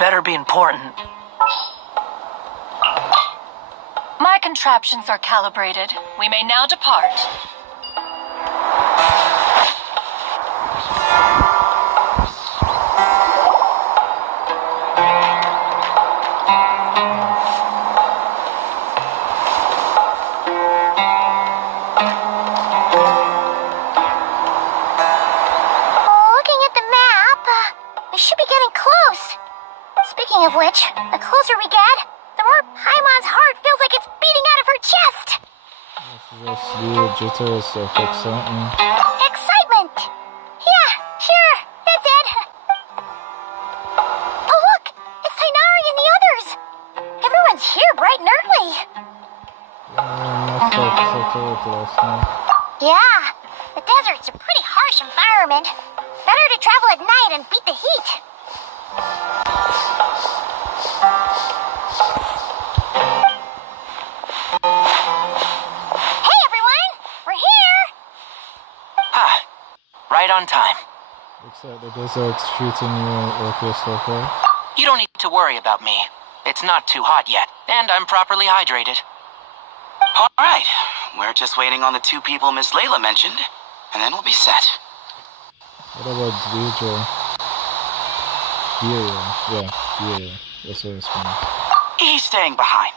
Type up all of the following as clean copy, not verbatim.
better be important. My contraptions are calibrated. We may now depart. Looking at the map, we should be getting close. Speaking of which, the closer we get, the more Paimon's heart feels like it's beating out of her chest. Just the jitters to fix something. Excitement! Yeah, sure, that's it. Oh look, it's Tainari and the others. Everyone's here bright and early. Must have settled last night. Yeah, the desert's a pretty harsh environment. Better to travel at night and beat the heat. Hey everyone, we're here! Ah, right on time. Looks like the desert's treating you okay so far. You don't need to worry about me. It's not too hot yet, and I'm properly hydrated. Alright, we're just waiting on the 2 people Miss Layla mentioned, and then we'll be set. What about Deidre? Yeah, Deidre. That's what it's been. He's staying behind.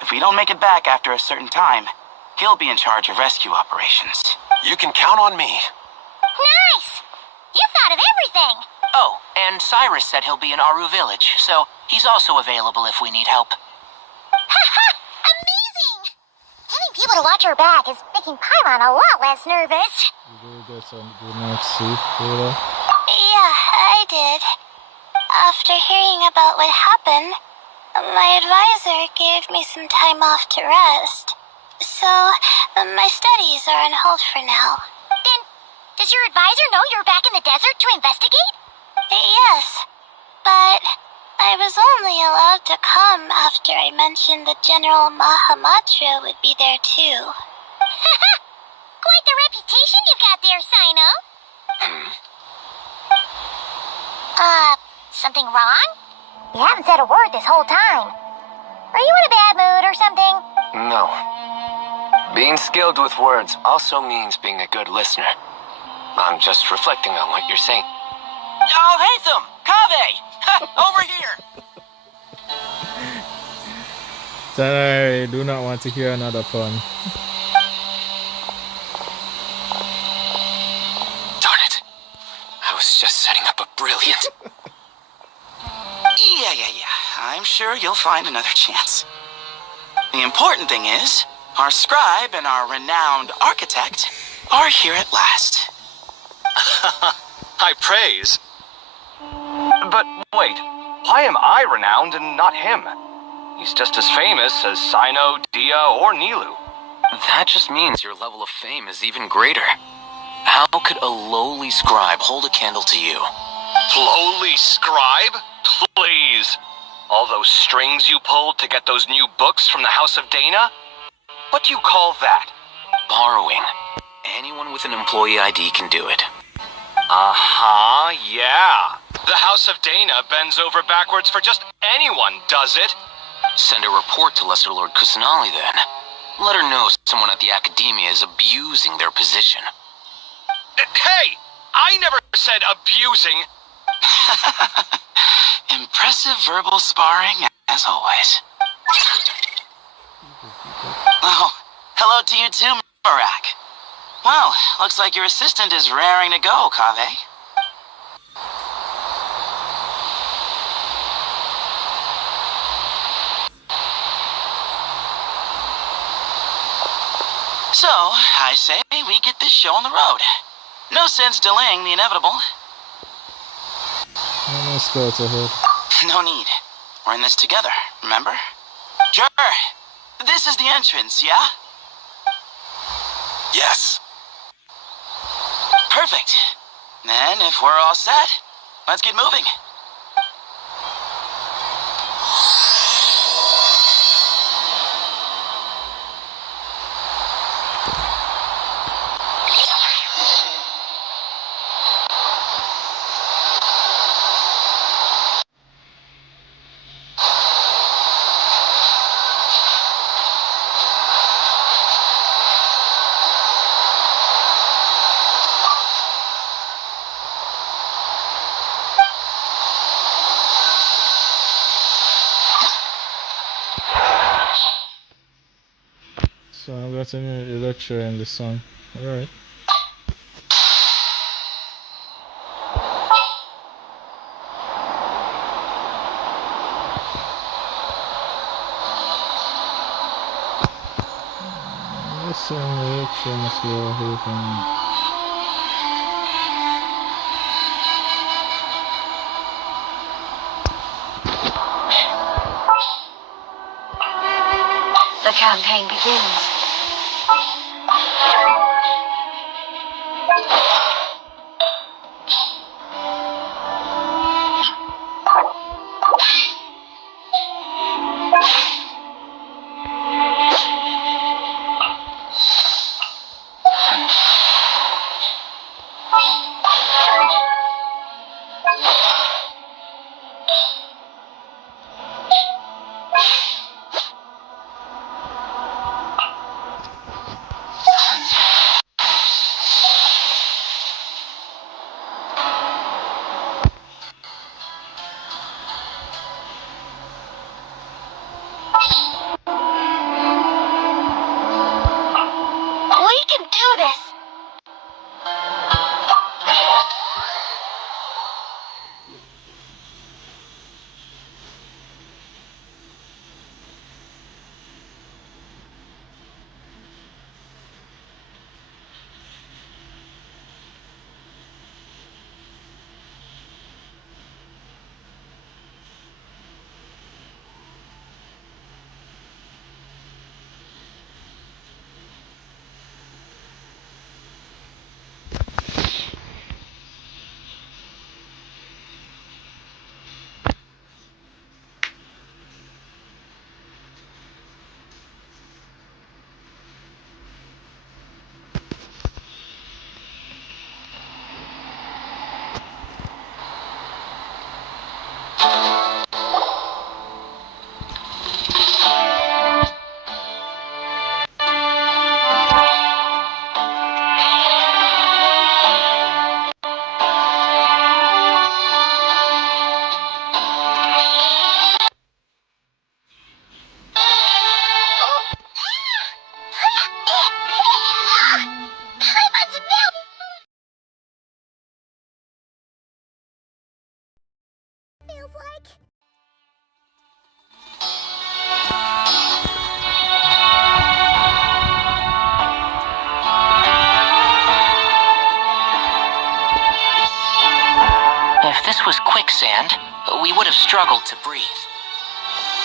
If we don't make it back after a certain time, he'll be in charge of rescue operations. You can count on me. Nice! You thought of everything! Oh, and Cyrus said he'll be in Aru Village, so he's also available if we need help. Haha! Amazing! Getting people to watch her back is making Paimon a lot less nervous. You did get some good night's sleep, Layla? Yeah, I did. After hearing about what happened, my advisor gave me some time off to rest. So, my studies are on hold for now. Then, does your advisor know you're back in the desert to investigate? Yes, but I was only allowed to come after I mentioned that General Mahamatra would be there too. Quite the reputation you've got there, Sino. Something wrong? You haven't said a word this whole time. Are you in a bad mood or something? No. Being skilled with words also means being a good listener. I'm just reflecting on what you're saying. Oh, Hatham! Kaveh! Over here! I do not want to hear another pun. Darn it. I was just setting up a brilliant... Yeah. I'm sure you'll find another chance. The important thing is, our scribe and our renowned architect are here at last. High praise. But wait, why am I renowned and not him? He's just as famous as Sino, Dia, or Nilu. That just means your level of fame is even greater. How could a lowly scribe hold a candle to you? Lowly scribe? Please. All those strings you pulled to get those new books from the House of Dana? What do you call that? Borrowing. Anyone with an employee ID can do it. Uh-huh, yeah. The House of Dana bends over backwards for just anyone, does it? Send a report to Lesser Lord Kusanali then. Let her know someone at the Academia is abusing their position. Hey! I never said abusing! Impressive verbal sparring, as always. Oh, hello to you too, Marak. Well, looks like your assistant is raring to go, Kaveh. So, I say we get this show on the road. No sense delaying the inevitable. Let's go ahead. No need. We're in this together, remember? Sure. This is the entrance, yeah? Yes. Perfect. Then, if we're all set, let's get moving. So I've got a new lecture in this song. Alright. Listen, lecture must be here from The campaign begins. We can do this! Feels like... If this was quicksand, we would have struggled to breathe.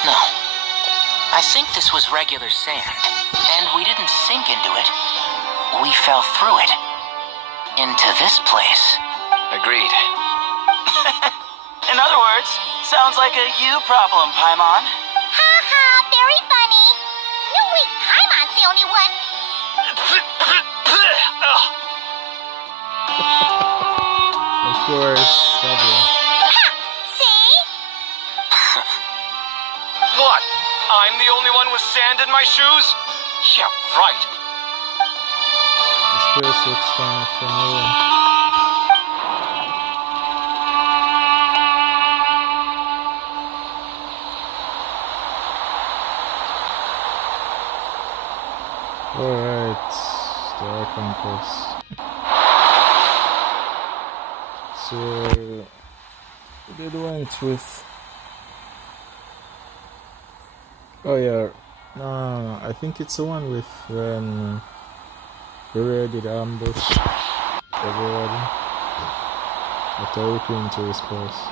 No. I think this was regular sand, and we didn't sink into it. We fell through it. Into this place. Agreed. In other words, sounds like a you problem, Paimon. Haha, very funny. No, wait, Paimon's the only one. Of course, W. Ha! See? What? I'm the only one with sand in my shoes? Yeah, right. This place looks kind of familiar. Alright, starcharactersingenshinimpact. So they went with. Oh yeah, no, I think it's the one with when Rere did ambush everybody after looking into his place.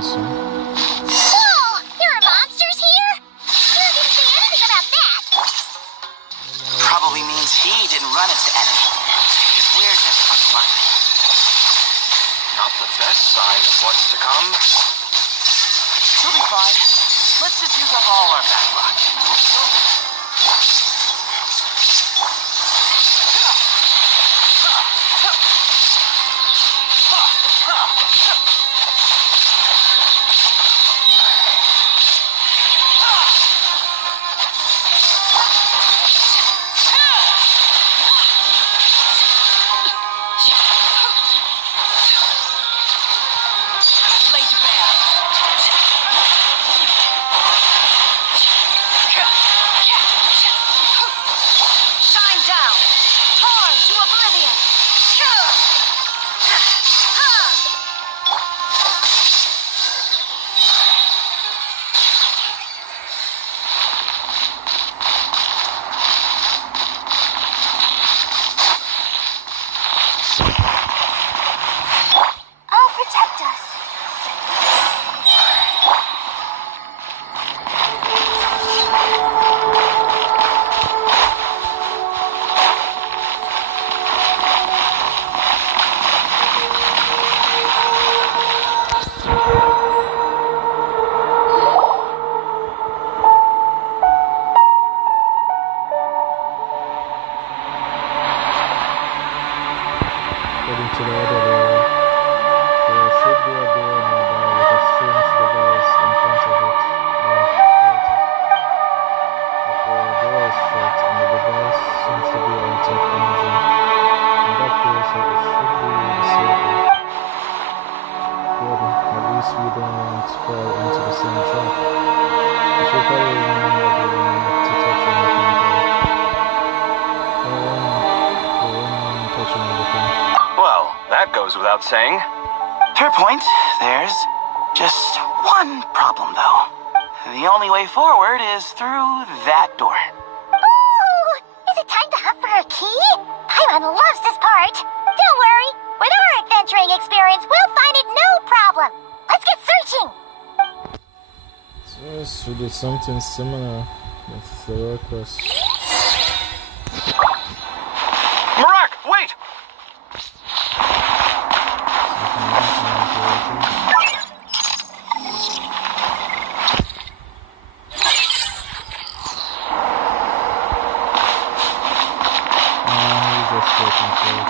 So, Whoa! There are monsters here? You didn't say anything about that. Probably means he didn't run into any. His weirdness unlucky. Not the best sign of what's to come. He'll be fine. Let's just use up all our bad luck. Shine down! Torn to oblivion! I'll protect us. according to the other layer, there should be a door nearby with a strange device in front of it. Creative. But the door is shut and the device seems to be out of energy. In that case, it should be disabled. Good. At least we don't want to fall into the same trap. We should probably remind everyone not to touch anything there. Touching everything. Well, that goes without saying. Fair point. There's just one problem, though. The only way forward is through that door. Ooh! Is it time to hunt for a key? Paimon loves this part. Don't worry. With our adventuring experience, we'll find it no problem. Let's get searching. Yes, we did something similar with the road quest. Marak, wait! He's just searching for it.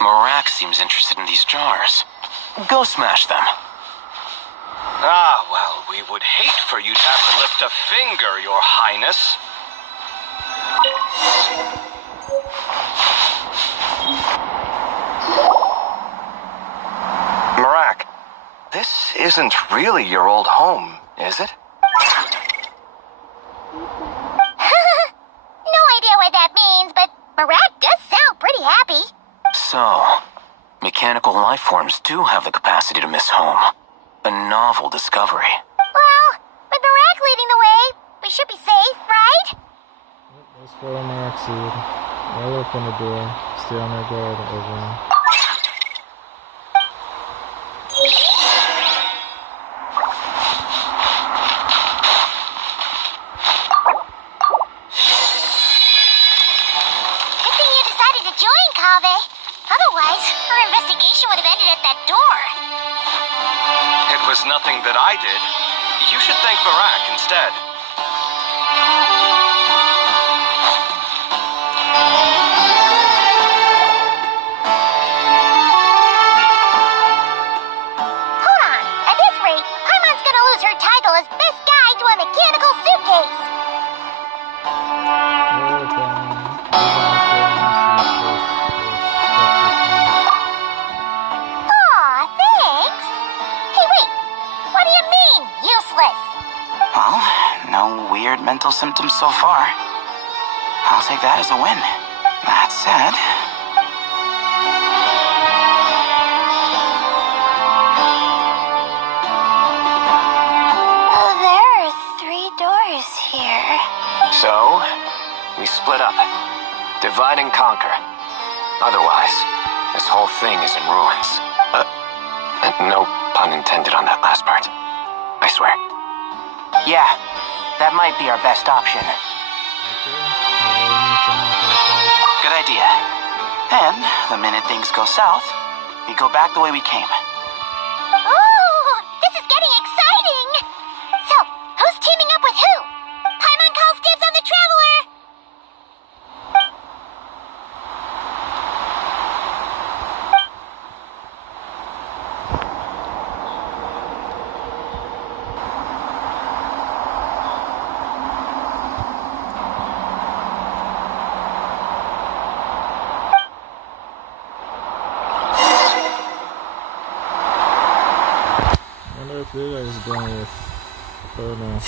Marak seems interested in these jars. Go smash them. Ah, well, we would hate for you to have to lift a finger, Your Highness. Marak, this isn't really your old home, is it? No idea what that means, but Marat does sound pretty happy. So, mechanical life forms do have the capacity to miss home. A novel discovery. Well, with Marat leading the way, we should be safe, right? Let's follow my exit. I'll open the door. Stay on our guard, everyone. Good thing you decided to join, Kaveh. Otherwise, our investigation would have ended at that door. It was nothing that I did. You should thank Marak instead. Hold on. At this rate, Paimon's gonna lose her title as best guide to a mechanical suitcase. Aw, thanks. Hey, wait. mental symptoms so far. I'll take that as a win. That said... There are 3 doors here. So, we split up. Divide and conquer. Otherwise, this whole thing is in ruins. No pun intended on that last part. I swear. Yeah, that might be our best option. Good idea. And the minute things go south, we go back the way we came. Ooh, this is getting exciting! So, who's teaming up with who? Paimon calls dibs on the Traveler! I wonder if Lila is going with... Oh no.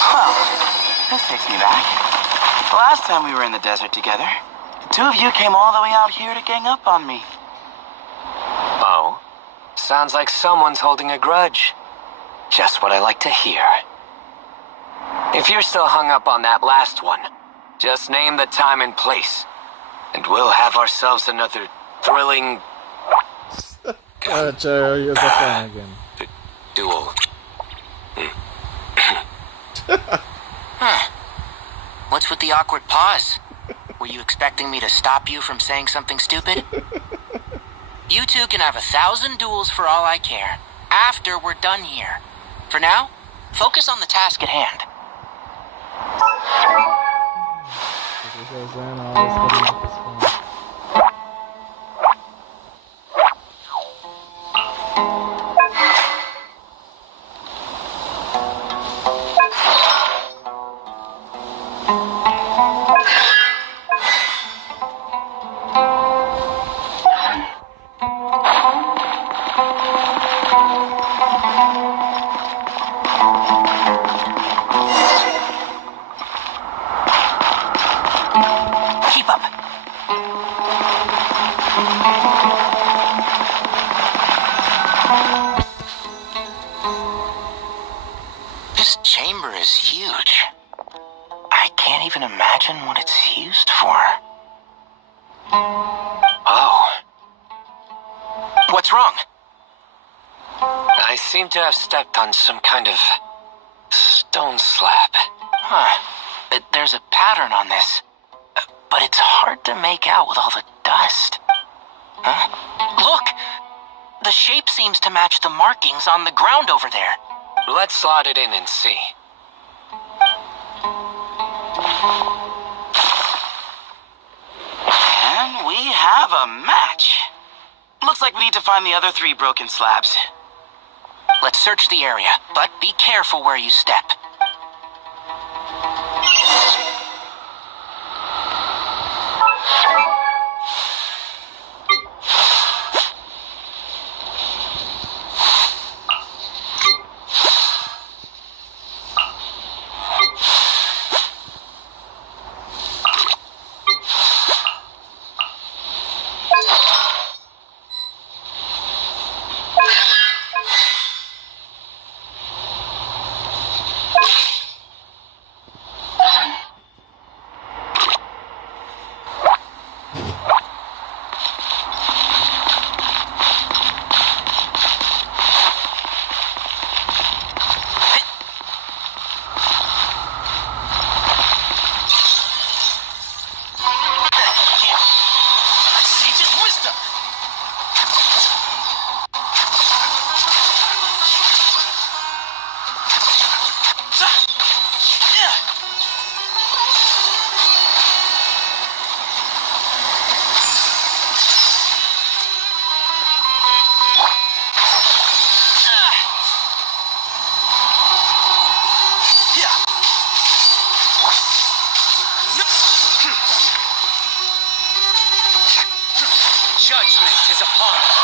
Well, this takes me back. The last time we were in the desert together, the 2 of you came all the way out here to gang up on me. Oh? Sounds like someone's holding a grudge. Just what I like to hear. If you're still hung up on that last one, just name the time and place, and we'll have ourselves another thrilling Cherry, you're the fan again. duel. Huh. What's with the awkward pause? Were you expecting me to stop you from saying something stupid? You two can have 1,000 duels for all I care, after we're done here. For now, focus on the task at hand. Because then I was getting up this phone. Keep up. This chamber is huge. I can't even imagine what it's used for. Oh, What's wrong? I seem to have stepped on some kind of stone slab. Huh. There's a pattern on this, but it's hard to make out with all the dust. Huh? Look! The shape seems to match the markings on the ground over there. Let's slot it in and see. And we have a match. Looks like we need to find the other 3 broken slabs. Let's search the area, but be careful where you step. Judgment is upon us.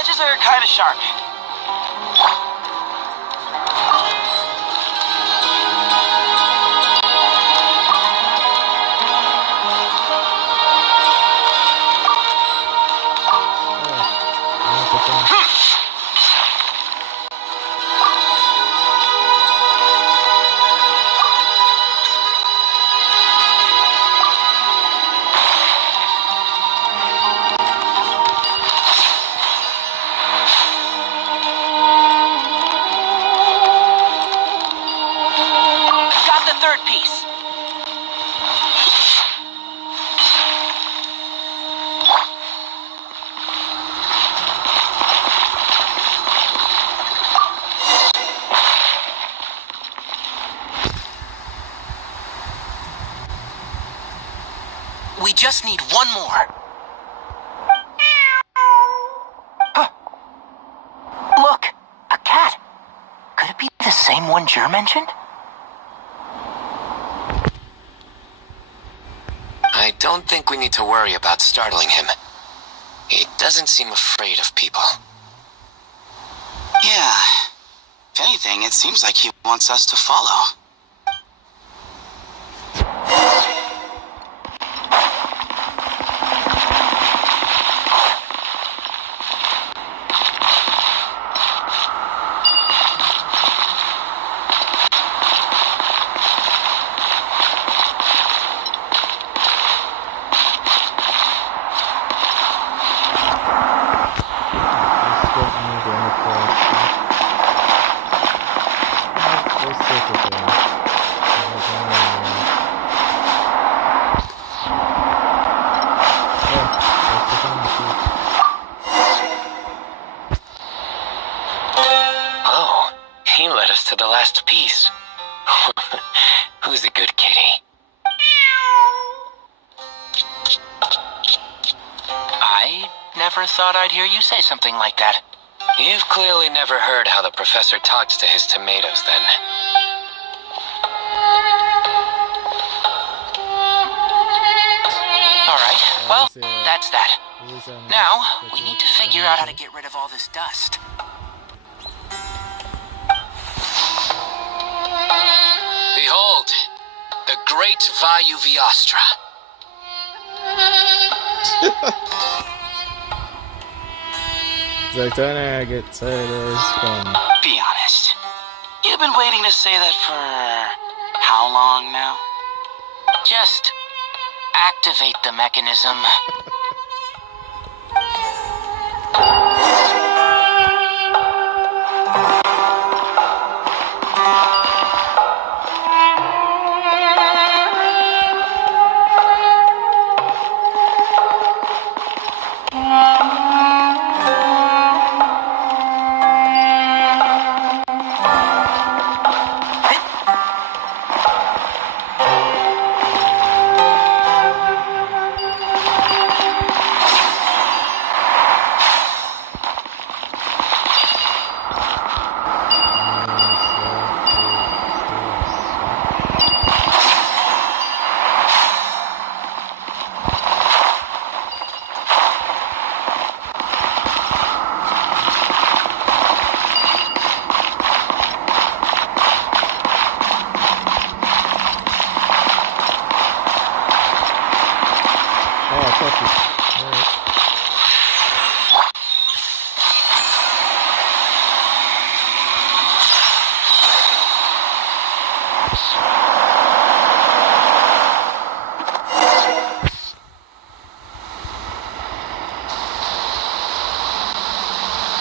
edges are kind of sharp. Got the third piece. We just need one more. Huh. Look, a cat. Could it be the same one Jer mentioned? I don't think we need to worry about startling him. He doesn't seem afraid of people. Yeah. If anything, it seems like he wants us to follow. Oh, he led us to the last piece. Who's a good kitty? I never thought I'd hear you say something like that. You've clearly never heard how the professor talks to his tomatoes, then. Alright, well, that's that. Now, we need to figure out how to get rid of all this dust. Behold, the great Vayu Viastra. It's like trying to get tired of his fun. Be honest. You've been waiting to say that for how long now? Just activate the mechanism.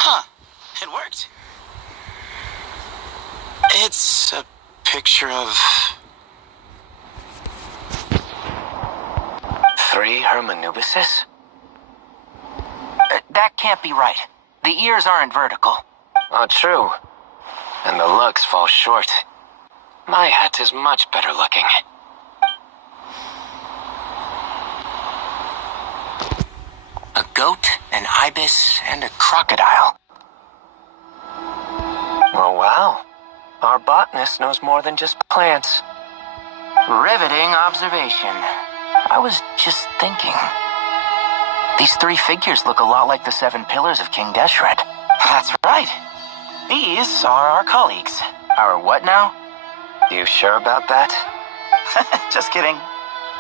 Huh. It worked. It's a picture of... 3 Hermanubises? That can't be right. The ears aren't vertical. Oh, true. And the looks fall short. My hat is much better looking. A goat, an ibis, and a crocodile. Oh, wow. Our botanist knows more than just plants. Riveting observation. I was just thinking. These three figures look a lot like the 7 pillars of King Deshret. That's right. These are our colleagues. Our what now? You sure about that? Just kidding.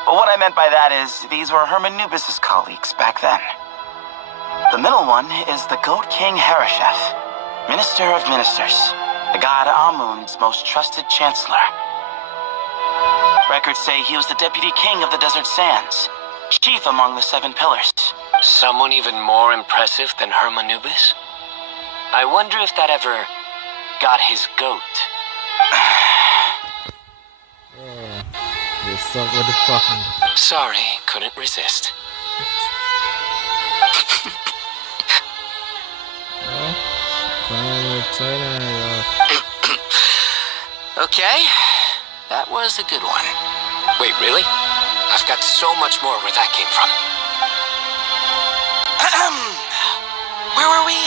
But what I meant by that is these were Hermanubis' colleagues back then. The middle one is the Goat King Harasheth, Minister of Ministers, the god Amun's most trusted chancellor. Records say he was the deputy king of the Desert Sands, chief among the 7 pillars. Someone even more impressive than Hermanubis? I wonder if that ever got his goat. Stop with the fucking. Sorry, couldn't resist. Okay, that was a good one. Wait, really? I've got so much more where that came from. Where were we?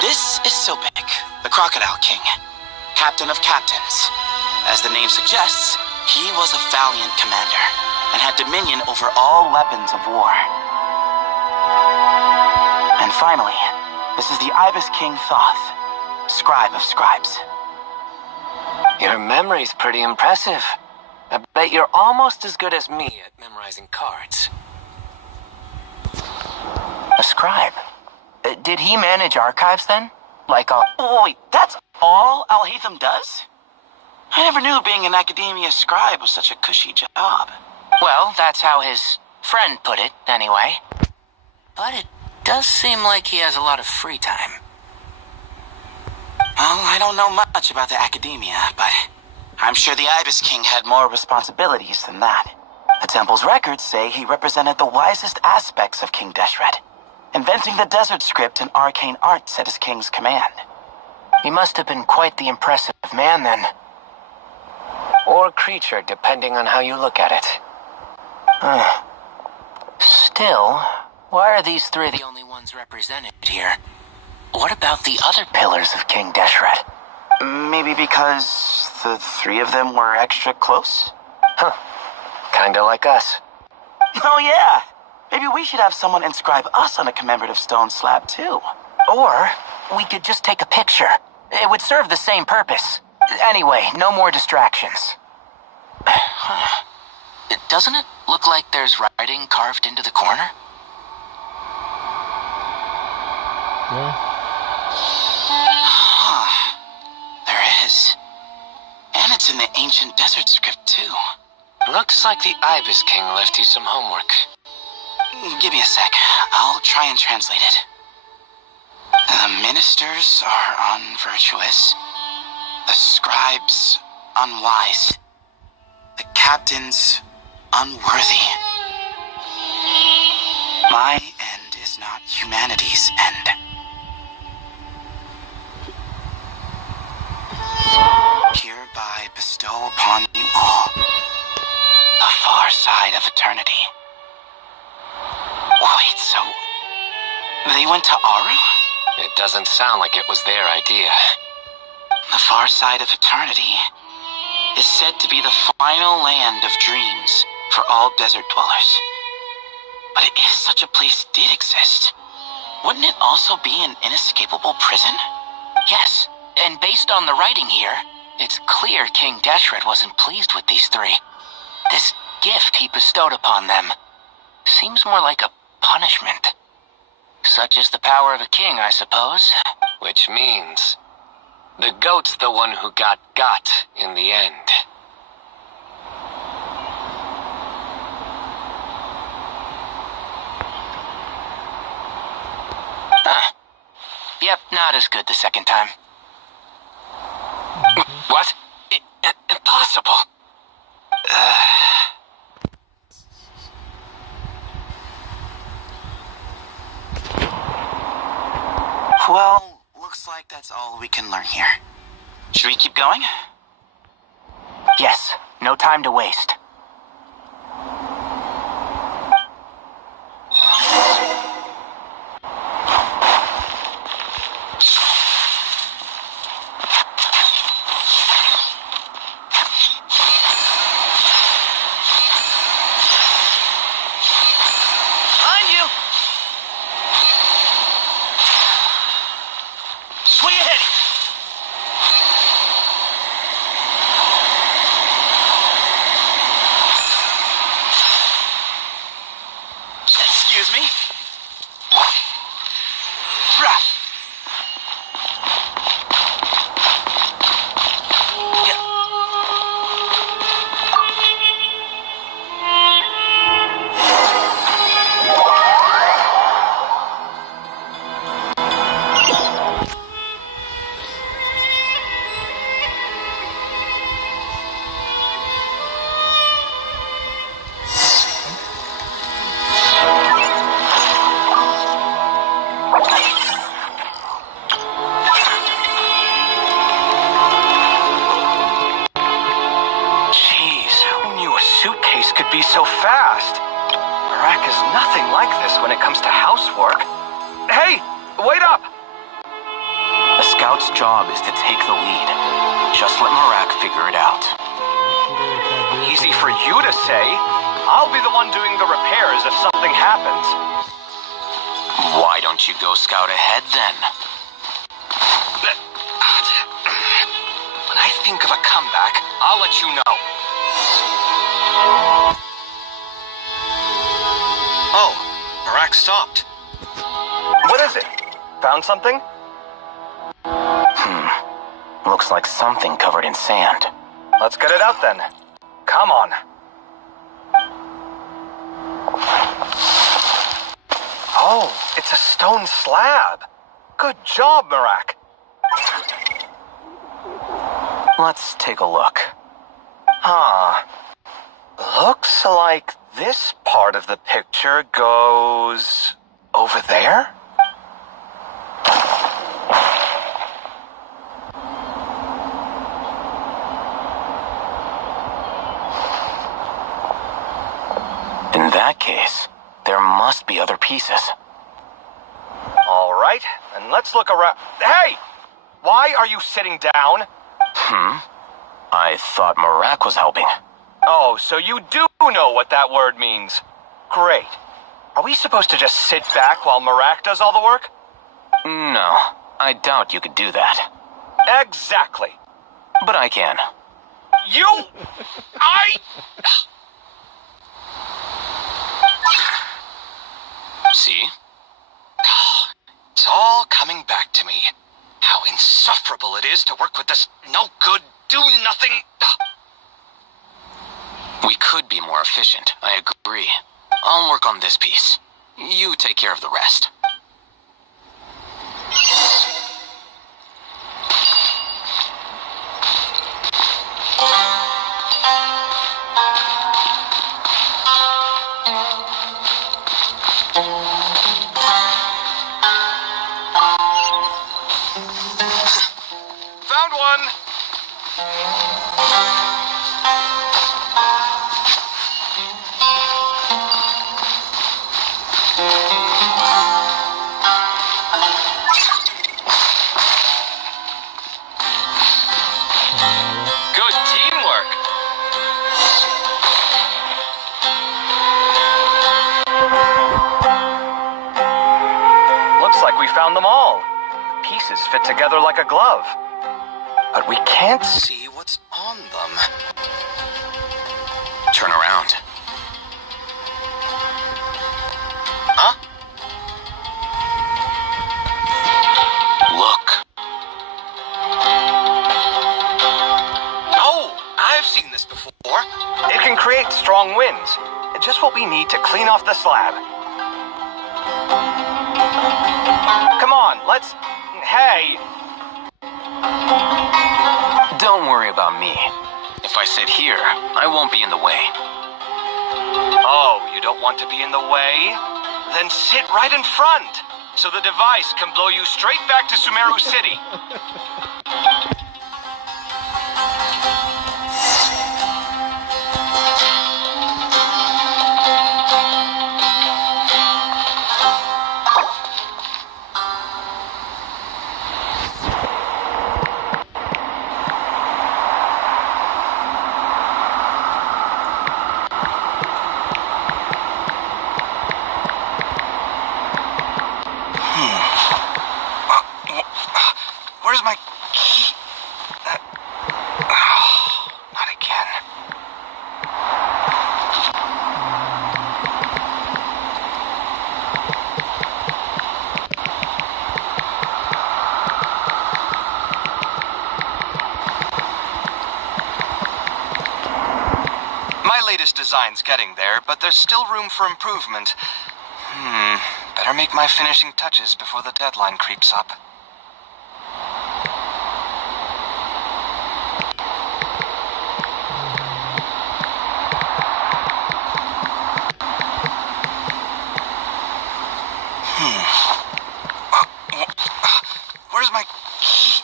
This is Sopik, the Crocodile King, captain of captains. As the name suggests, he was a valiant commander and had dominion over all weapons of war. And finally, this is the Ibis King Thoth, scribe of scribes. Your memory's pretty impressive. I bet you're almost as good as me at memorizing cards. A scribe? Did he manage archives then? Like a... Oh, wait, that's all Al-Haytham does? I never knew being an academia scribe was such a cushy job. Well, that's how his friend put it, anyway. But it does seem like he has a lot of free time. Well, I don't know much about the academia, but I'm sure the Ibis King had more responsibilities than that. The temple's records say he represented the wisest aspects of King Deshret, inventing the desert script and arcane arts at his king's command. He must have been quite the impressive man then. Or creature, depending on how you look at it. Still, why are these three the only ones represented here? What about the other pillars of King Deshret? Maybe because the 3 of them were extra close? Huh. Kinda like us. Oh yeah! Maybe we should have someone inscribe us on a commemorative stone slab too. Or we could just take a picture. It would serve the same purpose. Anyway, no more distractions. Doesn't it look like there's writing carved into the corner? Yeah. There is. And it's in the ancient desert script too. Looks like the Ibis King left you some homework. Give me a sec. I'll try and translate it. The ministers are unvirtuous. The scribes unwise. The captains unworthy. My end is not humanity's end. Hereby bestow upon you all the far side of eternity. Wait, so they went to Aru? It doesn't sound like it was their idea. The far side of eternity is said to be the final land of dreams for all desert dwellers. But if such a place did exist, wouldn't it also be an inescapable prison? Yes, and based on the writing here, it's clear King Deshret wasn't pleased with these three. This gift he bestowed upon them seems more like a punishment. Such is the power of a king, I suppose. Which means the goat's the one who got in the end. Yep, not as good the second time. What? Impossible. Well, looks like that's all we can learn here. Should we keep going? Yes, no time to waste. pace could be so fast. Marak is nothing like this when it comes to housework. Hey, wait up! A scout's job is to take the lead. Just let Marak figure it out. Easy for you to say. I'll be the one doing the repairs if something happens. Why don't you go scout ahead then? When I think of a comeback, I'll let you know. Oh, Marak stopped. What is it? Found something? Looks like something covered in sand. Let's get it out then. Come on. Oh, it's a stone slab. Good job, Marak. Let's take a look. Huh. Looks like this part of the picture goes over there? In that case, there must be other pieces. All right, and let's look around. Hey! Why are you sitting down? I thought Marak was helping. Oh, so you do know what that word means. Great. Are we supposed to just sit back while Marak does all the work? No, I doubt you could do that. Exactly. But I can. See? It's all coming back to me. How insufferable it is to work with this no-good, do-nothing... We could be more efficient, I agree. I'll work on this piece. You take care of the rest. Found one! Good teamwork! Looks like we found them all. The pieces fit together like a glove. But we can't see what's on them. Turn around. Huh? Look. Oh, I've seen this before. It can create strong winds. Just what we need to clean off the slab. Come on, let's... Hey! Don't worry about me. If I sit here, I won't be in the way. Oh, you don't want to be in the way? Then sit right in front, so the device can blow you straight back to Sumeru City. Where's my key? Not again. My latest design's getting there, but there's still room for improvement. Better make my finishing touches before the deadline creeps up. Where's my key?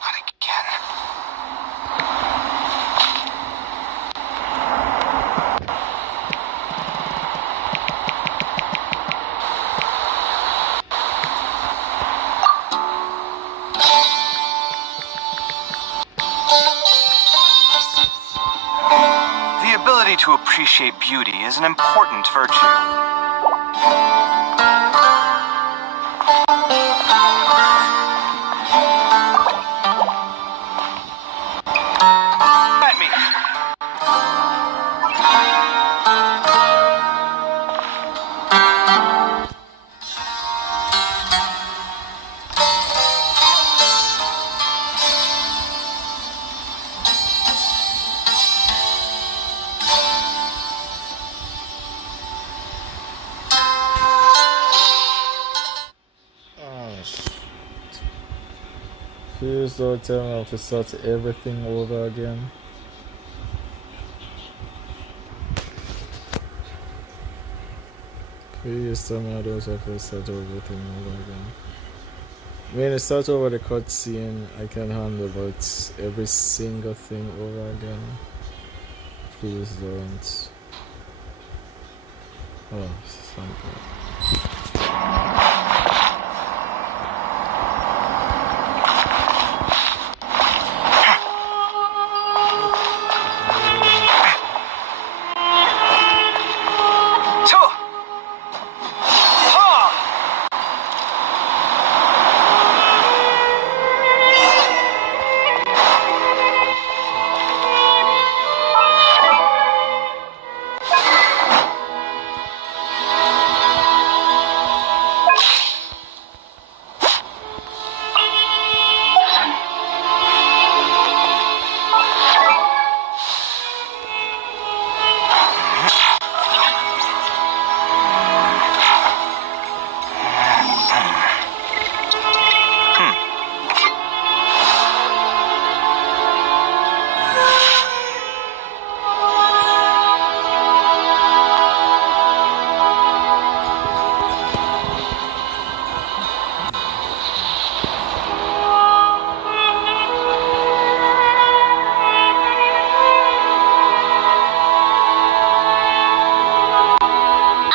Not again. ability to appreciate beauty is an important virtue. At me. Please don't tell me I have to start everything over again. Please tell me I don't have to start everything over again. I mean, to start over the cutscene, I can handle, but every single thing over again. Please don't. Oh, something.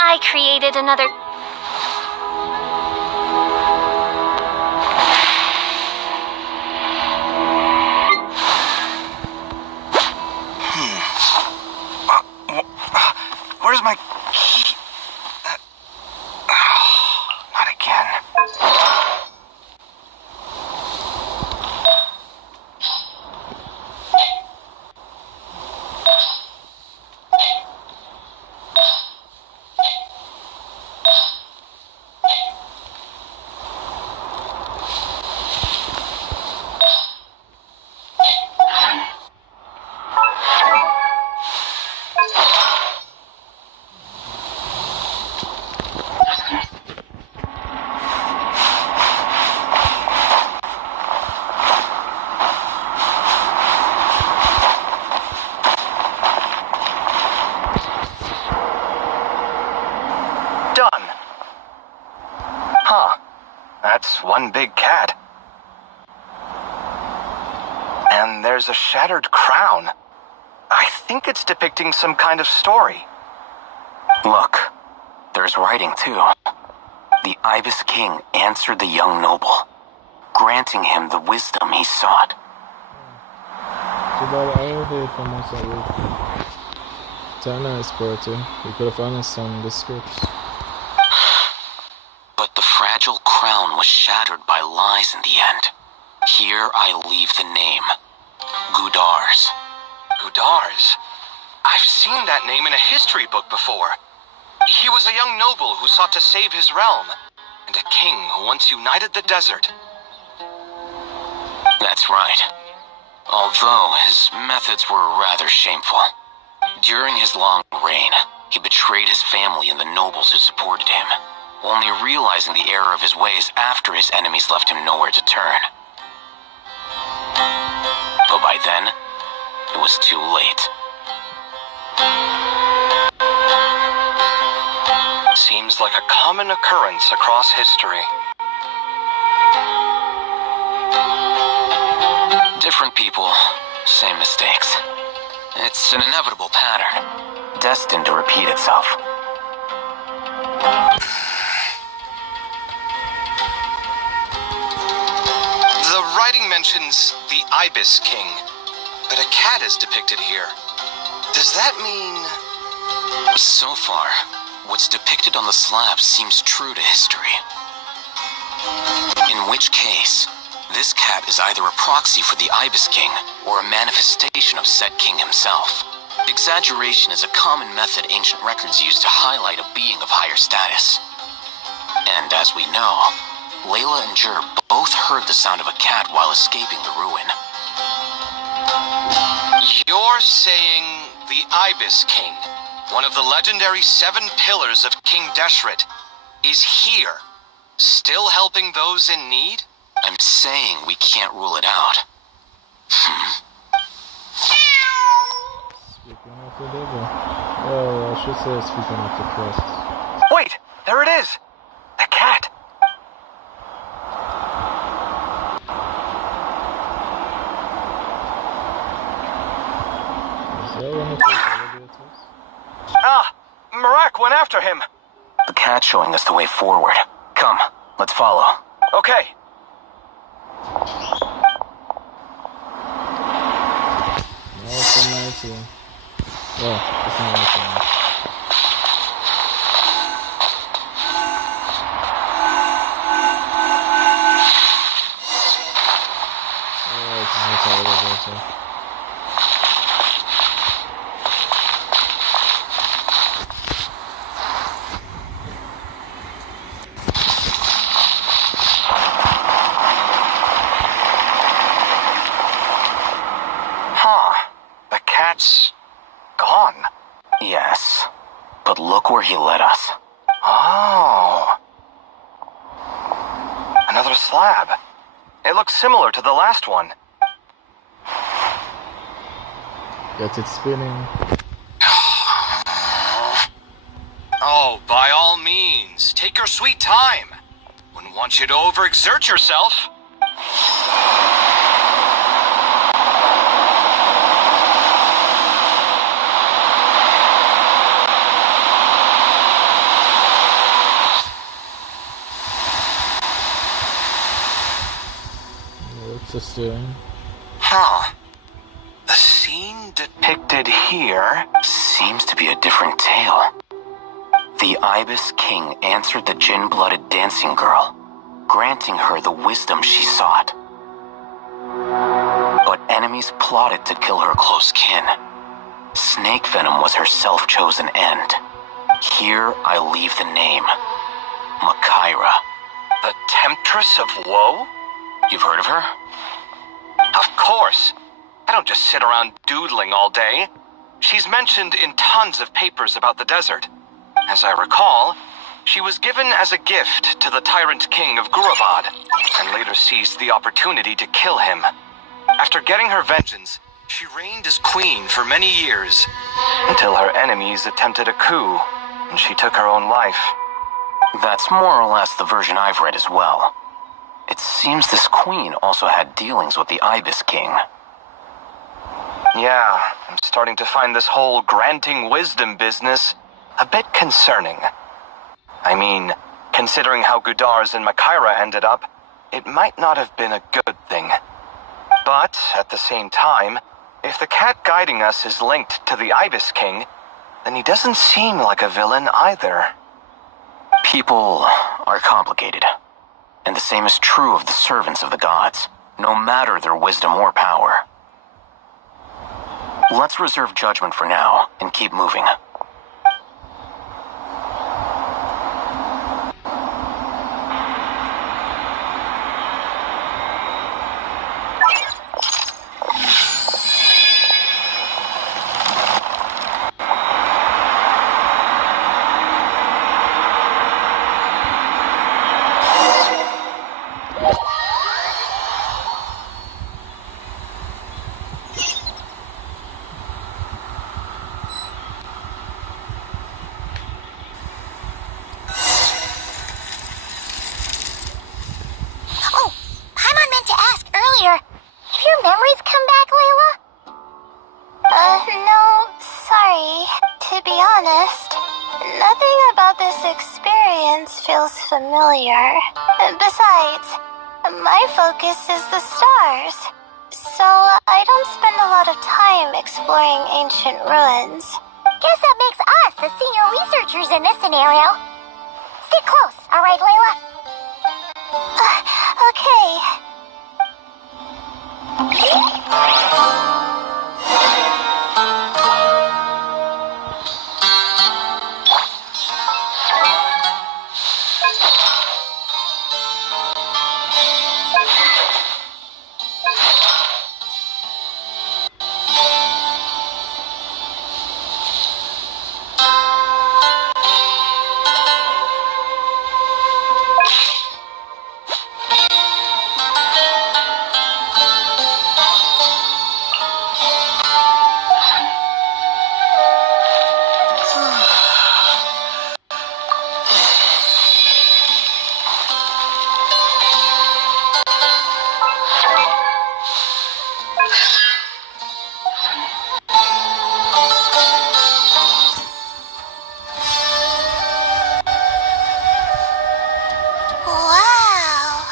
I created another... Where's my key? Not again. Done. Huh. That's one big cat. And there's a shattered crown. I think it's depicting some kind of story. Look, there's writing too. The Ibis King answered the young noble, granting him the wisdom he sought. Tana is pretty. You could have understood the scripts. But the fragile crown was shattered by lies in the end. Here I leave the name. Gudars. Gudars? I've seen that name in a history book before. He was a young noble who sought to save his realm, and a king who once united the desert. That's right. Although his methods were rather shameful. During his long reign, he betrayed his family and the nobles who supported him, only realizing the error of his ways after his enemies left him nowhere to turn. But by then, it was too late. Seems like a common occurrence across history. Different people, same mistakes. It's an inevitable pattern, Destined to repeat itself. The writing mentions the Ibis King, but a cat is depicted here. Does that mean... So far, what's depicted on the slab seems true to history. In which case, this cat is either a proxy for the Ibis King or a manifestation of said king himself. Exaggeration is a common method ancient records use to highlight a being of higher status. And as we know, Layla and Jur both heard the sound of a cat while escaping the ruin. You're saying the Ibis King, one of the legendary 7 pillars of King Deshret, is here, still helping those in need? I'm saying we can't rule it out. Speaking of the devil. Oh, I should say speaking of the quest. Wait, there it is! The cat! Is that one of those elevators? Ah! Marak went after him! The cat's showing us the way forward. Come, let's follow. Okay. No, it's a 19. Oh, it's not 19. Oh, it's not an elevator. Huh. The cat's... gone. Yes, but look where he led us. Oh. Another slab. It looks similar to the last one. Get it spinning. Oh, by all means, take your sweet time. Wouldn't want you to overexert yourself. It's a steering. Huh. The scene depicted here... Seems to be a different tale. The Ibis King answered the gin-blooded dancing girl, granting her the wisdom she sought. But enemies plotted to kill her close kin. Snake venom was her self-chosen end. Here I leave the name. Makaira. The Temptress of Woe? You've heard of her? Of course. I don't just sit around doodling all day. She's mentioned in tons of papers about the desert. As I recall, she was given as a gift to the tyrant king of Gurabad, and later seized the opportunity to kill him. After getting her vengeance, she reigned as queen for many years, until her enemies attempted a coup, and she took her own life. That's more or less the version I've read as well. It seems this queen also had dealings with the Ibis King. Yeah, I'm starting to find this whole granting wisdom business a bit concerning. I mean, considering how Gudar's and Makaira ended up, it might not have been a good thing. But, at the same time, if the cat guiding us is linked to the Ibis King, then he doesn't seem like a villain either. People are complicated. And the same is true of the servants of the gods, no matter their wisdom or power. Let's reserve judgment for now, and keep moving. No, sorry. To be honest, nothing about this experience feels familiar. Besides, my focus is the stars, so I don't spend a lot of time time exploring ancient ruins. Guess that makes us the senior researchers in this scenario. Stick close, alright, Layla? Okay. Wow,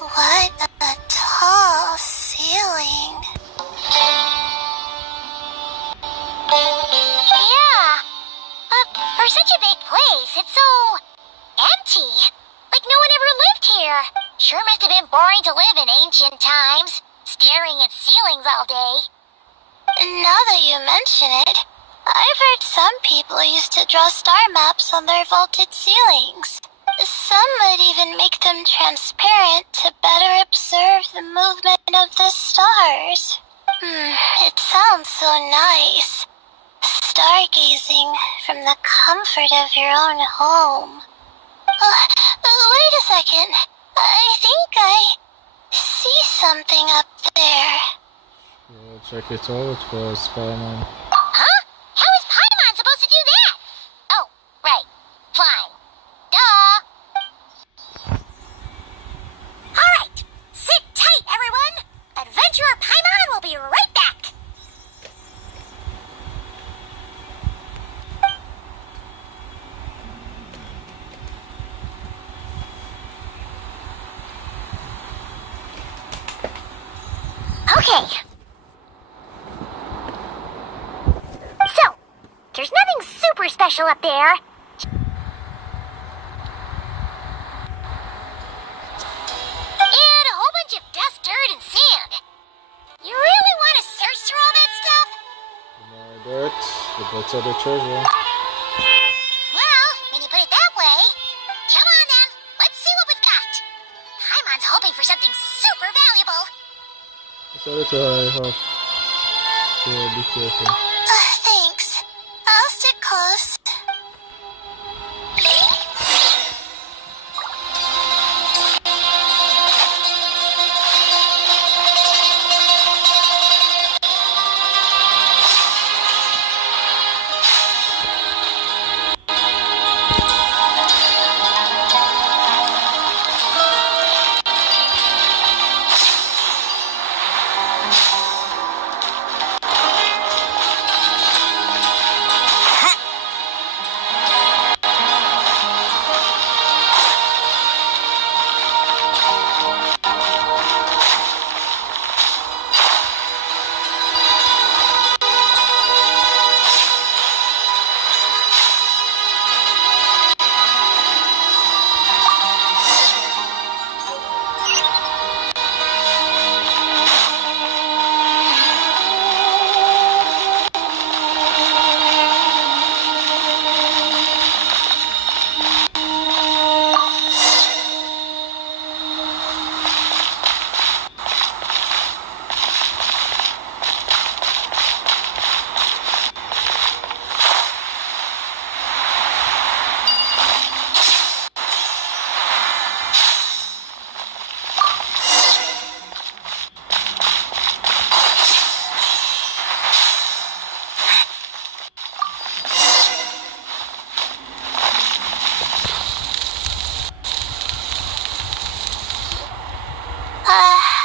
what a tall ceiling. Yeah. For such a big place, it's so empty. Like no one ever lived here. Sure must have been boring to live in ancient times, staring at ceilings all day. Now that you mention it, I've heard some people used to draw star maps on their vaulted ceilings. Some would even make them transparent to better observe the movement of the stars. It sounds so nice. Stargazing from the comfort of your own home. Wait a second. I think I see something up there. Yeah, check it out for Spider-Man. Huh? How is Paimon supposed to do that? Oh, right. Flying. Duh. Alright. Sit tight, everyone. Adventurer Paimon will be right back. Okay. So, there's nothing super special up there. And a whole bunch of dust, dirt, and sand. You really want to search through all that stuff? The more dirt, the better the treasure. Well, when you put it that way, come on then. Let's see what we've got. Paimon's hoping for something super valuable. It's a little high up, so be careful. Thanks. I'll stick close.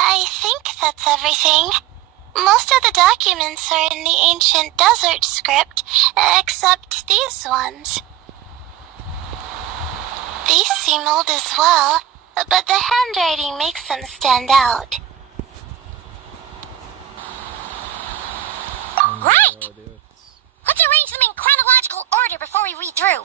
I think that's everything. Most of the documents are in the ancient desert script, except these ones. These seem old as well, but the handwriting makes them stand out. Right! the Earths. Let's arrange them in chronological order before we read through.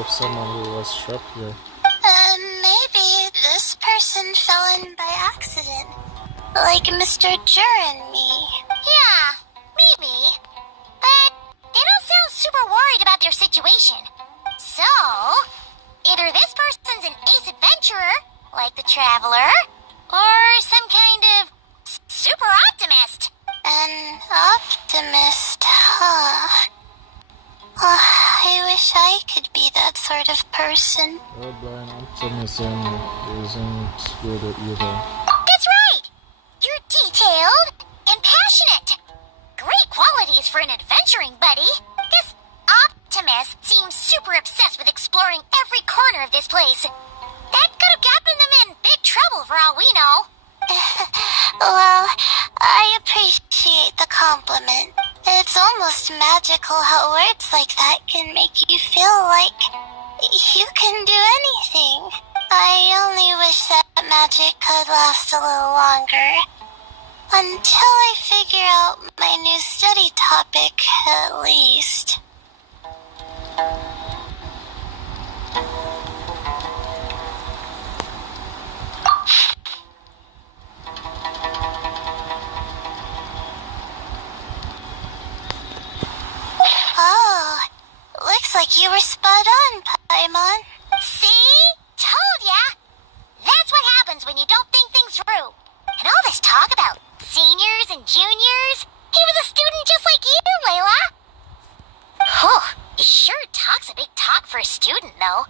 of someone who was trapped there. Maybe this person fell in by accident. Like Mr. Jur and me. Yeah, maybe. But they don't sound super worried about their situation. So, either this person's an ace adventurer, like the Traveler, or some kind of super optimist. An optimist, huh? I wish I could be that sort of person. Well, blind optimism isn't good either. That's right! You're detailed and passionate. Great qualities for an adventuring buddy. This optimist seems super obsessed with exploring every corner of this place. That could have gotten them in big trouble for all we know. Well, I appreciate the compliment. It's almost magical how words like that can make you feel like you can do anything. I only wish that magic could last a little longer. Until I figure out my new study topic, at least. Oh, looks like you were spot on, Paimon. See? Told ya! That's what happens when you don't think things through. And all this talk about seniors and juniors, he was a student just like you, Layla. Oh, he sure talks a big talk for a student, though.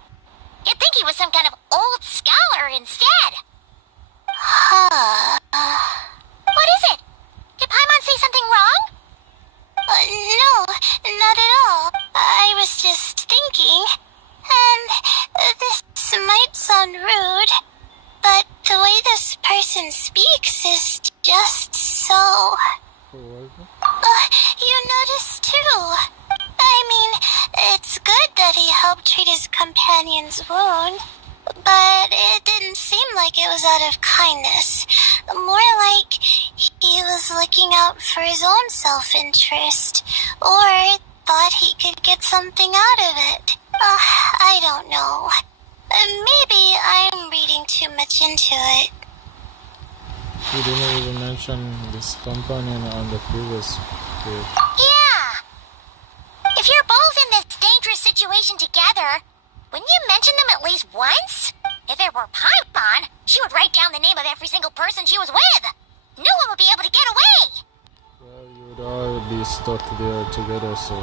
You'd think he was some kind of old scholar instead. Huh. What is it? Did Paimon say something wrong? No, not at all. I was just thinking, and this might sound rude, but the way this person speaks is just so... you noticed too. I mean, it's good that he helped treat his companion's wound, but it didn't seem like it was out of kindness. More like he was looking out for his own self-interest, or thought he could get something out of it. I don't know. Maybe I'm reading too much into it. You didn't even mention this companion on the previous page. Yeah. If you're both in this dangerous situation together, wouldn't you mention them at least once? If it were Paimon, she would write down the name of every single person she was with. No one would be able to get away. Well, you would all be stuck there together, so...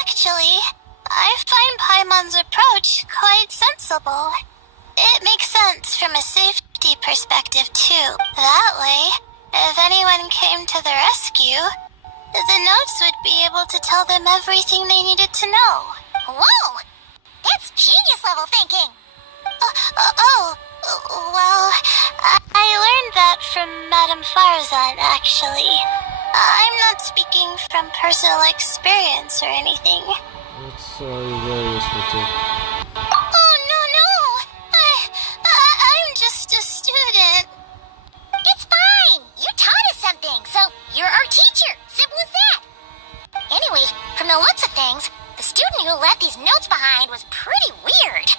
Actually, I find Paimon's approach quite sensible. It makes sense from a safety perspective, too. That way, if anyone came to the rescue, the notes would be able to tell them everything they needed to know. Whoa! That's genius level thinking. Well, I learned that from Madame Farzan, actually. I'm not speaking from personal experience or anything. It's very useful too. Oh, no. I'm just a student. It's fine. You taught us something, so you're our teacher. Simple as that. Anyway, from the looks of things, the student who left these notes behind was pretty weird.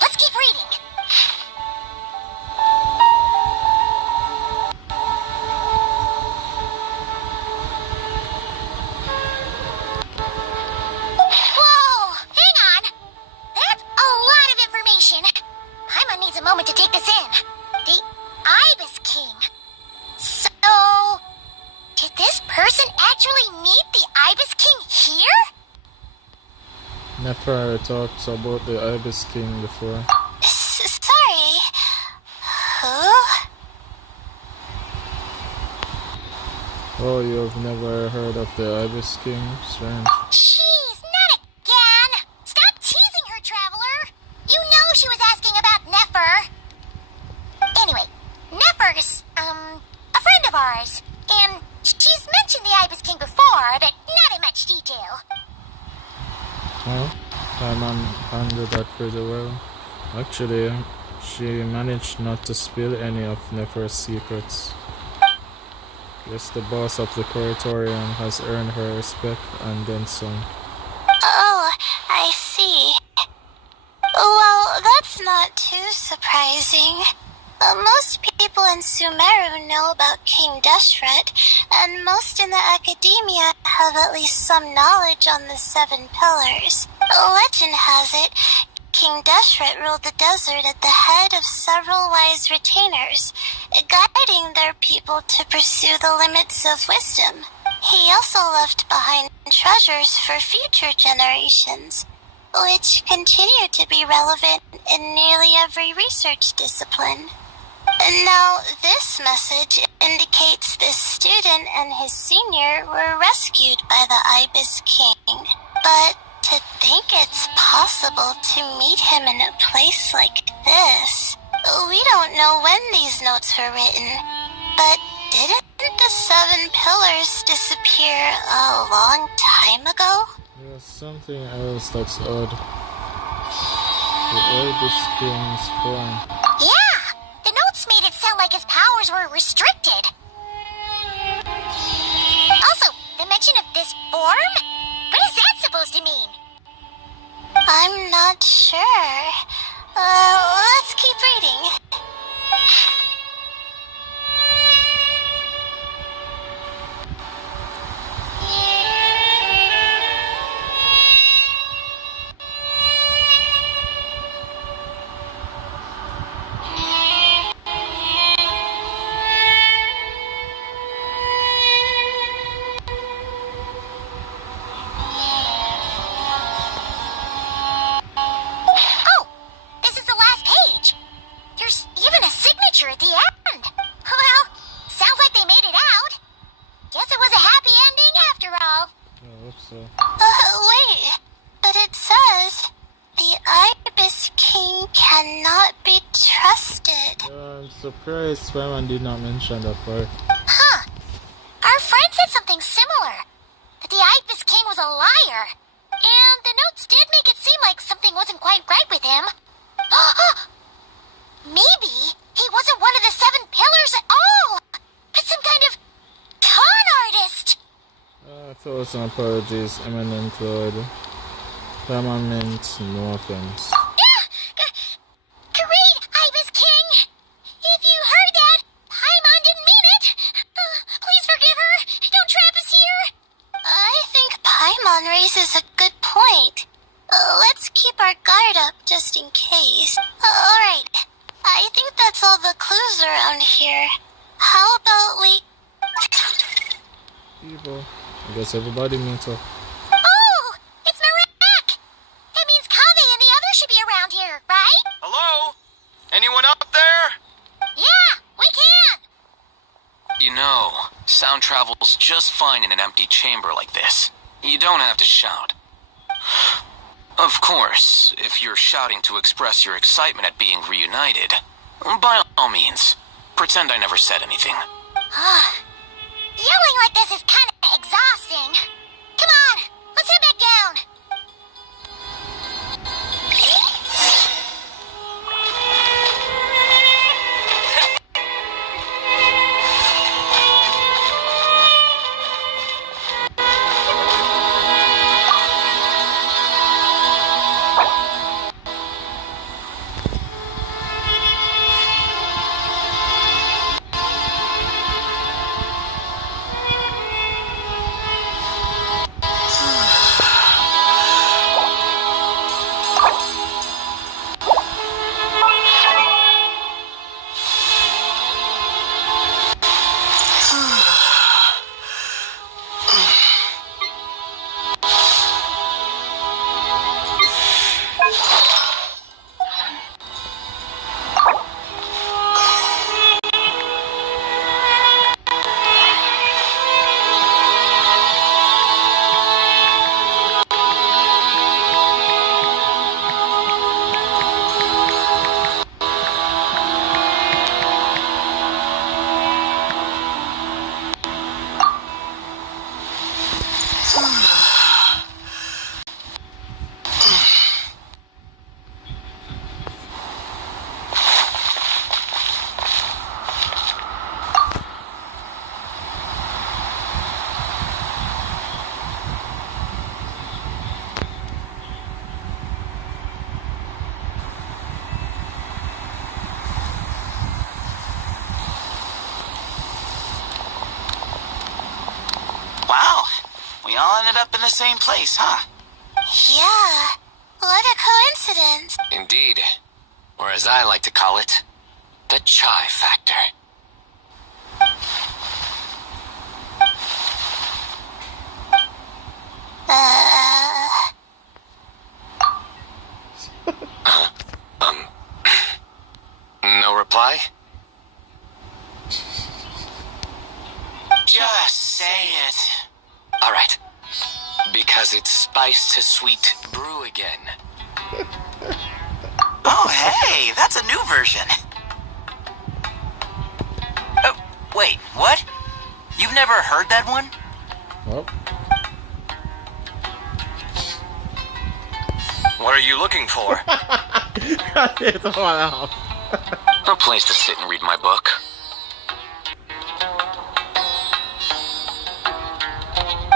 Let's keep reading. Whoa! Hang on! That's a lot of information. Paimon needs a moment to take this in. The Ibis King. So, did this person actually meet the Ibis King here? Never talked about the Ibis King before. Sorry. Who? Oh, you've never heard of the Ibis King? Strange. Jeez, not again! Stop teasing her, Traveler! You know she was asking about Nefer. Anyway, Nefer's, a friend of ours. And she's mentioned the Ibis King before, but not in much detail. Well, Paimon handled that pretty well. Actually, she managed not to spill any of Nefer's secrets. Guess the boss of the Curatorium has earned her respect and then some. Oh, I see. not too surprising. Most people in Sumeru know about King Deshret, and most in the academia have at least some knowledge on the 7 pillars. Legend has it, King Deshret ruled the desert at the head of several wise retainers, guiding their people to pursue the limits of wisdom. He also left behind treasures for future generations, which continue to be relevant in nearly every research discipline. Now, this message indicates this student and his senior were rescued by the Ibis King. But to think it's possible to meet him in a place like this, we don't know when these notes were written, but didn't the 7 pillars disappear a long time ago? There's something else that's odd. The Ibis King's form. Yeah! The notes made it sound like his powers were restricted. Also, the mention of this form? What is that supposed to mean? I'm not sure. Let's keep reading. At the end. Well, sounds like they made it out. Guess it was a happy ending after all. I hope so. Wait, but it says the Ibis King cannot be trusted. I'm surprised Spider-Man did not mention that part. Huh. Our friend said something similar. That the Ibis King was a liar. And the notes did make it seem like something wasn't quite right with him. Maybe he wasn't one of the 7 pillars at all, but some kind of con artist. A thousand apologies, Eminent Lord. Spider-Man meant no offense. Great, Ibis King. If you heard that, Paimon didn't mean it. Please forgive her. Don't trap us here. I think Paimon raises a good point. Let's keep our guard up just in case. Alright. I think that's all the clues around here. How about we... People. I guess everybody meets up. Oh! It's Marek! That means Kaveh and the others should be around here, right? Hello? Anyone up there? Yeah, we can! You know, sound travels just fine in an empty chamber like this. You don't have to shout. Of course, if you're shouting to express your excitement at being reunited, by all means, pretend I never said anything. Yelling like this is kind of exhausting. Come on, let's head back down. We all ended up in the same place, huh? Yeah, what a coincidence. Indeed. Or as I like to call it, the chai factor. No reply? Just say it. Alright. Because it's spice to sweet brew again. Oh, hey, that's a new version. Oh, wait, what? You've never heard that one? Nope. What are you looking for? Cut it all out. A place to sit and read my book.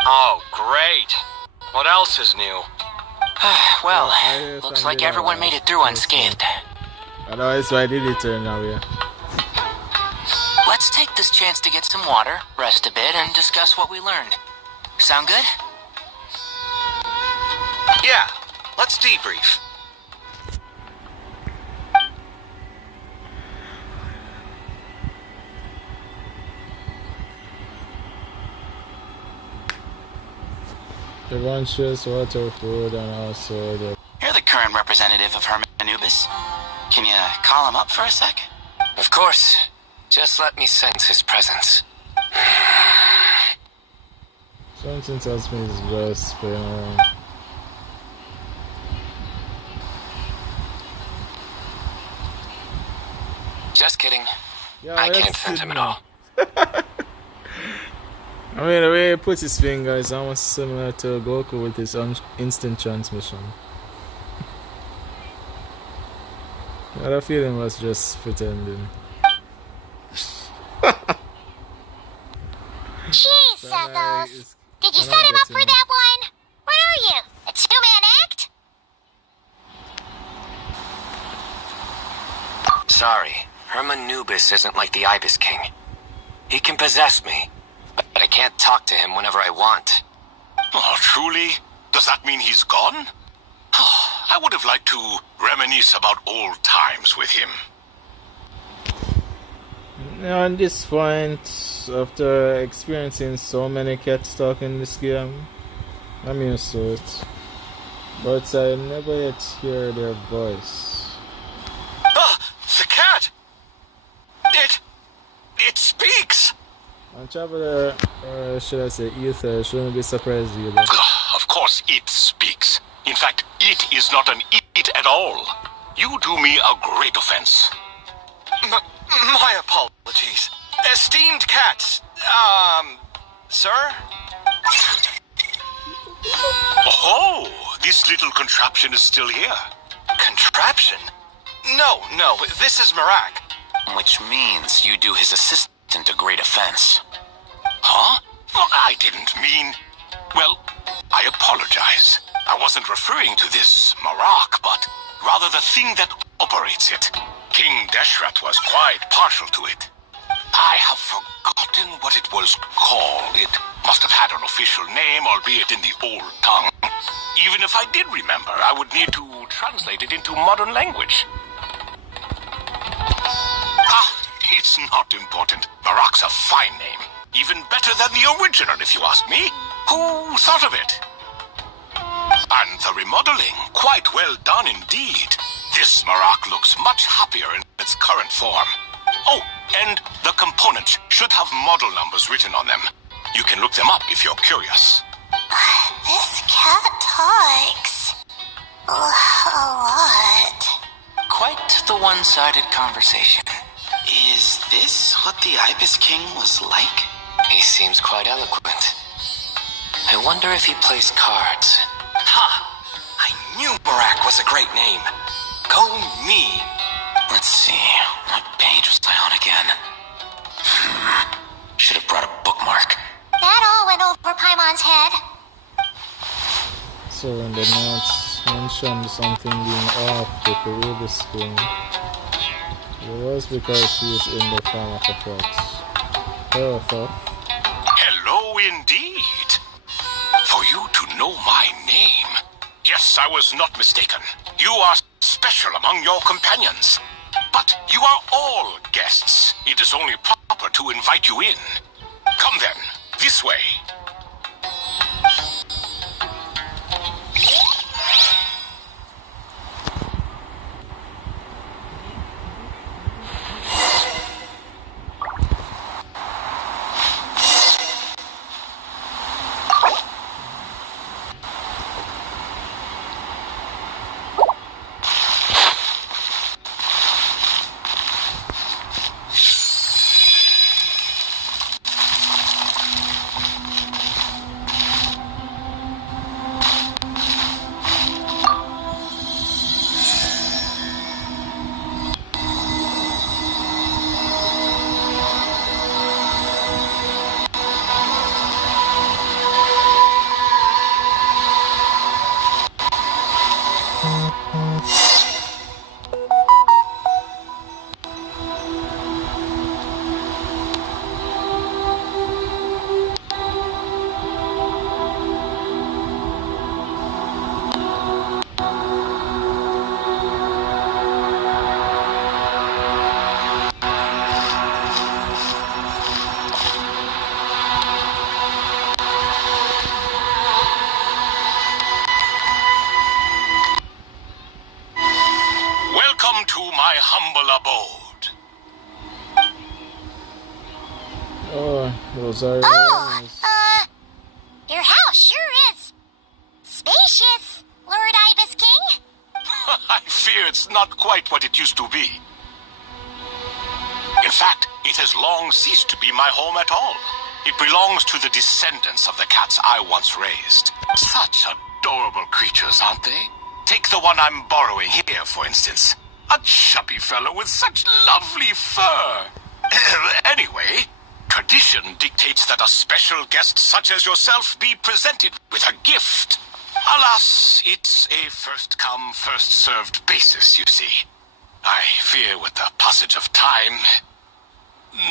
Oh, great. What else is new? Well, I looks found like it everyone out. made it through unscathed. Otherwise, why did it turn now, yeah? Let's take this chance to get some water, rest a bit, and discuss what we learned. Sound good? Yeah, let's debrief. Everyone shares water, food, and also the... You're the current representative of Herman Anubis. Can you call him up for a sec? Of course. Just let me sense his presence. Something tells me it's best spin around. Just kidding. Yeah, I let's can't sense see him at now. all. I mean, the way he puts his finger is almost similar to Goku with his instant transmission. I had a feeling was just pretending. Jeez, Sethos. Did you set him up for that one? What are you? A two-man act? Sorry, Herman Nubis isn't like the Ibis King. He can possess me, but I can't talk to him whenever I want. Oh, truly? Does that mean he's gone? Oh, I would have liked to reminisce about old times with him. Now, at this point, after experiencing so many cats talk in this game, I'm used to it. But I never yet hear their voice. Ah, the cat! It speaks! And Traveler, or should I say Ether, shouldn't be surprised either. Of course it speaks. In fact, it is not an it at all. You do me a great offense. My apologies. Esteemed cats. Sir? Oh, this little contraption is still here. Contraption? No, this is Marak. Which means you do his assistant a great offense. Huh? Well, I didn't mean... Well, I apologize. I wasn't referring to this Marak, but rather the thing that operates it. King Deshret was quite partial to it. I have forgotten what it was called. It must have had an official name, albeit in the old tongue. Even if I did remember, I would need to translate it into modern language. It's not important. Marak's a fine name. Even better than the original, if you ask me. Who thought of it? And the remodeling, quite well done indeed. This Marak looks much happier in its current form. Oh, and the components should have model numbers written on them. You can look them up if you're curious. This cat talks. A lot. Quite the one-sided conversation. Is this what the Ibis King was like? He seems quite eloquent. I wonder if he plays cards. Ha! I knew Marak was a great name. Go me. Let's see. What page was I on again? Should have brought a bookmark. That all went over Paimon's head. So when the notes mentioned something being off with the Ibis King, it was because he is in the form of a fox. Hello indeed. Yes, I was not mistaken. You are special among your companions. But you are all guests. It is only proper to invite you in. Come then, this way. Welcome to my humble abode. Oh, Rosario. Your house sure is spacious, Lord Ibis King. I fear it's not quite what it used to be. In fact, it has long ceased to be my home at all. It belongs to the descendants of the cats I once raised. Such adorable creatures, aren't they? Take the one I'm borrowing here, for instance. A chubby fellow with such lovely fur. Anyway, tradition dictates that a special guest such as yourself be presented with a gift. Alas, it's a first-come, first-served basis, you see. I fear with the passage of time,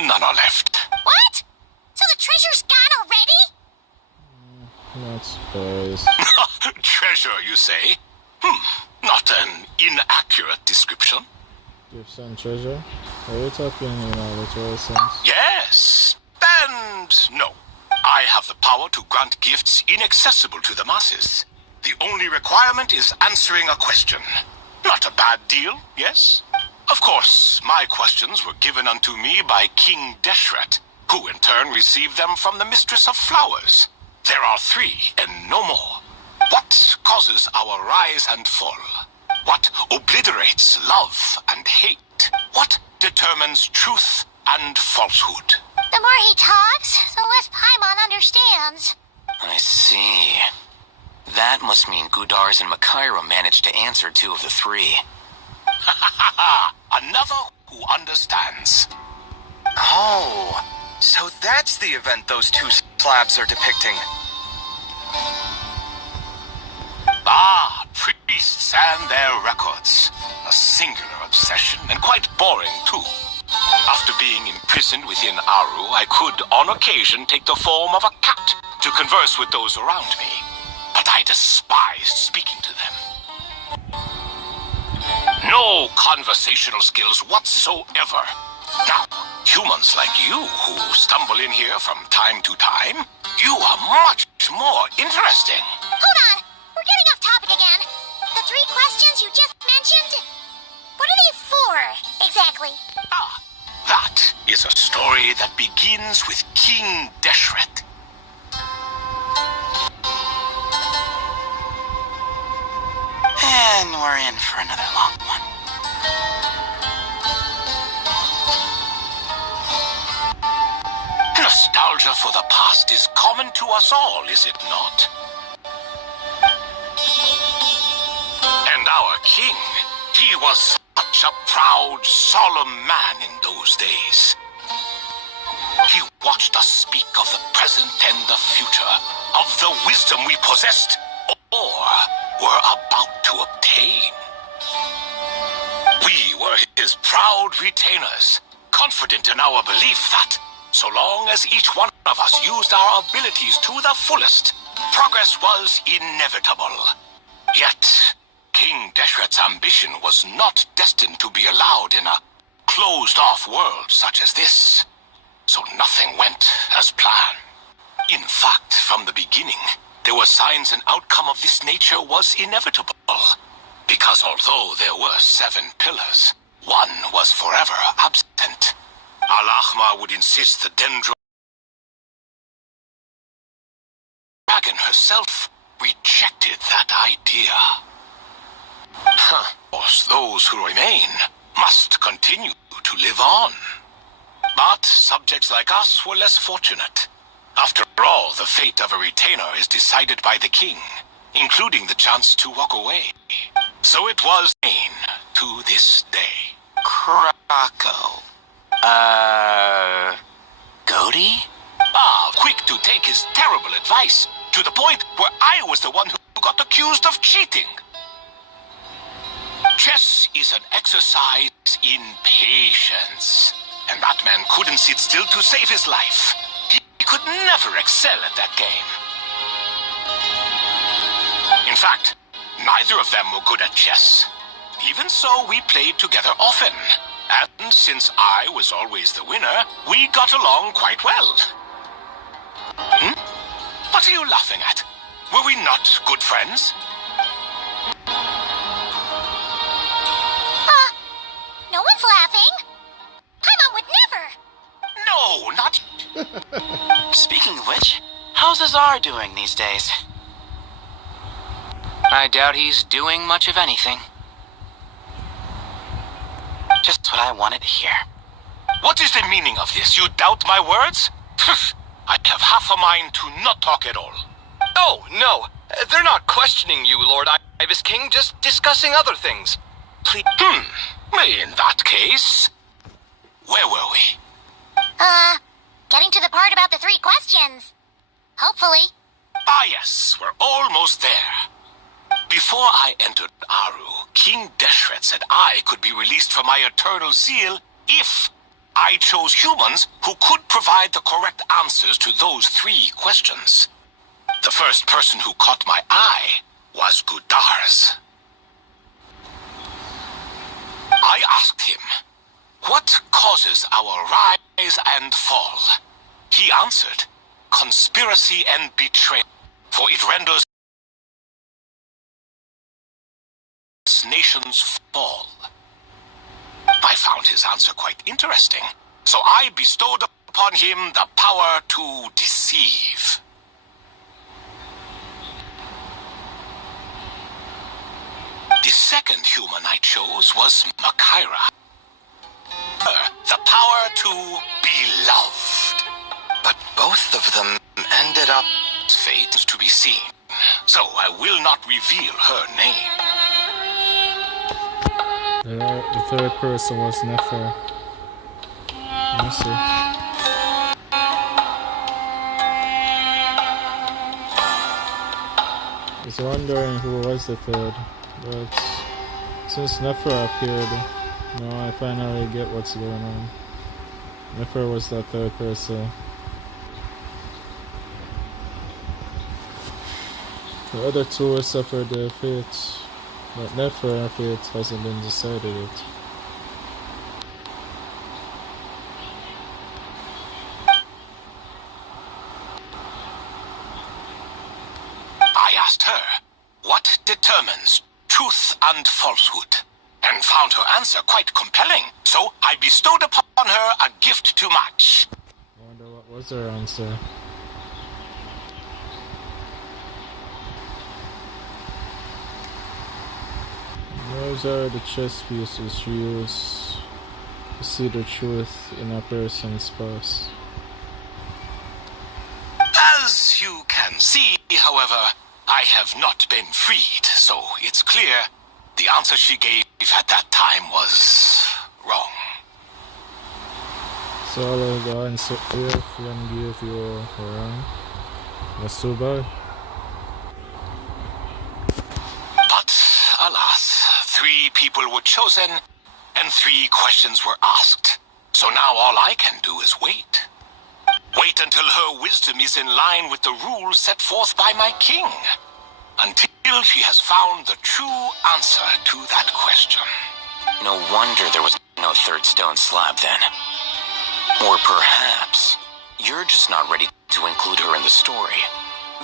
none are left. What? So the treasure's gone already? Not surprised. Treasure, you say? Not an inaccurate description. Gifts and treasure? Are you talking in a literal sense? Yes, and no. I have the power to grant gifts inaccessible to the masses. The only requirement is answering a question. Not a bad deal, yes? Of course, my questions were given unto me by King Deshret, who in turn received them from the Mistress of Flowers. There are 3, and no more. What causes our rise and fall? What obliterates love and hate? What determines truth and falsehood? The more he talks, the less Paimon understands. I see. That must mean Gudars and Makaira managed to answer 2 of the 3. Another who understands. Oh, so that's the event those 2 slabs are depicting. Ah, priests and their records. A singular obsession, and quite boring, too. After being imprisoned within Aru, I could, on occasion, take the form of a cat to converse with those around me. But I despised speaking to them. No conversational skills whatsoever. Now, humans like you who stumble in here from time to time, you are much more interesting. Hold on! We're getting off topic again. The 3 questions you just mentioned, what are they for, exactly? Ah, that is a story that begins with King Deshret. And we're in for another long one. Nostalgia for the past is common to us all, is it not? And our king, he was such a proud, solemn man in those days. He watched us speak of the present and the future, of the wisdom we possessed or were about to obtain. We were his proud retainers, confident in our belief that, so long as each one of us used our abilities to the fullest, progress was inevitable. Yet, King Deshret's ambition was not destined to be allowed in a closed-off world such as this. So nothing went as planned. In fact, from the beginning, there were signs an outcome of this nature was inevitable. Because although there were 7 pillars, one was forever absent. Al-Ahmar would insist the Dendro dragon herself rejected that idea. Of course, those who remain must continue to live on. But subjects like us were less fortunate. After all, the fate of a retainer is decided by the king, including the chance to walk away. So it was Ain to this day. Krakow. Goaty? Quick to take his terrible advice, to the point where I was the one who got accused of cheating. Chess is an exercise in patience, and that man couldn't sit still to save his life. He could never excel at that game. In fact, neither of them were good at chess. Even so, we played together often. And since I was always the winner, we got along quite well. What are you laughing at? Were we not good friends? No one's laughing. Paimon would never. No, not... Speaking of which, how's Azar doing these days? I doubt he's doing much of anything. Just what I wanted to hear. What is the meaning of this? You doubt my words? I have half a mind to not talk at all. Oh, no. They're not questioning you, Lord Ibis King, just discussing other things. Please. In that case... Where were we? Getting to the part about the 3 questions. Hopefully. Yes, we're almost there. Before I entered Aru, King Deshret said I could be released from my eternal seal if I chose humans who could provide the correct answers to those 3 questions. The first person who caught my eye was Gudar's. I asked him, what causes our rise and fall? He answered, conspiracy and betrayal, for it renders nations fall. I found his answer quite interesting, so I bestowed upon him the power to deceive. The second human I chose was Makaira. The power to be loved. But both of them ended up... Fate is to be seen, so I will not reveal her name. The third person was Nefer. Let me see. I was wondering who was the third, but since Nefer appeared, now I finally get what's going on. Nefer was that third person. The other 2 suffered their fate, but Nefer fate hasn't been decided yet. I asked her, what determines truth and falsehood? And found her answer quite compelling, so I bestowed upon her a gift to match. I wonder what was her answer. Those are the chess pieces she used to see the truth in a person's past. As you can see, however, I have not been freed, so it's clear the answer she gave at that time was wrong. So all of the answer if and give you wrong. That's too bad. But alas, 3 people were chosen and 3 questions were asked. So now all I can do is wait. Wait until her wisdom is in line with the rules set forth by my king. Until until she has found the true answer to that question. No wonder there was no third stone slab then. Or perhaps you're just not ready to include her in the story.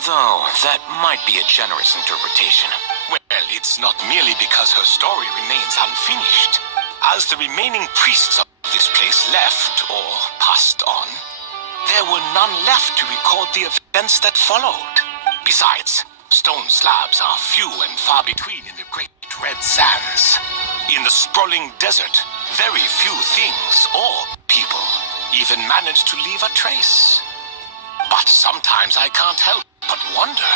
Though, that might be a generous interpretation. Well, it's not merely because her story remains unfinished. As the remaining priests of this place left, or passed on, there were none left to record the events that followed. Besides, stone slabs are few and far between in the great red sands. In the sprawling desert, very few things or people even manage to leave a trace. But sometimes I can't help but wonder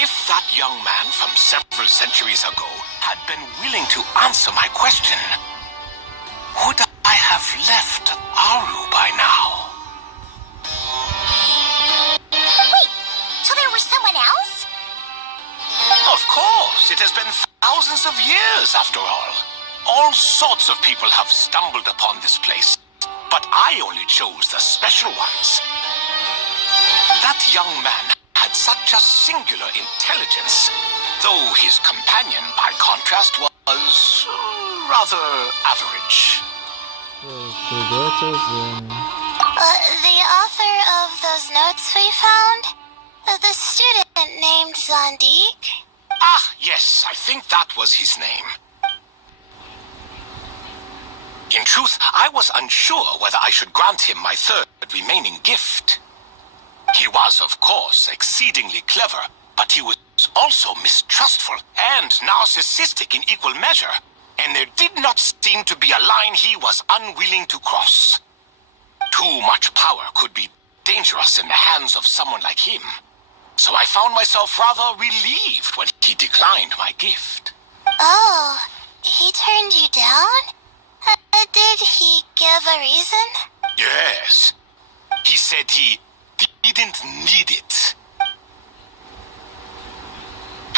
if that young man from several centuries ago had been willing to answer my question, would I have left Aru by now? Wait, so there was someone else? Of course, it has been thousands of years after all. All sorts of people have stumbled upon this place, but I only chose the special ones. That young man had such a singular intelligence, though his companion, by contrast, was rather average. The author of those notes we found? The student named Zandik? Ah, yes, I think that was his name. In truth, I was unsure whether I should grant him my third remaining gift. He was, of course, exceedingly clever, but he was also mistrustful and narcissistic in equal measure, and there did not seem to be a line he was unwilling to cross. Too much power could be dangerous in the hands of someone like him, so I found myself rather relieved when he declined my gift. Oh, he turned you down? Did he give a reason? Yes. He said he didn't need it.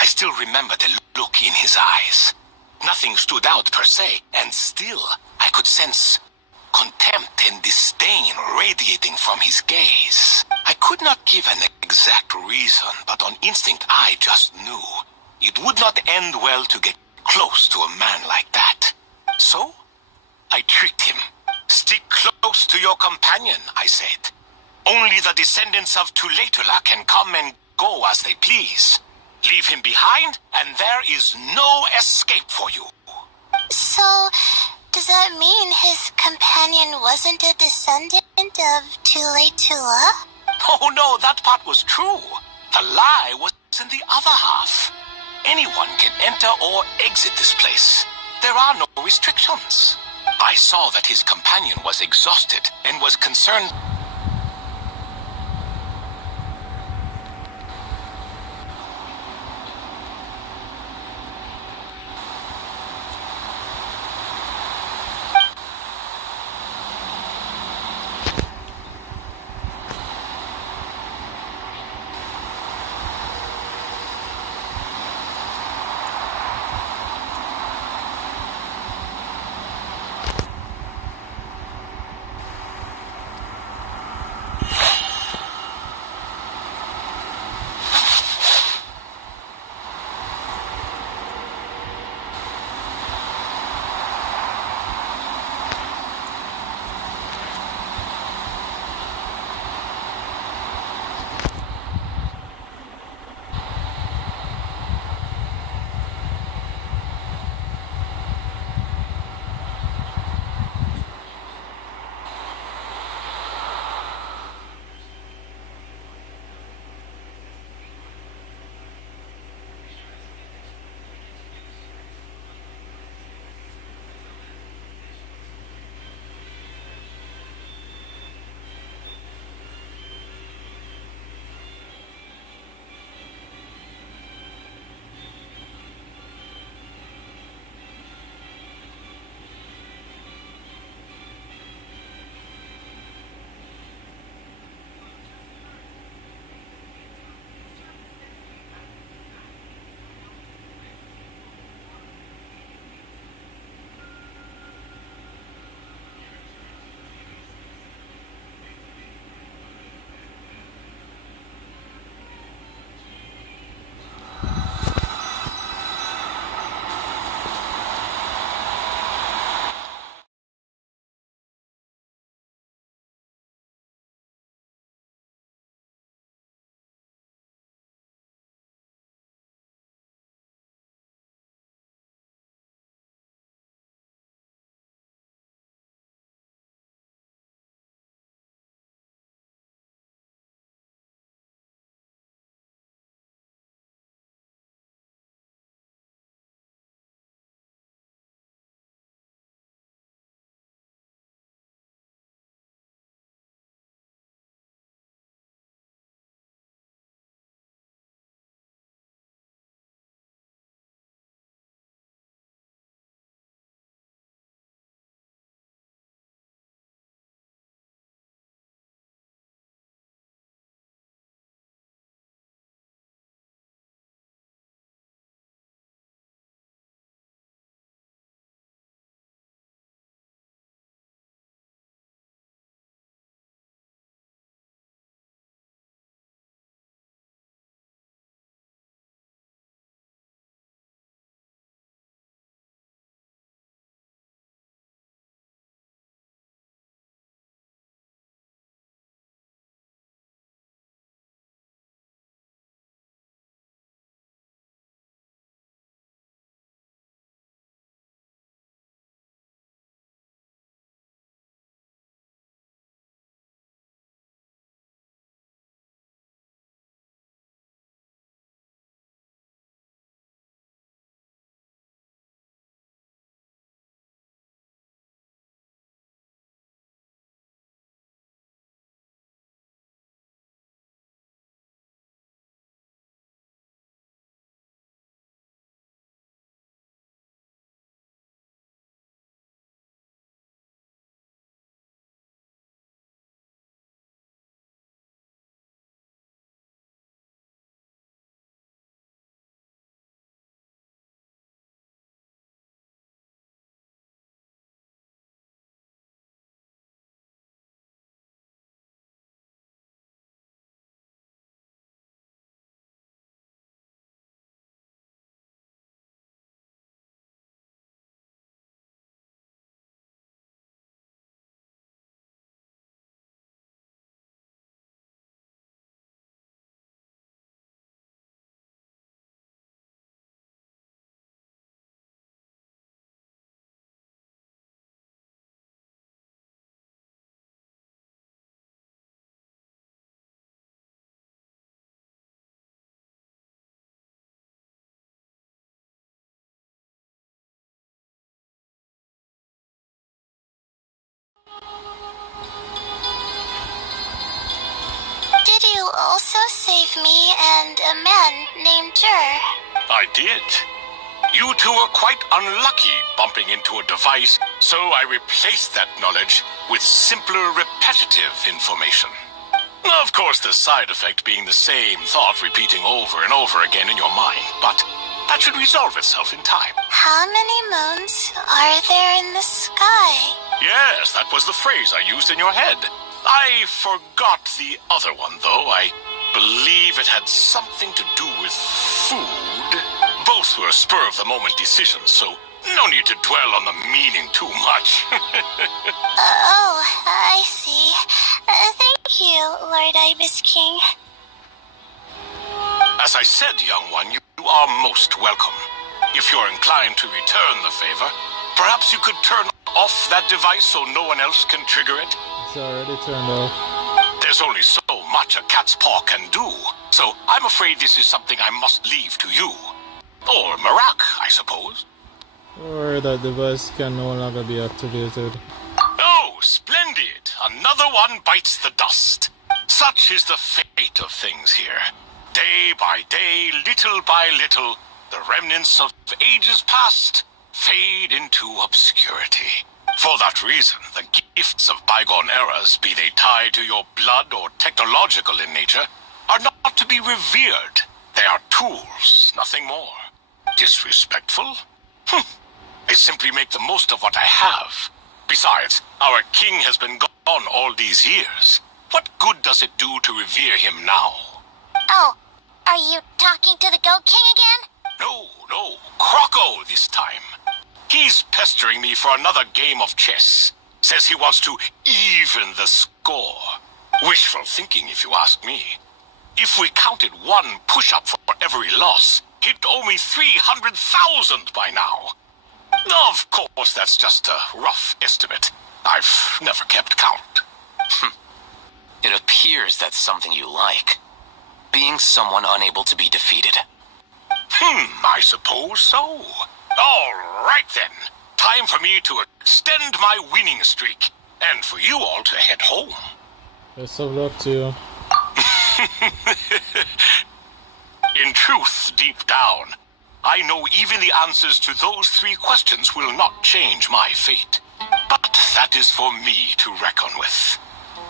I still remember the look in his eyes. Nothing stood out per se, and still I could sense contempt and disdain radiating from his gaze. I could not give an exact reason, but on instinct I just knew it would not end well to get close to a man like that. So I tricked him. Stick close to your companion, I said. Only the descendants of Tulatula can come and go as they please. Leave him behind, and there is no escape for you. So, does that mean his companion wasn't a descendant of Tulatula? Oh no, that part was true. The lie was in the other half. Anyone can enter or exit this place. There are no restrictions. I saw that his companion was exhausted and was concerned. also save me and a man named Jur. I did. You two were quite unlucky bumping into a device, so I replaced that knowledge with simpler, repetitive information. Of course, the side effect being the same thought repeating over and over again in your mind, but that should resolve itself in time. How many moons are there in the sky? Yes, that was the phrase I used in your head. I forgot the other one, though. I believe it had something to do with food. Both were spur-of-the-moment decisions, so no need to dwell on the meaning too much. Oh, I see. Thank you, Lord Ibis King. As I said, young one, you are most welcome. If you're inclined to return the favor, perhaps you could turn off that device so no one else can trigger it? It's already turned off. There's only so much a cat's paw can do, so I'm afraid this is something I must leave to you. Or Marak, I suppose. Or that device can no longer be activated. Oh, splendid! Another one bites the dust. Such is the fate of things here. Day by day, little by little, the remnants of ages past fade into obscurity. For that reason, the gifts of bygone eras, be they tied to your blood or technological in nature, are not to be revered. They are tools, nothing more. Disrespectful? I simply make the most of what I have. Besides, our king has been gone all these years. What good does it do to revere him now? Oh, are you talking to the Goat King again? No, Croco this time. He's pestering me for another game of chess. Says he wants to even the score. Wishful thinking, if you ask me. If we counted one push-up for every loss, he'd owe me 300,000 by now. Of course, that's just a rough estimate. I've never kept count. It appears that's something you like. Being someone unable to be defeated. I suppose so. All right then. Time for me to extend my winning streak. And for you all to head home. Best of luck to you. In truth, deep down, I know even the answers to those 3 questions will not change my fate. But that is for me to reckon with.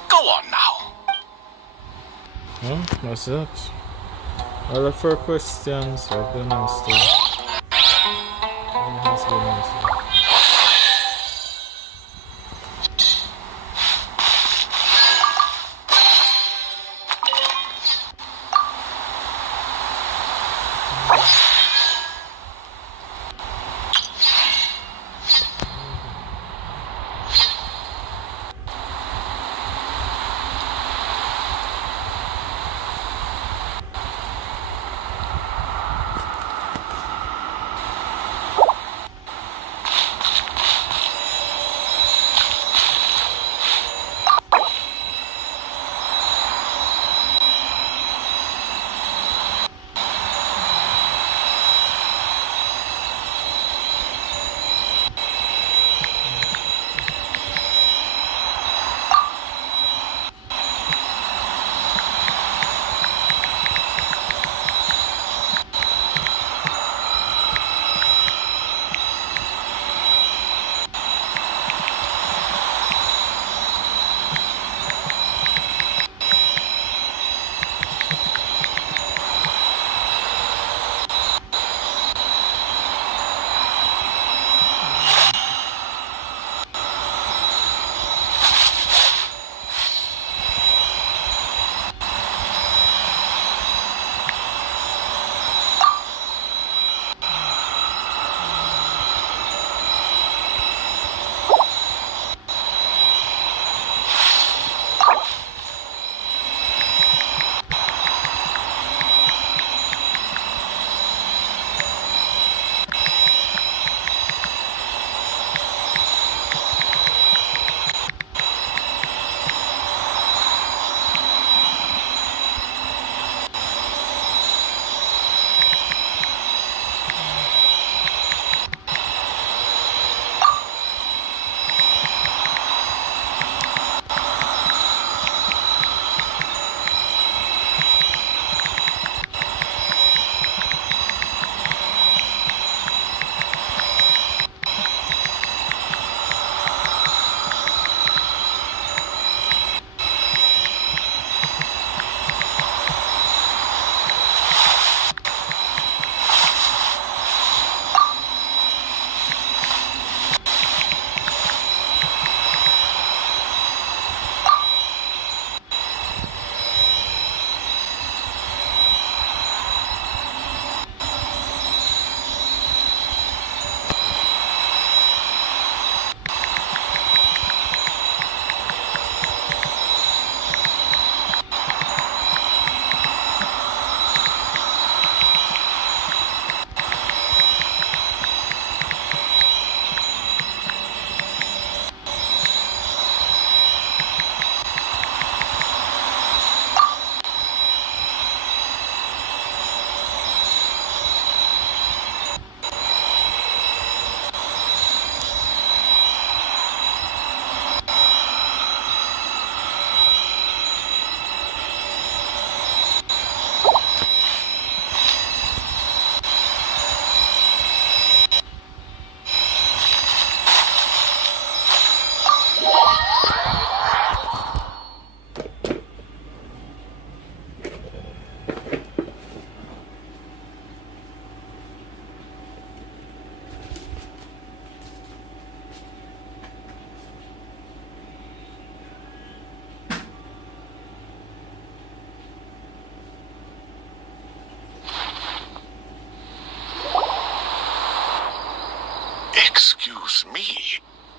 Go on now. Well, that's it. All the 4 questions have been answered. One has been answered.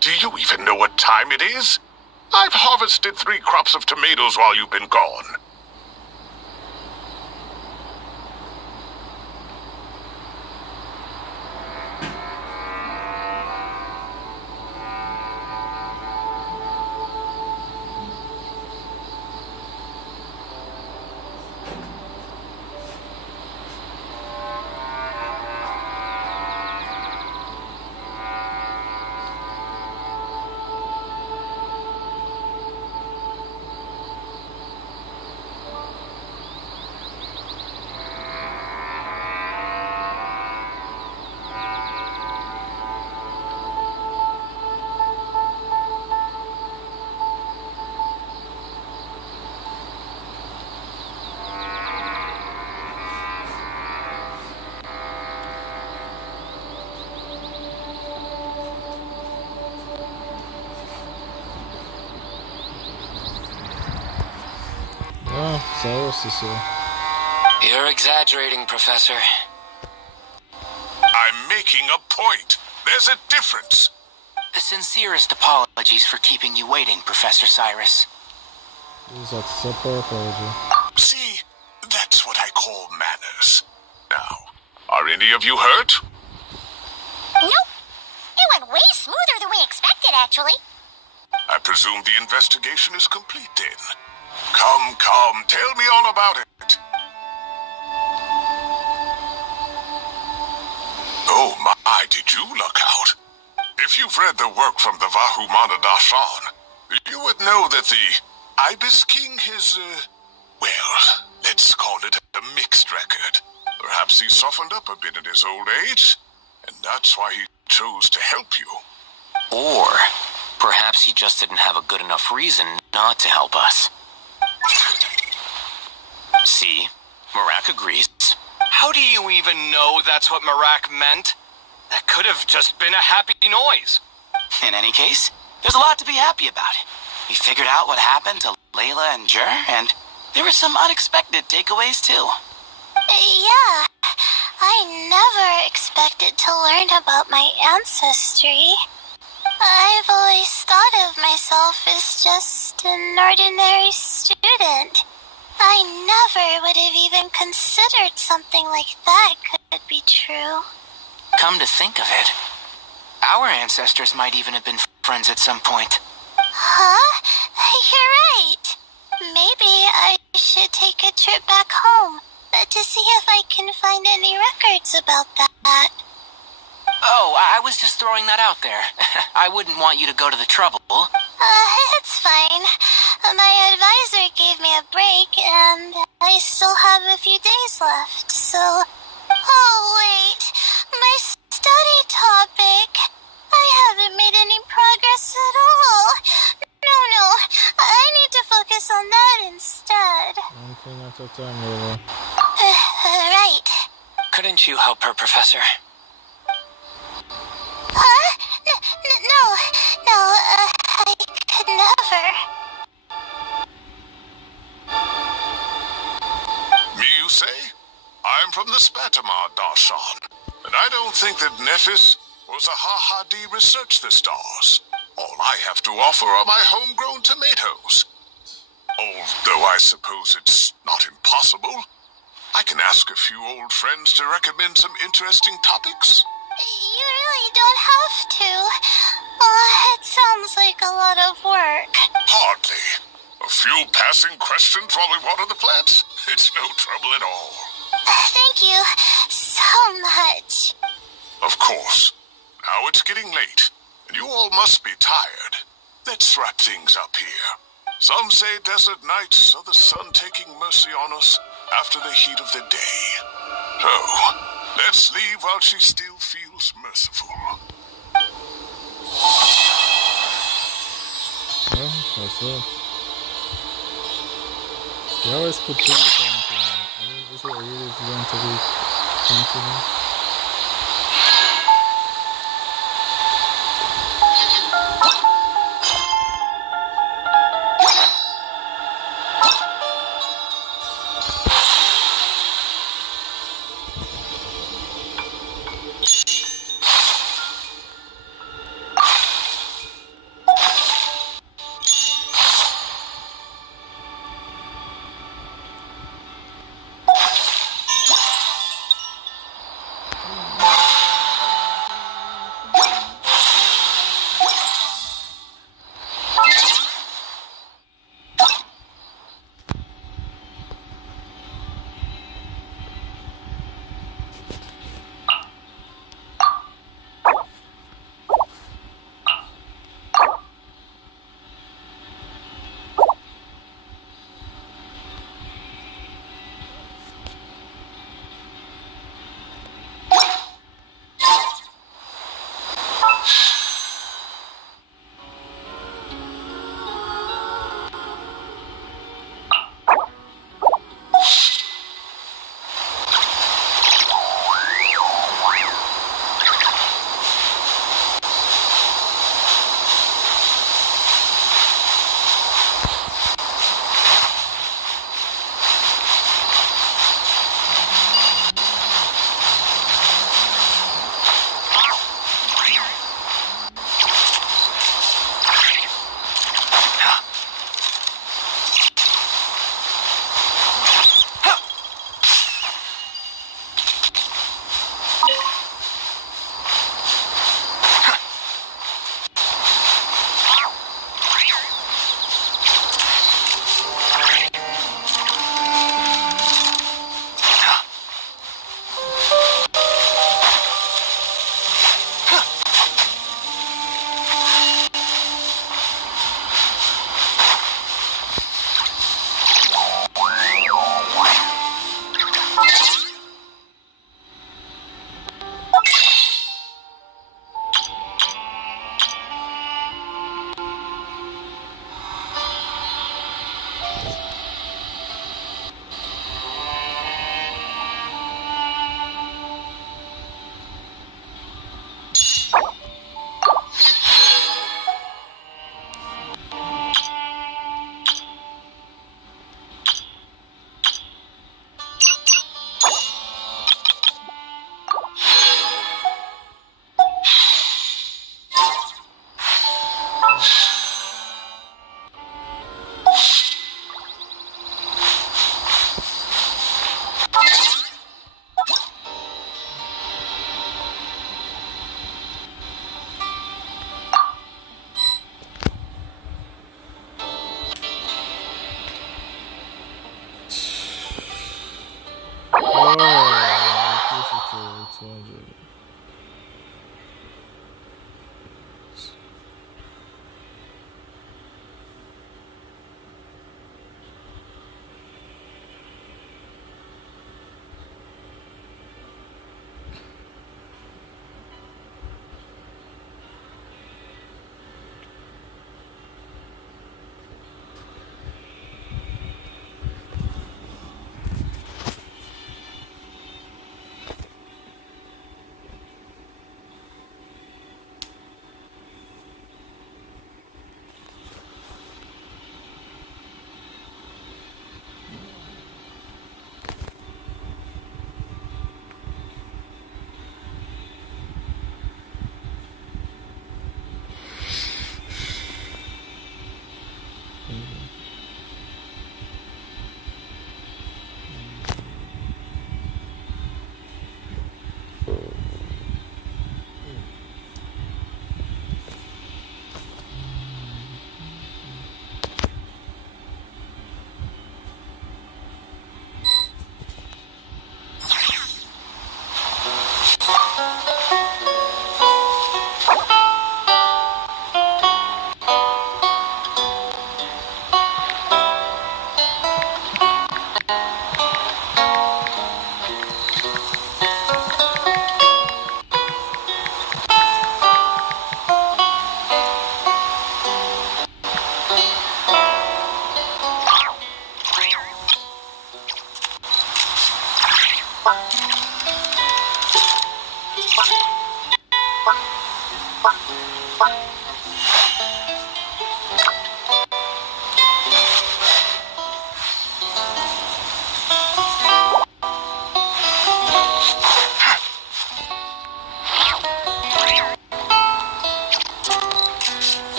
Do you even know what time it is? I've harvested 3 crops of tomatoes while you've been gone. Oh, Cyrus is here. You're exaggerating, Professor. I'm making a point. There's a difference. The sincerest apologies for keeping you waiting, Professor Cyrus. He's at supper apology. See, that's what I call manners. Now, are any of you hurt? Nope. It went way smoother than we expected, actually. I presume the investigation is complete then. Come, tell me all about it. Oh my, did you look out? If you've read the work from the Vahumana Dashan, you would know that the Ibis King has, well, let's call it a mixed record. Perhaps he softened up a bit in his old age, and that's why he chose to help you. Or perhaps he just didn't have a good enough reason not to help us. See, Marak agrees. How do you even know that's what Marak meant? That could have just been a happy noise. In any case, there's a lot to be happy about. We figured out what happened to Layla and Jur, and there were some unexpected takeaways too. Yeah, I never expected to learn about my ancestry. I've always thought of myself as just an ordinary student. I never would have even considered something like that could be true. Come to think of it, our ancestors might even have been friends at some point. Huh? You're right. Maybe I should take a trip back home to see if I can find any records about that. Oh, I was just throwing that out there. I wouldn't want you to go to the trouble. It's fine. My advisor gave me a break, and I still have a few days left, so... Oh, wait. My study topic. I haven't made any progress at all. No. I need to focus on that instead. One thing at a time, Layla. Right. Couldn't you help her, Professor? Huh? No, I could never. Me, you say? I'm from the Spatamar Darshan, and I don't think that Nephis or Zahahadi researched the stars. All I have to offer are my homegrown tomatoes. Although I suppose it's not impossible. I can ask a few old friends to recommend some interesting topics. You really don't have to. It sounds like a lot of work. Hardly. A few passing questions while we water the plants? It's no trouble at all. Thank you so much. Of course. Now it's getting late, and you all must be tired. Let's wrap things up here. Some say desert nights are the sun taking mercy on us after the heat of the day. So, let's leave while she still feels merciful. Yeah, that's it. You always put pretty something. I mean, is it really going to be continuing?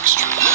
extra food.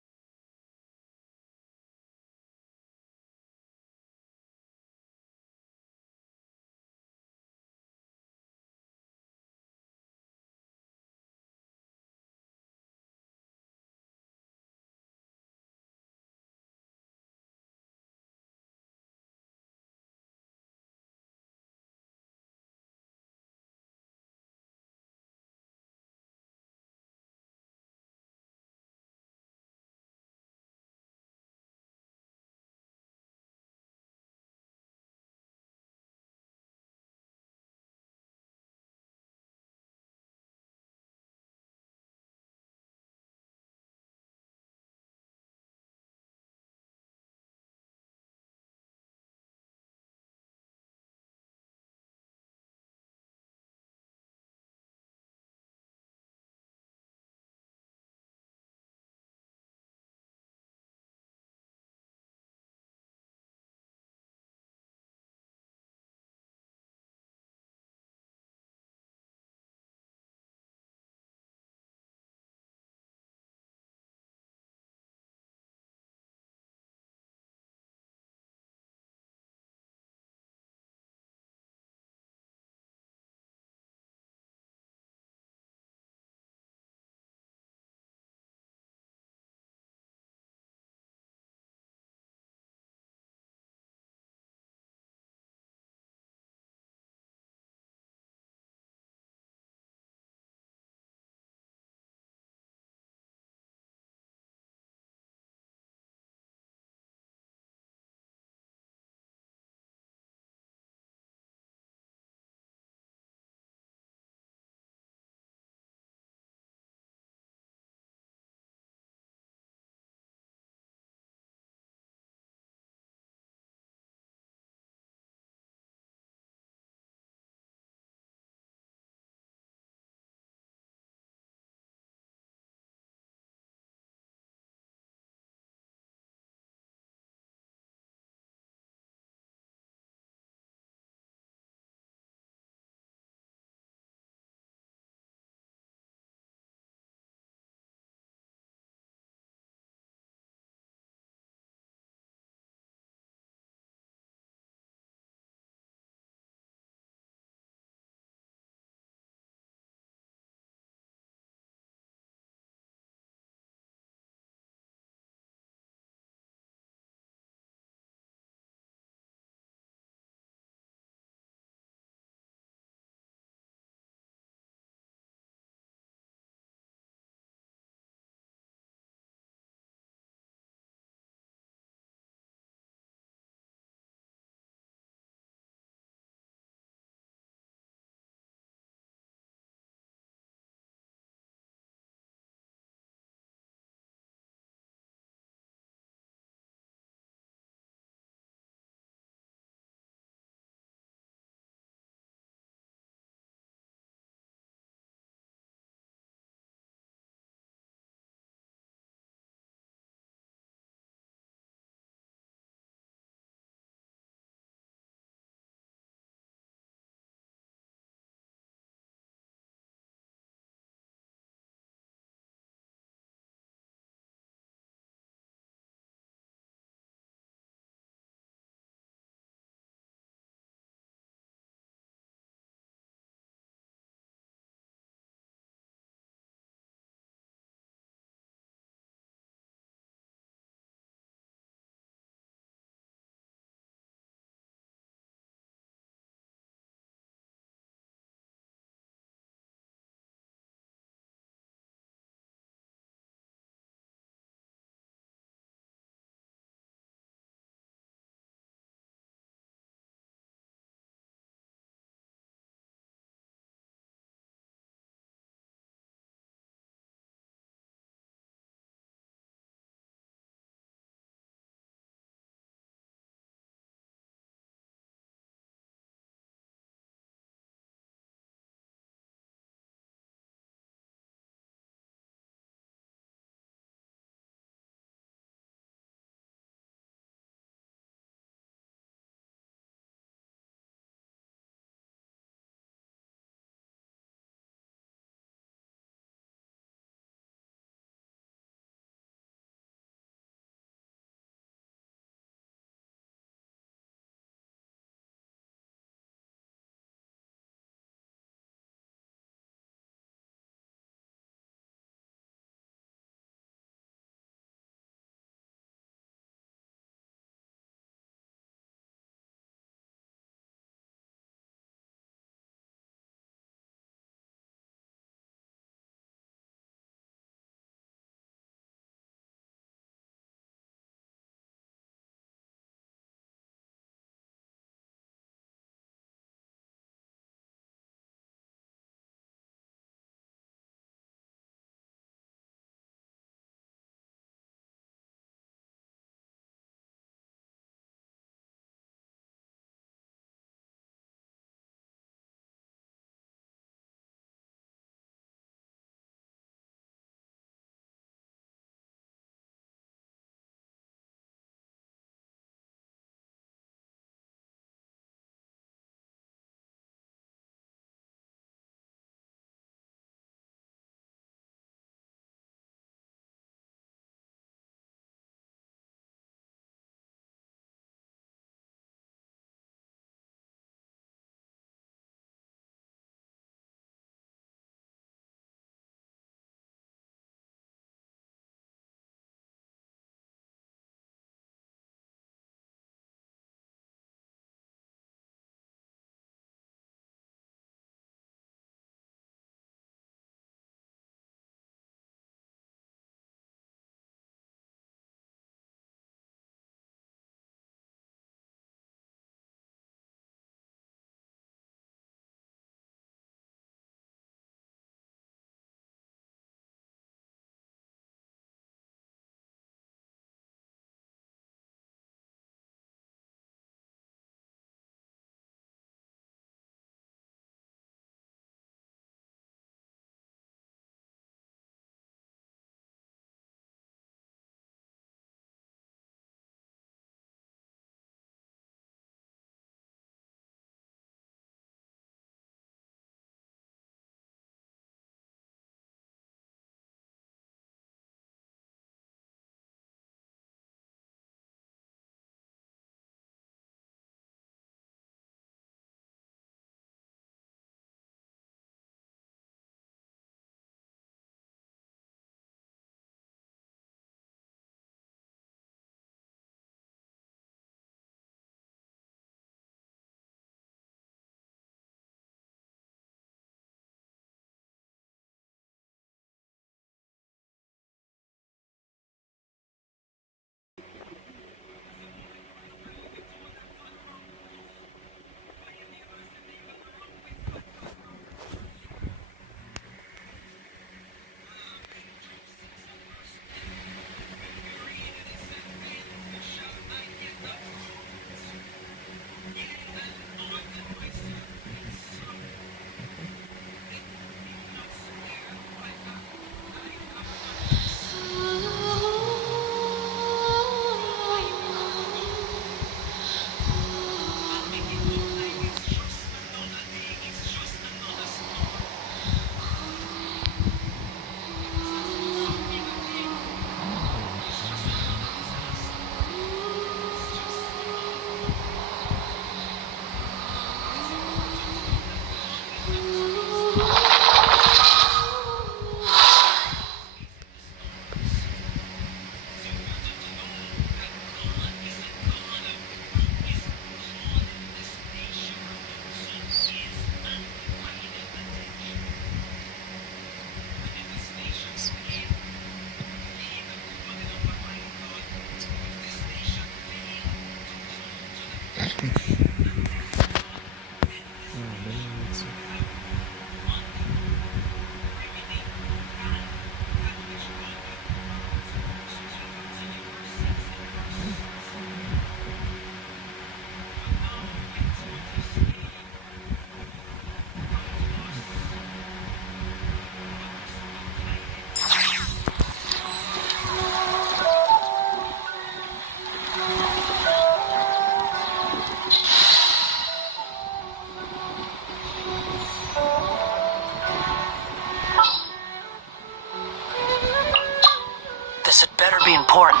be important.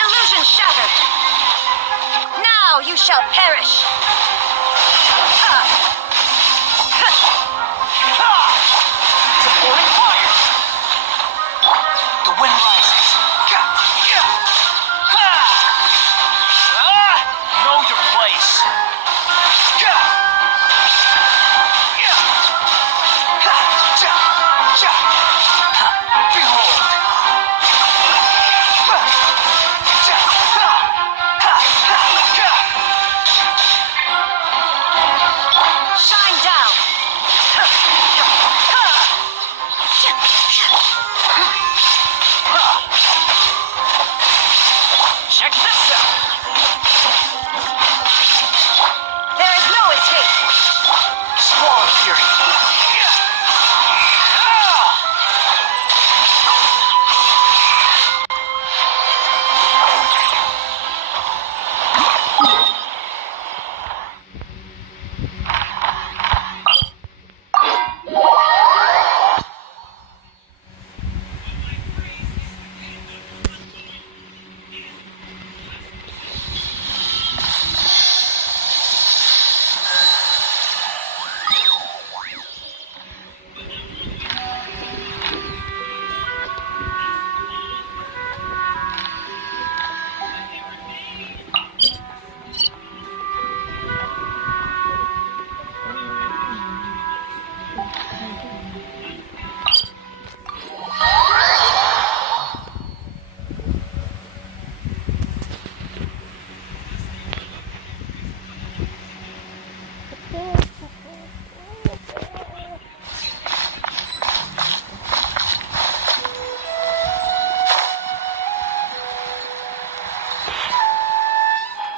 Illusion shattered! Now you shall perish! Supporting fire! The wind rises. Know your place. Behold! Shine down! Check this out! There is no escape! Squall Fury!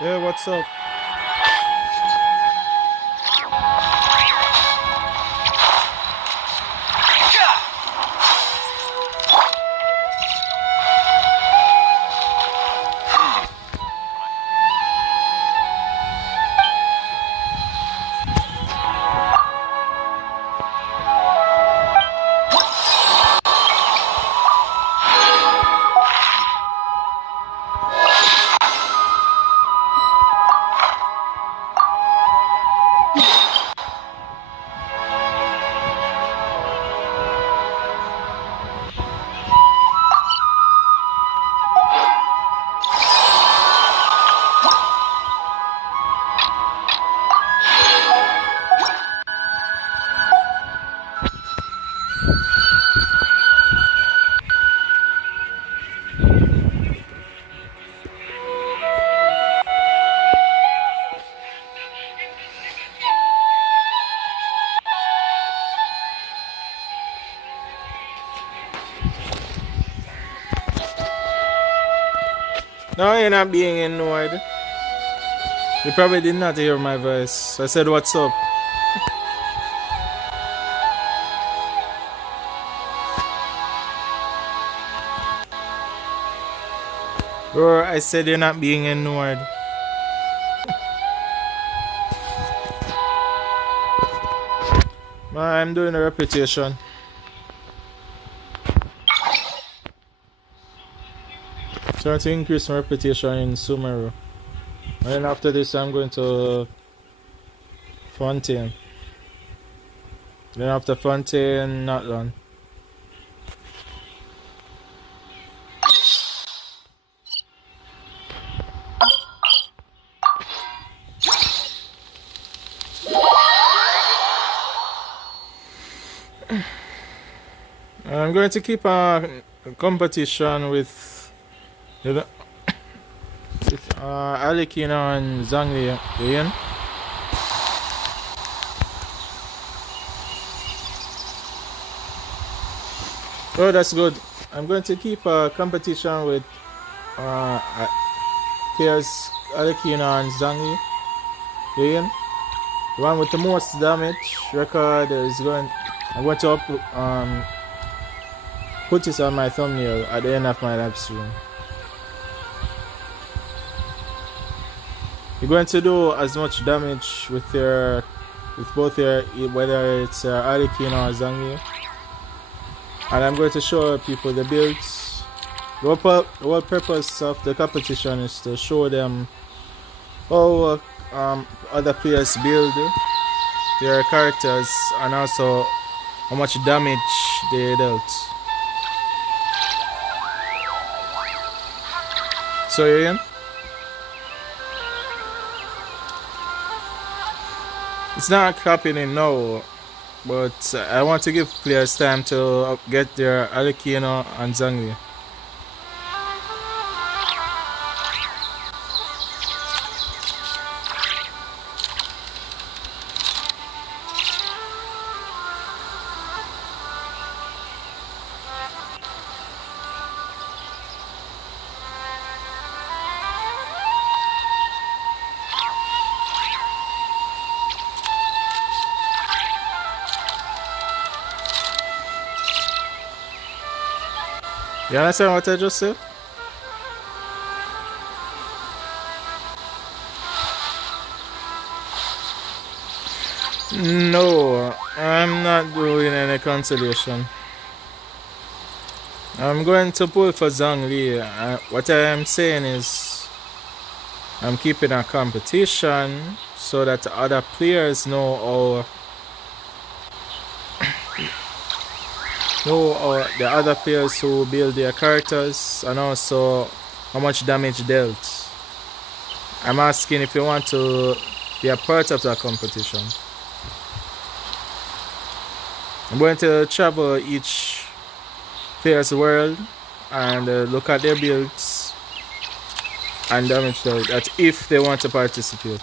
Yeah, what's up? No, you're not being ignored. You probably did not hear my voice. I said, what's up? Bro, I said you're not being ignored. I'm doing a reputation. Trying to increase my reputation in Sumeru. And then after this, I'm going to Fontaine. Then after Fontaine, not long. I'm going to keep a competition with Alikina and Zhangli. Ian. Oh, that's good. I'm going to keep a competition with pairs Alikina and Zhangli. Ian. The one with the most damage record is going. I'm going to put this on my thumbnail at the end of my live stream. You're going to do as much damage with both your, whether it's Arikin or Zangi. And I'm going to show people the builds. The whole purpose of the competition is to show them how other players build their characters and also how much damage they dealt. So Ian? It's not happening now, but I want to give players time to get their Alikino and Zangli. You understand what I just said? No, I'm not doing any consolation. I'm going to pull for Zhangli. What I am saying is I'm keeping a competition so that other players know the other players who build their characters and also how much damage dealt. I'm asking if you want to be a part of that competition. I'm going to travel each player's world and look at their builds and damage dealt, that if they want to participate.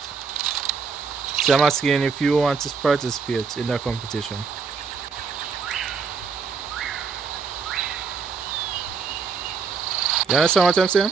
So I'm asking if you want to participate in that competition. You understand what I'm saying?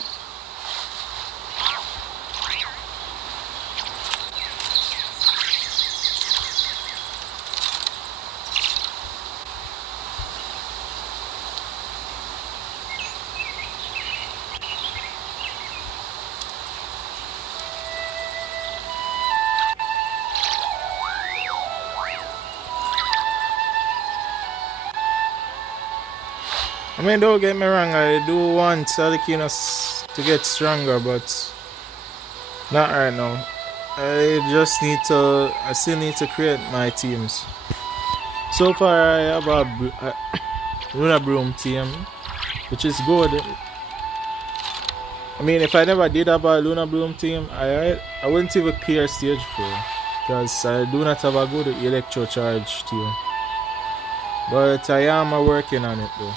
I mean, don't get me wrong, I do want Salikinos to get stronger, but not right now. I still need to create my teams. So far, I have a Luna Broom team, which is good. I mean, if I never did have a Luna Bloom team, I wouldn't even clear stage 4, because I do not have a good electro charge team. But I am working on it though.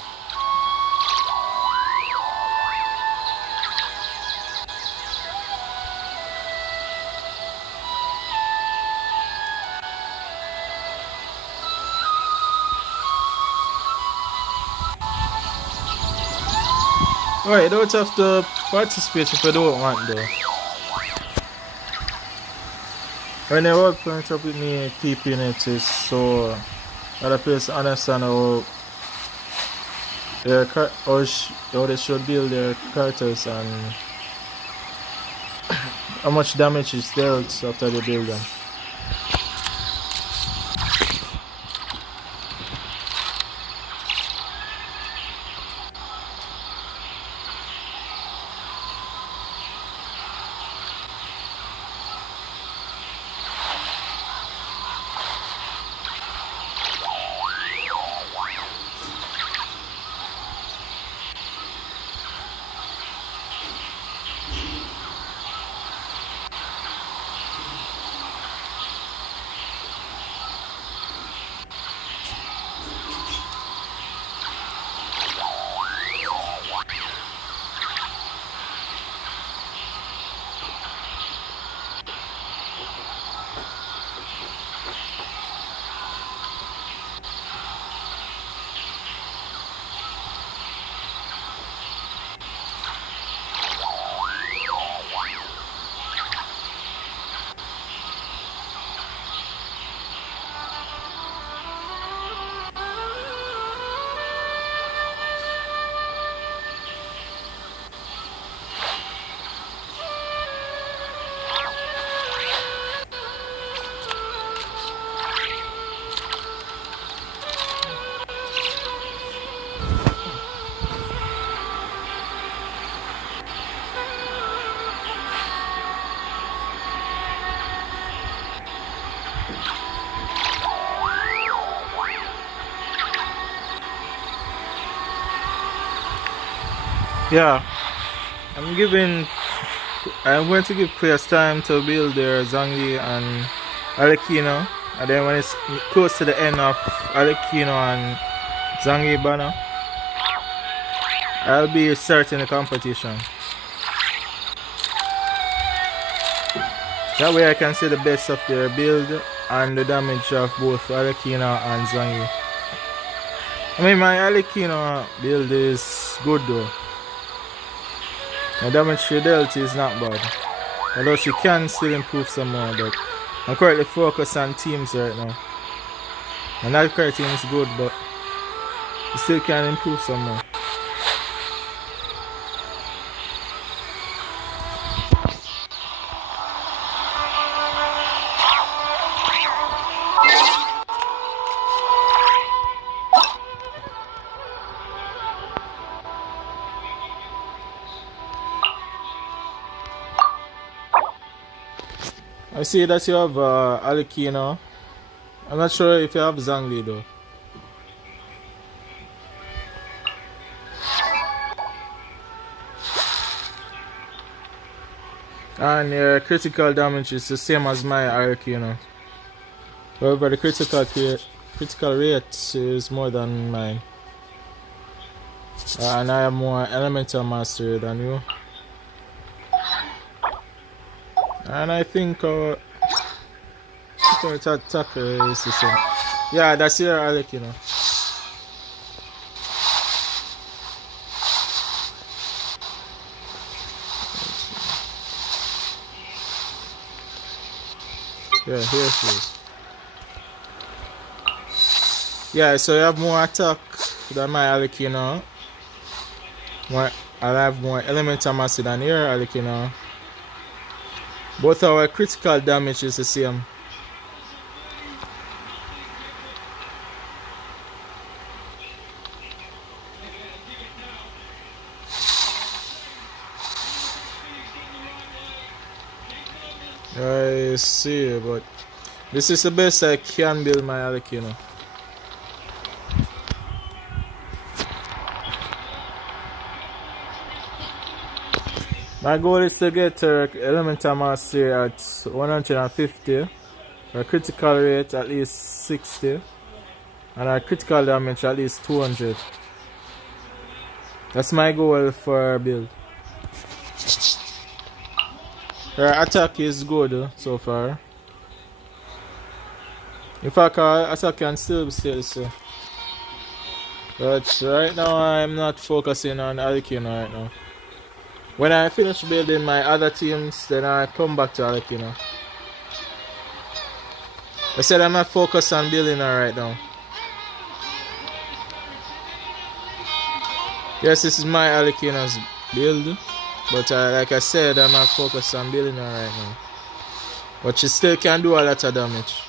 Alright, you don't have to participate if you don't want though. When the whole point up with me keeping it is so other players understand how how they should build their characters and how much damage is dealt after they build them. Yeah, I'm going to give players time to build their Zangi and Arlecchino, and then when it's close to the end of Arlecchino and Zangi banner, I'll be starting the competition. That way I can see the best of their build and the damage of both Arlecchino and Zangi. I mean, my Arlecchino build is good though. The damage she dealt is not bad, although she can still improve some more, but I'm currently focused on teams right now. And that current team is good, but you still can improve some more. I see that you have Arlecchino. I'm not sure if you have Zangli though. And your critical damage is the same as my Arlecchino. However, the critical rate is more than mine. And I have more elemental mastery than you. And I think our attacker is the same. Yeah, that's your Arlecchino. Yeah, here she is. Yeah, so you have more attack than my Arlecchino. I have more elemental mastery than your Arlecchino. Both our critical damage is the same. I see, but this is the best I can build my Arlecchino. My goal is to get her elemental mastery at 150, her critical rate at least 60, and her critical damage at least 200. That's my goal for her build. Her attack is good so far. In fact, her attack can still be still so. But right now I'm not focusing on Arlecchino right now. When I finish building my other teams, then I come back to Alekina. I said I'm not focused on building her right now. Yes, this is my Alekina's build, but like I said, I'm not focused on building her right now. But she still can do a lot of damage.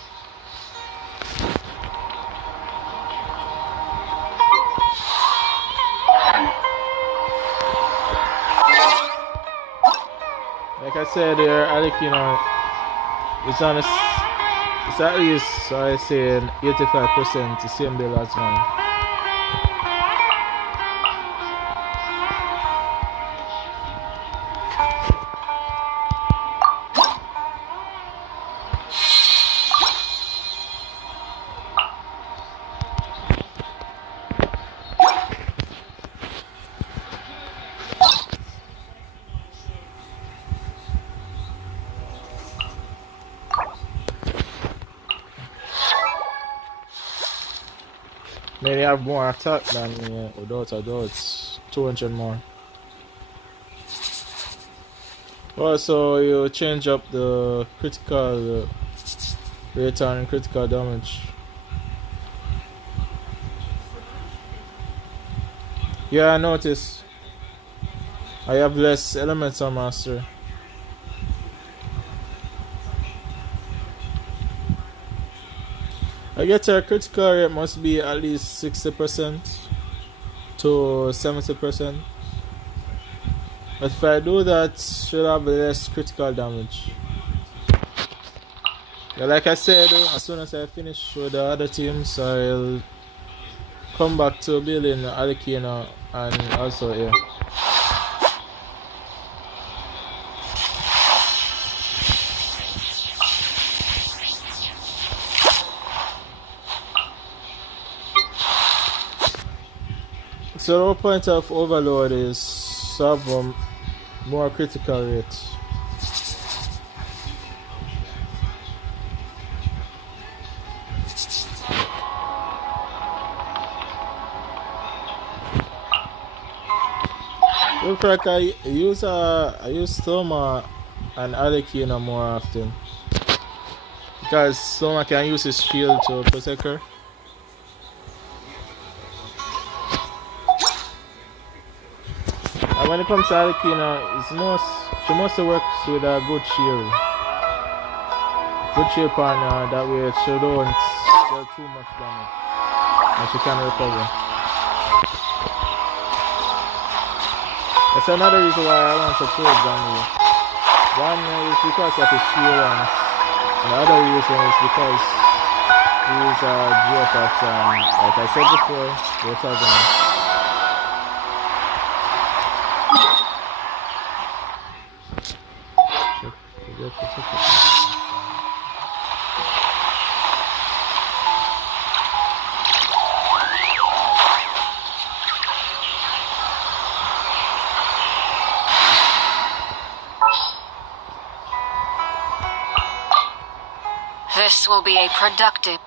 Like I said, Alekina is on it's at least, so I say, 85% the same build as mine. Maybe have more attack than me, without a doubt. 200 more. Also, you change up the critical rate and critical damage. Yeah, I noticed. I have less elements on master. I get her critical rate must be at least 60% to 70%. But if I do that, she'll have less critical damage. Yeah, like I said, as soon as I finish with the other teams, I'll come back to building Alekina and also here. So the whole point of Overload is to have more critical rate. In fact, I use Soma and Alekina more often because Soma can use his shield to protect her. And when it comes to Alekina, she mostly works with a good shield. Good shield partner, that way she don't deal too much damage. And she can recover. That's another reason why I want to play Zangi. One is because of his shield, and the other reason is because he is a GFF, and like I said before, we're talking. This will be a productive...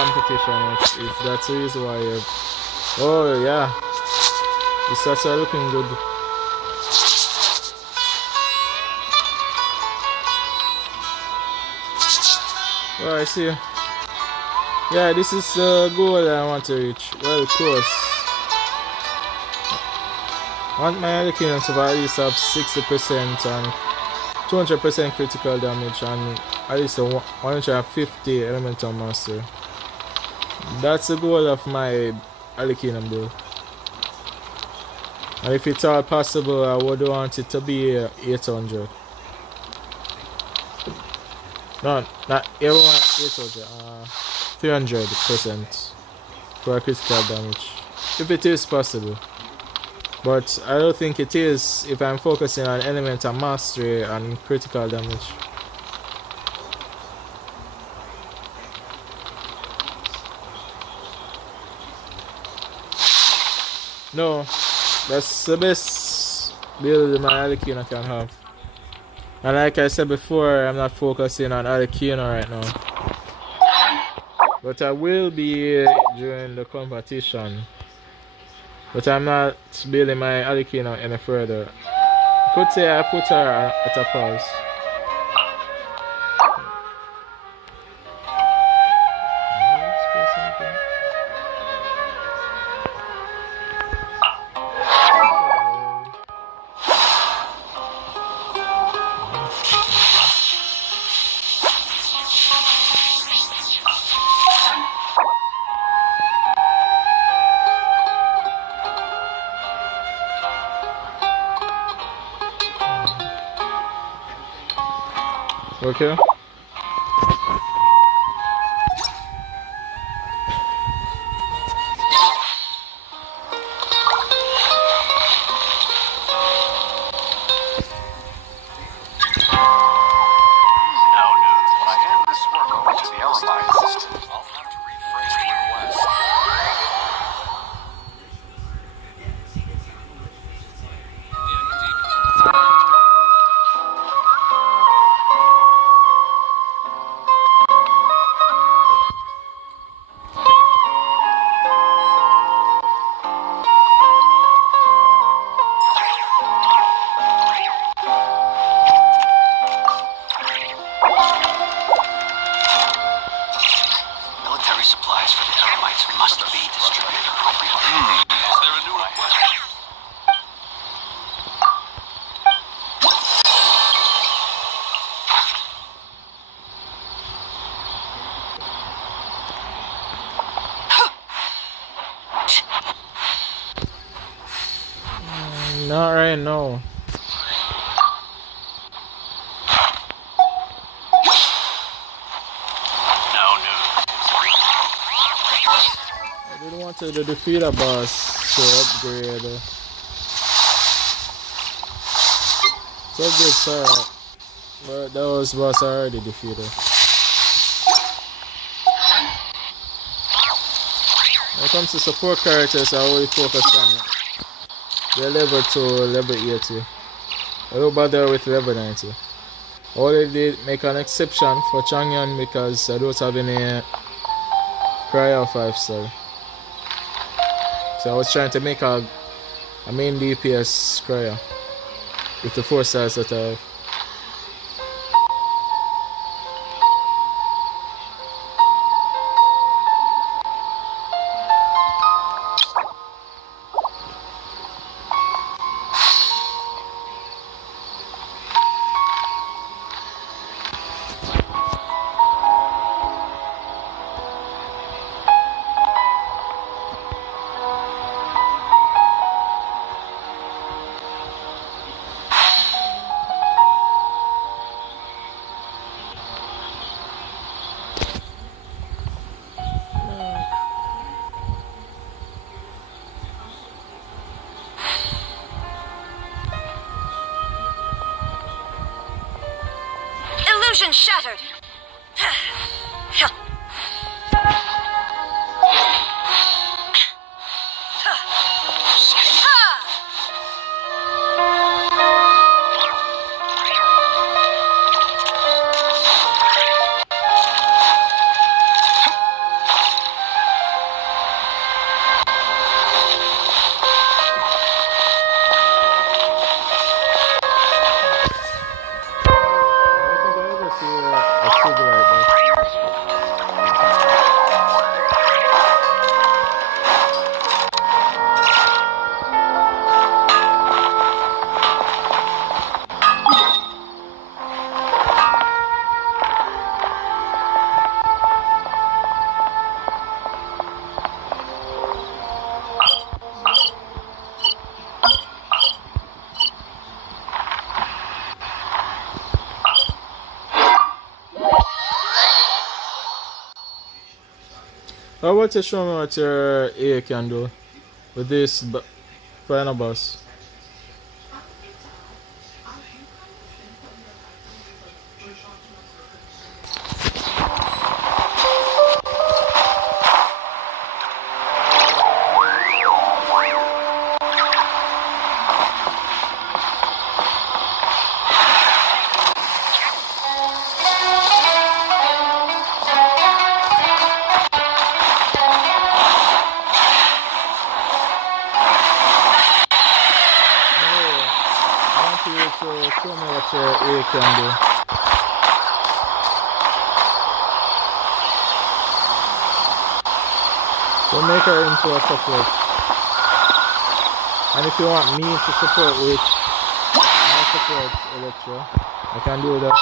competition. If that's the reason why you're... Oh, yeah. The stats are looking good. Oh, I see. Yeah, this is the goal I want to reach. Well, close. I want my Arlecchino to at least have 60% and 200% critical damage and at least a 150 elemental master. That's the goal of my Arlecchino build. And if it's all possible, I would want it to be 800. No, not everyone 800. 300% for critical damage. If it is possible. But I don't think it is if I'm focusing on elemental mastery and critical damage. No, that's the best build my Arlecchino can have. And like I said before, I'm not focusing on Arlecchino right now. But I will be during the competition. But I'm not building my Arlecchino any further. Could say I put her at a pause. Okay. Not right now. I didn't want to defeat a boss to upgrade. To upgrade Sarah, but that was boss I already defeated. When it comes to support characters, I only focus on the level 2, level 80. I don't bother with level 90. I only did make an exception for Changyan because I don't have any prior 5 star. So I was trying to make a main DPS cryo with the 4 stars that I have. Illusion shattered. How about you show me what your A can do with this final boss? Show me what your A can do. Don't make her into a support. And if you want me to support with my support Electro, I can do that.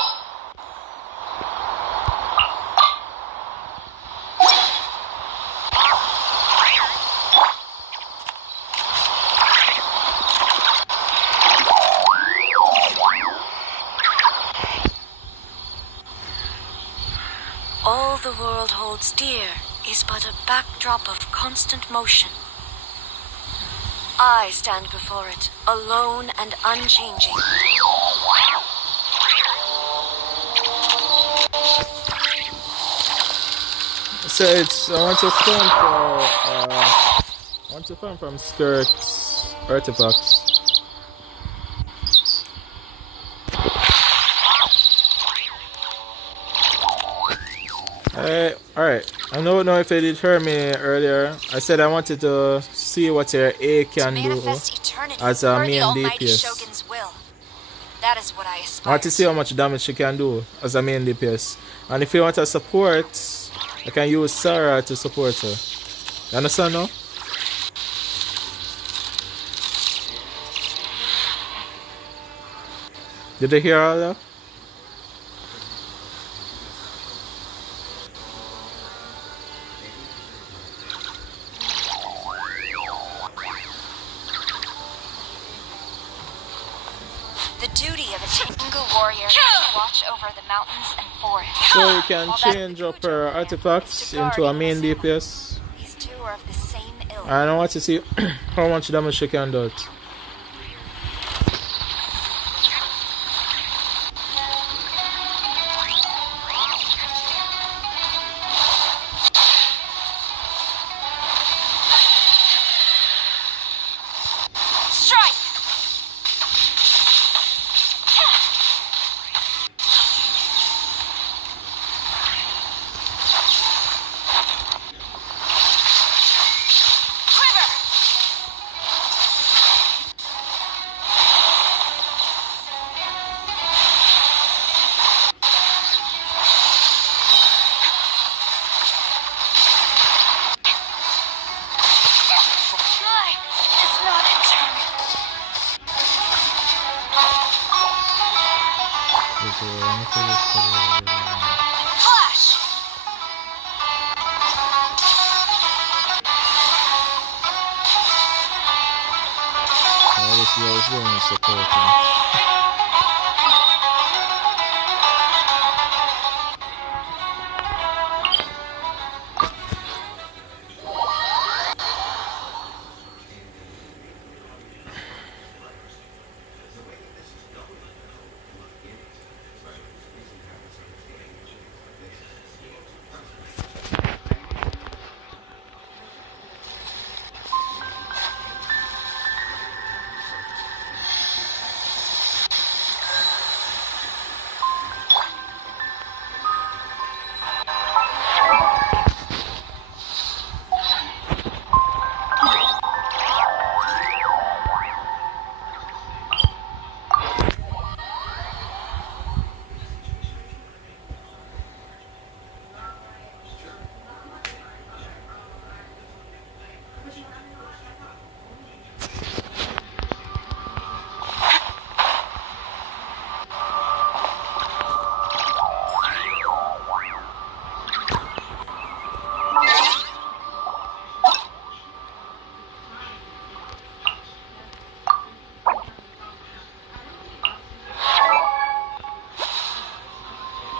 All the world holds dear is but a backdrop of constant motion. I stand before it, alone and unchanging. So it's I want to farm from Skirt's artifacts. Alright. I don't know if you did hear me earlier. I said I wanted to see what your A can do as a main DPS. That is what I aspire. I want to see how much damage she can do as a main DPS. And if you want to support, I can use Sarah to support her. You understand now? Did you hear all that? Watch over the mountains and forests. So you can change up her artifacts into a main DPS. These two are of the same ilk. And I want to see how much damage she can do it.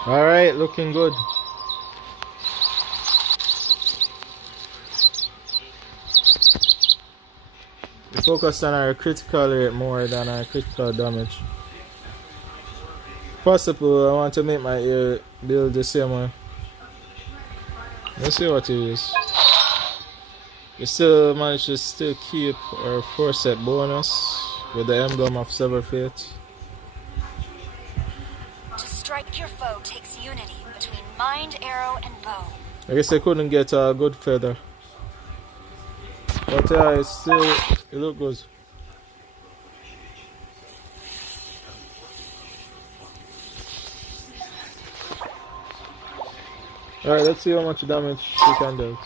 Alright, looking good. We focused on our critical rate more than our critical damage. If possible, I want to make my ear build the same way. Let's see what it is. We still managed to still keep our 4-set bonus with the emblem of Sever Fate. To strike your foe takes unity between mind, arrow, and bow. I guess I couldn't get a good feather. But yeah, it look good. Alright, let's see how much damage we can do.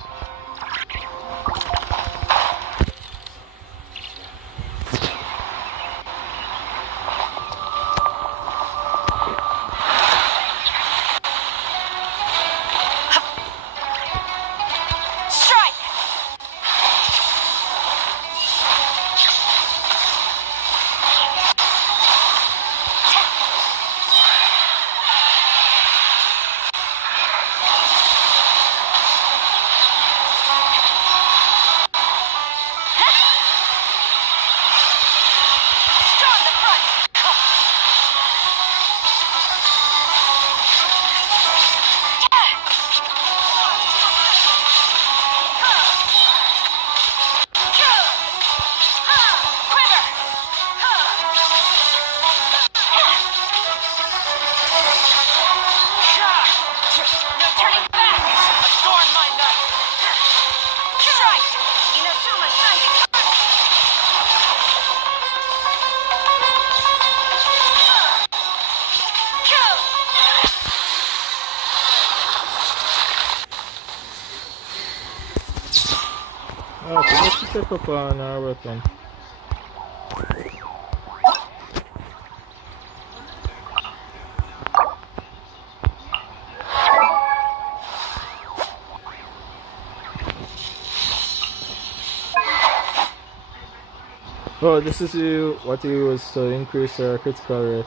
Okay, let's check up on our weapon. Oh, this is what you use to increase our critical rate.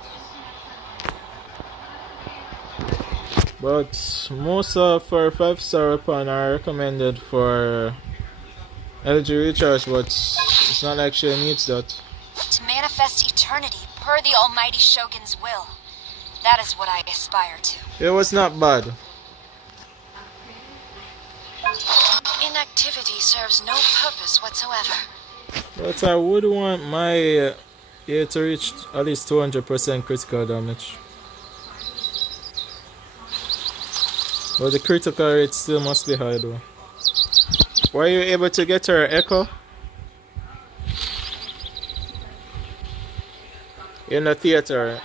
But most of our 5-star weapon are recommended for energy recharge, but it's not actually needs that. To manifest eternity per the Almighty Shogun's will. That is what I aspire to. It was not bad. Inactivity serves no purpose whatsoever. But I would want my ear to reach at least 200% critical damage. But the critical rate still must be high though. Were you able to get her echo? In the theater.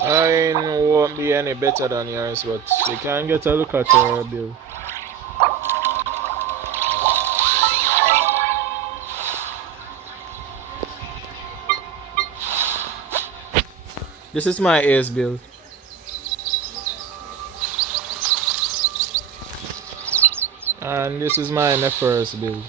Mine won't be any better than yours, but you can get a look at her build. This is my ace build. And this is my Nephros build.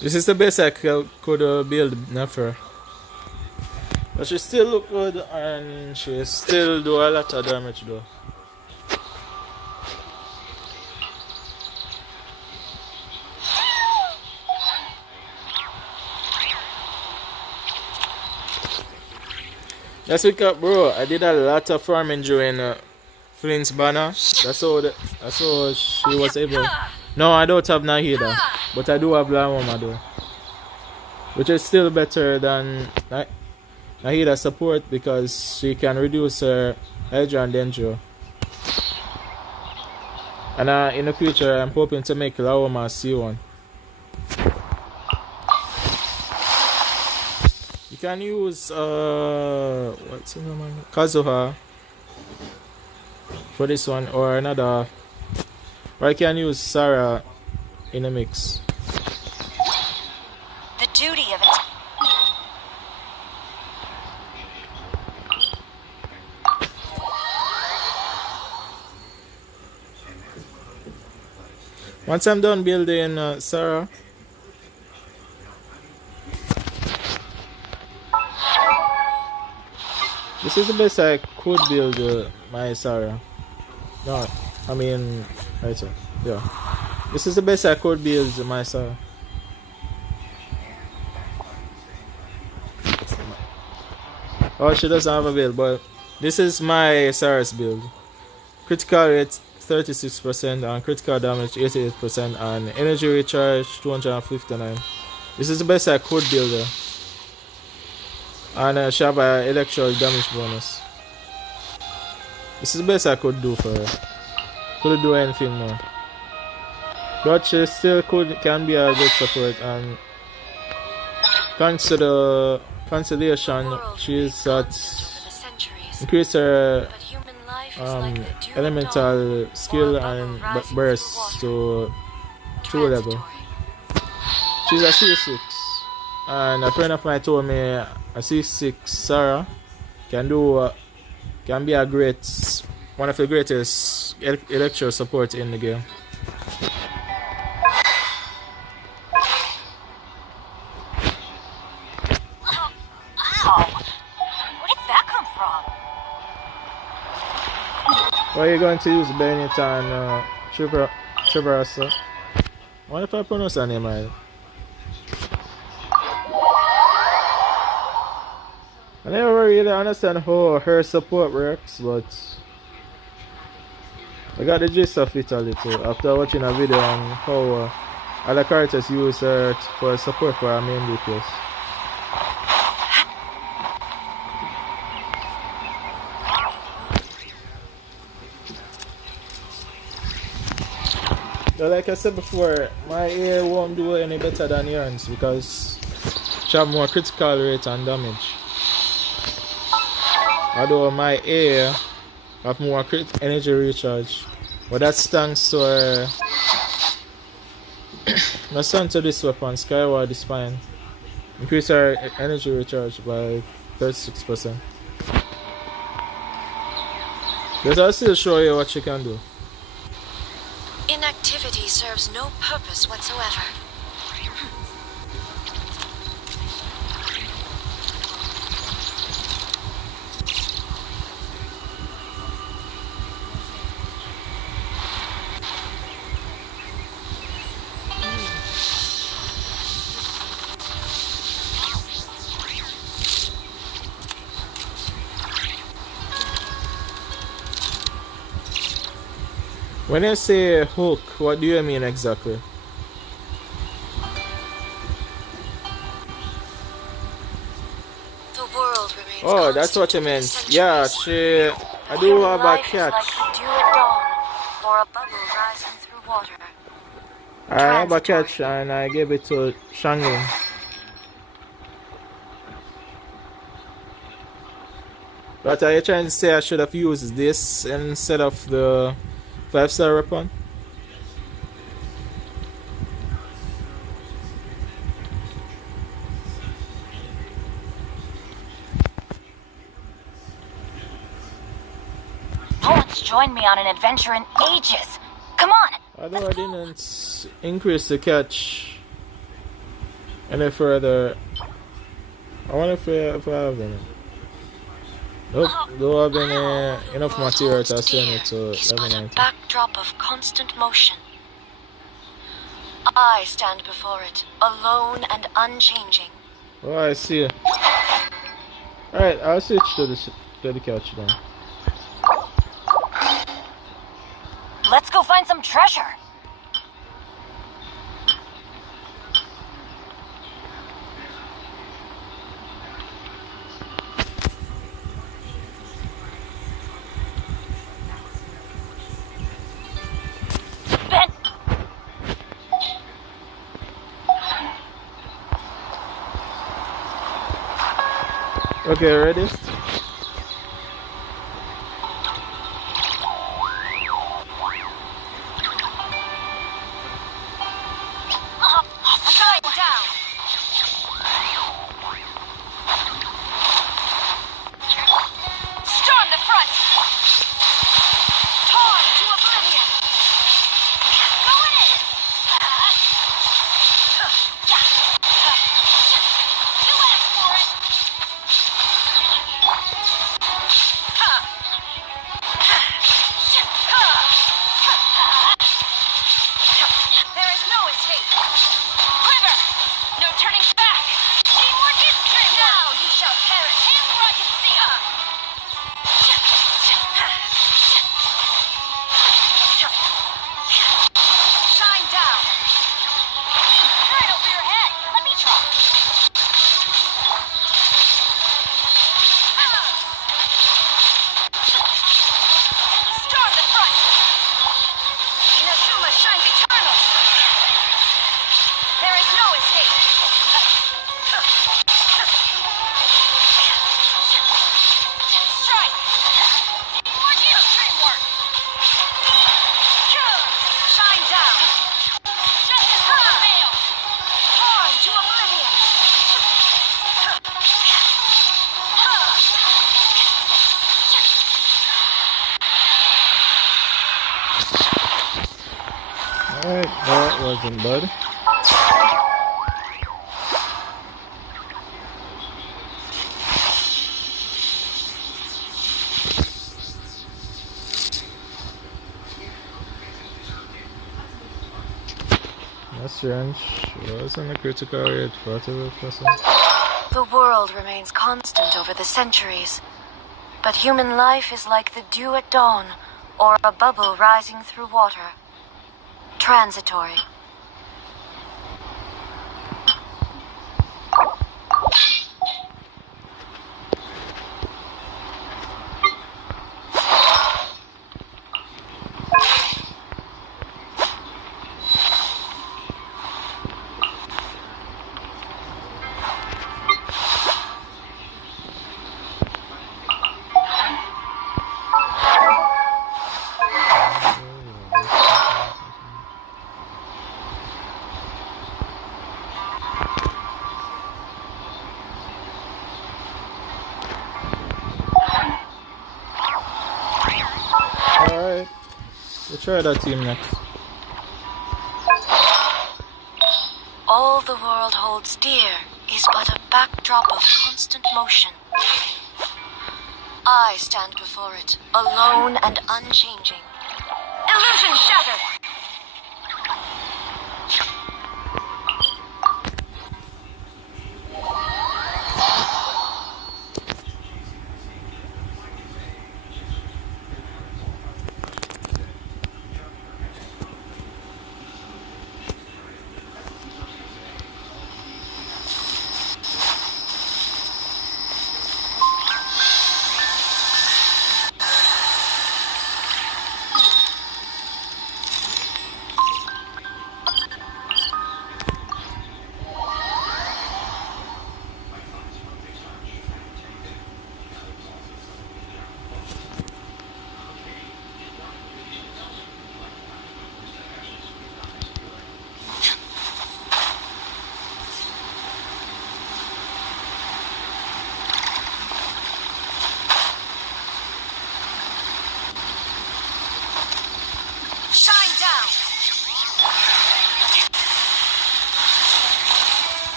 This is the best I could build Nephra. But she still look good and she still do a lot of damage though. Let's pick up, bro. I did a lot of farming during Flint's banner. That's how she was able. No, I don't have Nahida, but I do have Lawoma though, which is still better than Nahida support because she can reduce her Hydra and Dendro. And in the future, I'm hoping to make Lawoma C1. You can use what's the name? Kazuha for this one, or another. Or I can use Sarah in a mix. duty of it. Once I'm done building Sarah, this is the best I could build my Sarah. No, I mean, right here. Yeah. This is the best I could build my Sarah. Oh, she doesn't have a build, but this is my Sarah's build. Critical rate 36% and critical damage 88% and energy recharge 259. This is the best I could build her. And she have an electrical damage bonus. This is the best I could do for her. Couldn't do anything more. But she still can be a good support, and thanks to the cancellation she's at increase her elemental skill and burst to 2 level. She's a C6, and a friend of mine told me a C6 Sarah can be a one of the greatest electro support in the game. Why are you going to use Bayonet and Traversa? What if I pronounce her name right? I never really understand how her support works, but I got the gist of it a little after watching a video on how other characters use her for support for our main DPS. But like I said before, my A won't do any better than yours because she have more critical rate and damage. Although my A have more energy recharge. But that's thanks to her. That's thanks to this weapon, Skyward Spine. Increase her energy recharge by 36%. But I'll still show you what she can do. Inactivity serves no purpose whatsoever. When I say hook, what do you mean exactly? The world remains Oh, that's what you meant. Yeah, I do have a catch. Like the dew at dawn, or a bubble rising through water. I have a catch and I gave it to Shanglin. But are you trying to say I should have used this instead of the 5-star weapon? No one's joined me on an adventure in ages. Come on! Although I didn't increase the catch any further. I wonder if I have any. Nope, don't have any enough material to send it to level 90. Backdrop of constant motion. I stand before it, alone and unchanging. Oh, I see. Alright, I'll switch to the couch then. Let's go find some treasure. Okay, ready? That wasn't bad. That's strange. It wasn't a critical rate, 40%. The world remains constant over the centuries, but human life is like the dew at dawn, or a bubble rising through water. Transitory. Alright. We'll try that team next. All the world holds dear is but a backdrop of constant motion. I stand before it, alone and unchanging. Illusion shattered!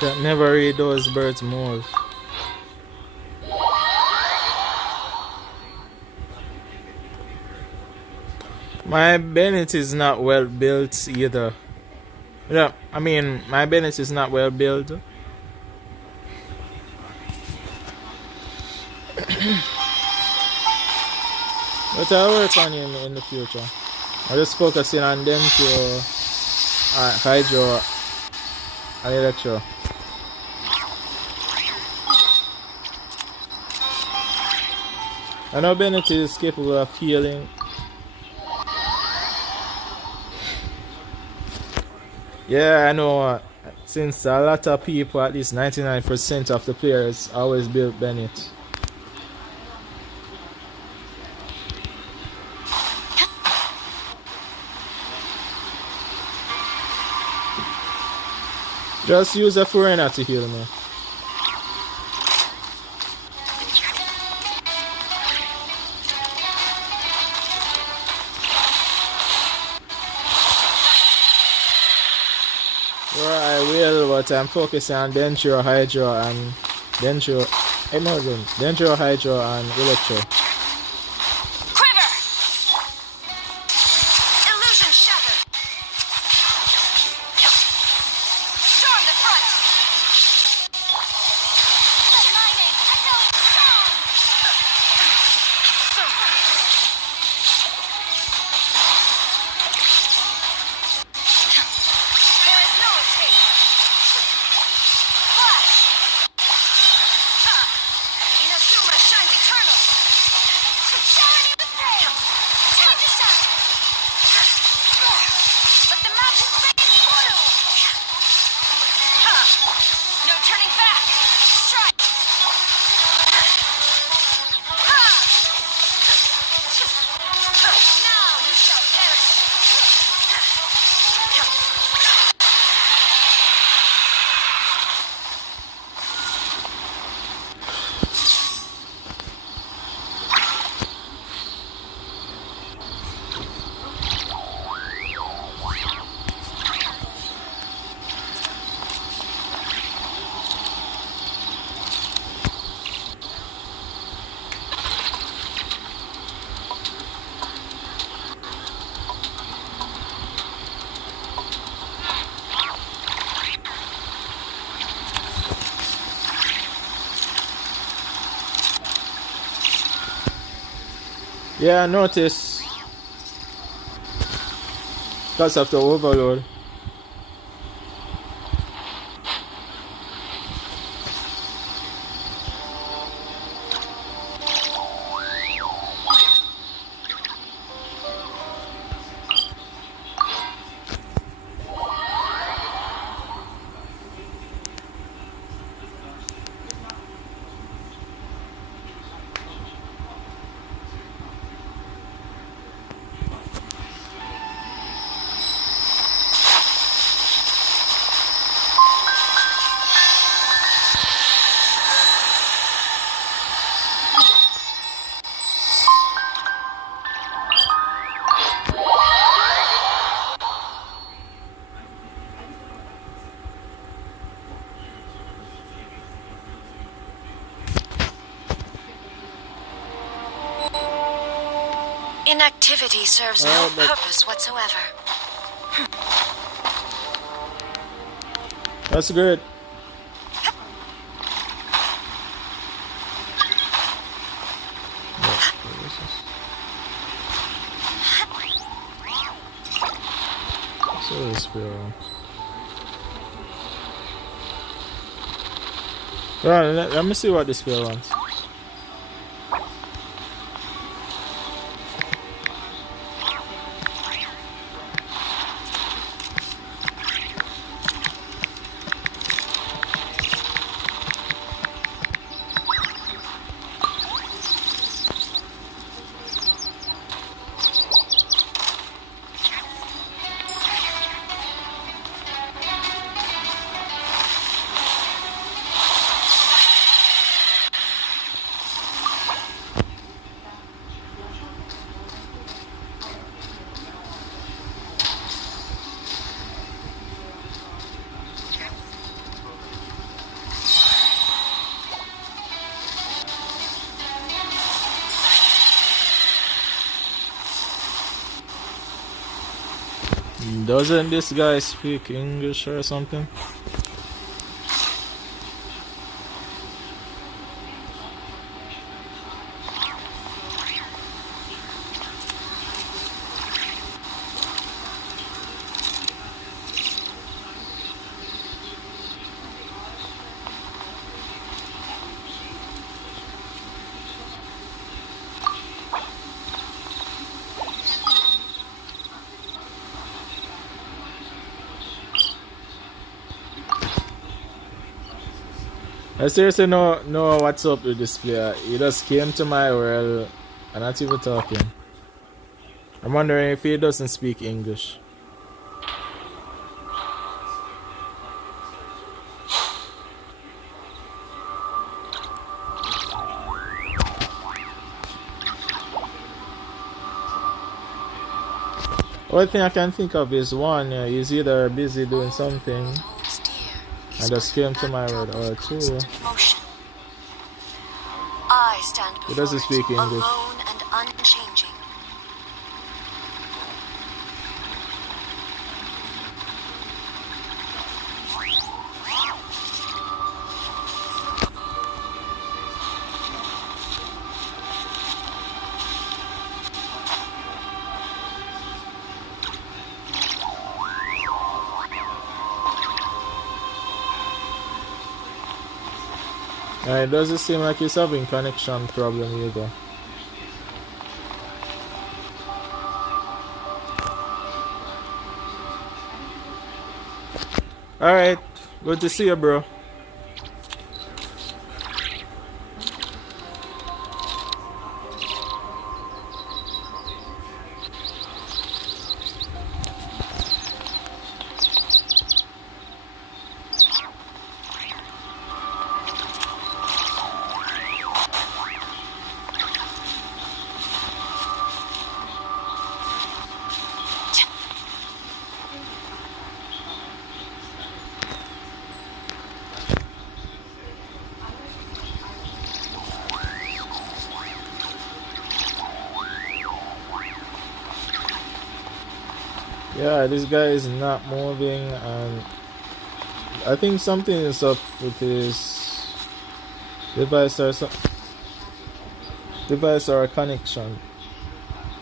That never read those birds move. My Bennett is not well built either. Yeah, I mean, my Bennett is not well built. But I'll work on you in the future. I'm just focusing on them to Hydro and Electro. I know Bennett is capable of healing. Yeah, I know. Since a lot of people, at least 99% of the players, always build Bennett. Just use a foreigner to heal me. I will, but I'm focusing on Dendro, Hydro, and Dendro, Dendro, Hydro, and Electro. Quiver! Illusion shattered! Storm the front! Lightning, echoing sound! Yeah, I noticed. Because of the overload. Inactivity serves no purpose whatsoever. That's good. So this will. Right, let me see what this spell wants. Doesn't this guy speak English or something? I seriously know what's up with this player. He just came to my world and not even talking. I'm wondering if he doesn't speak English. Only thing I can think of is one, he's either busy doing something and just came to my world, or two, I stand he doesn't speak English. alone and unchanging. It doesn't seem like he's having connection problem either. Alright, good to see you, bro. Yeah, this guy is not moving, and I think something is up with his device or connection.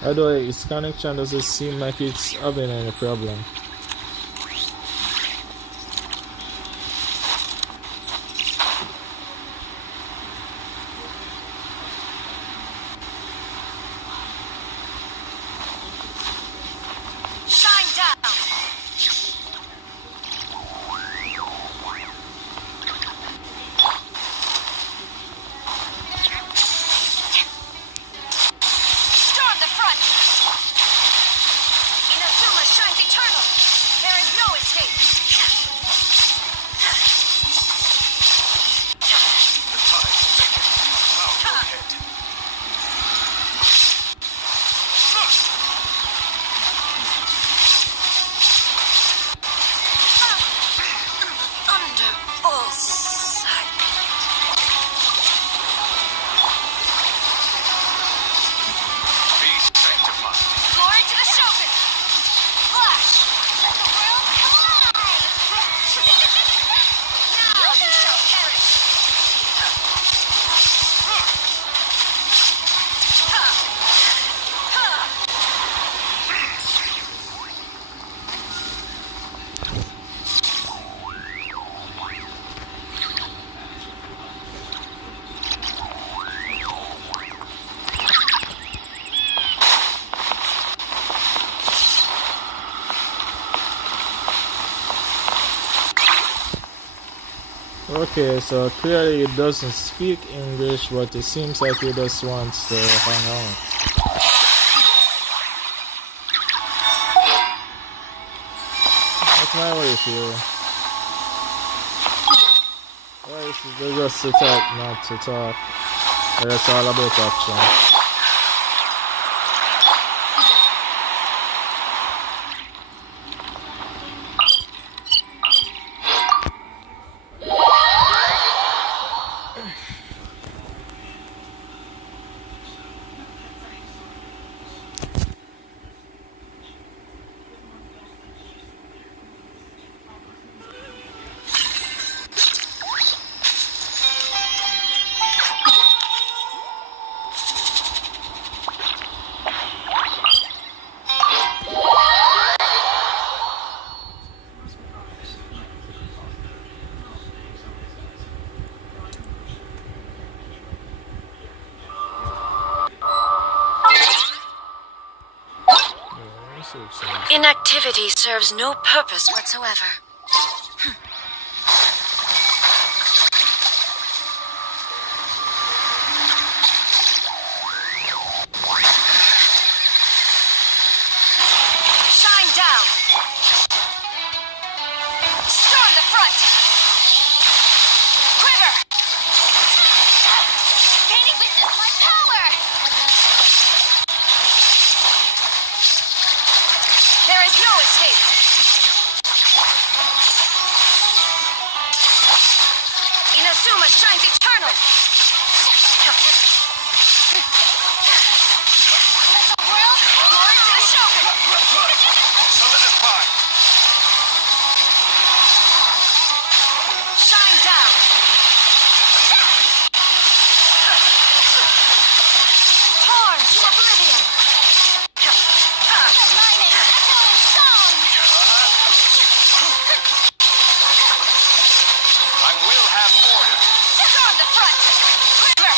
Although its connection doesn't seem like it's having any problem. Okay, so clearly it doesn't speak English, but it seems like it just wants to hang out. What's my way here? They're just to talk, not to talk. It's all about action. Inactivity serves no purpose whatsoever. Shine down! Storm the front! Quiver! Gaining witness my power! There is no escape! Inazuma shines eternal! Let the world glory to the Shogun! Solidify! Shine down! Torn to oblivion! Lightning echoing song. I will have order. Storm the front! Quiver!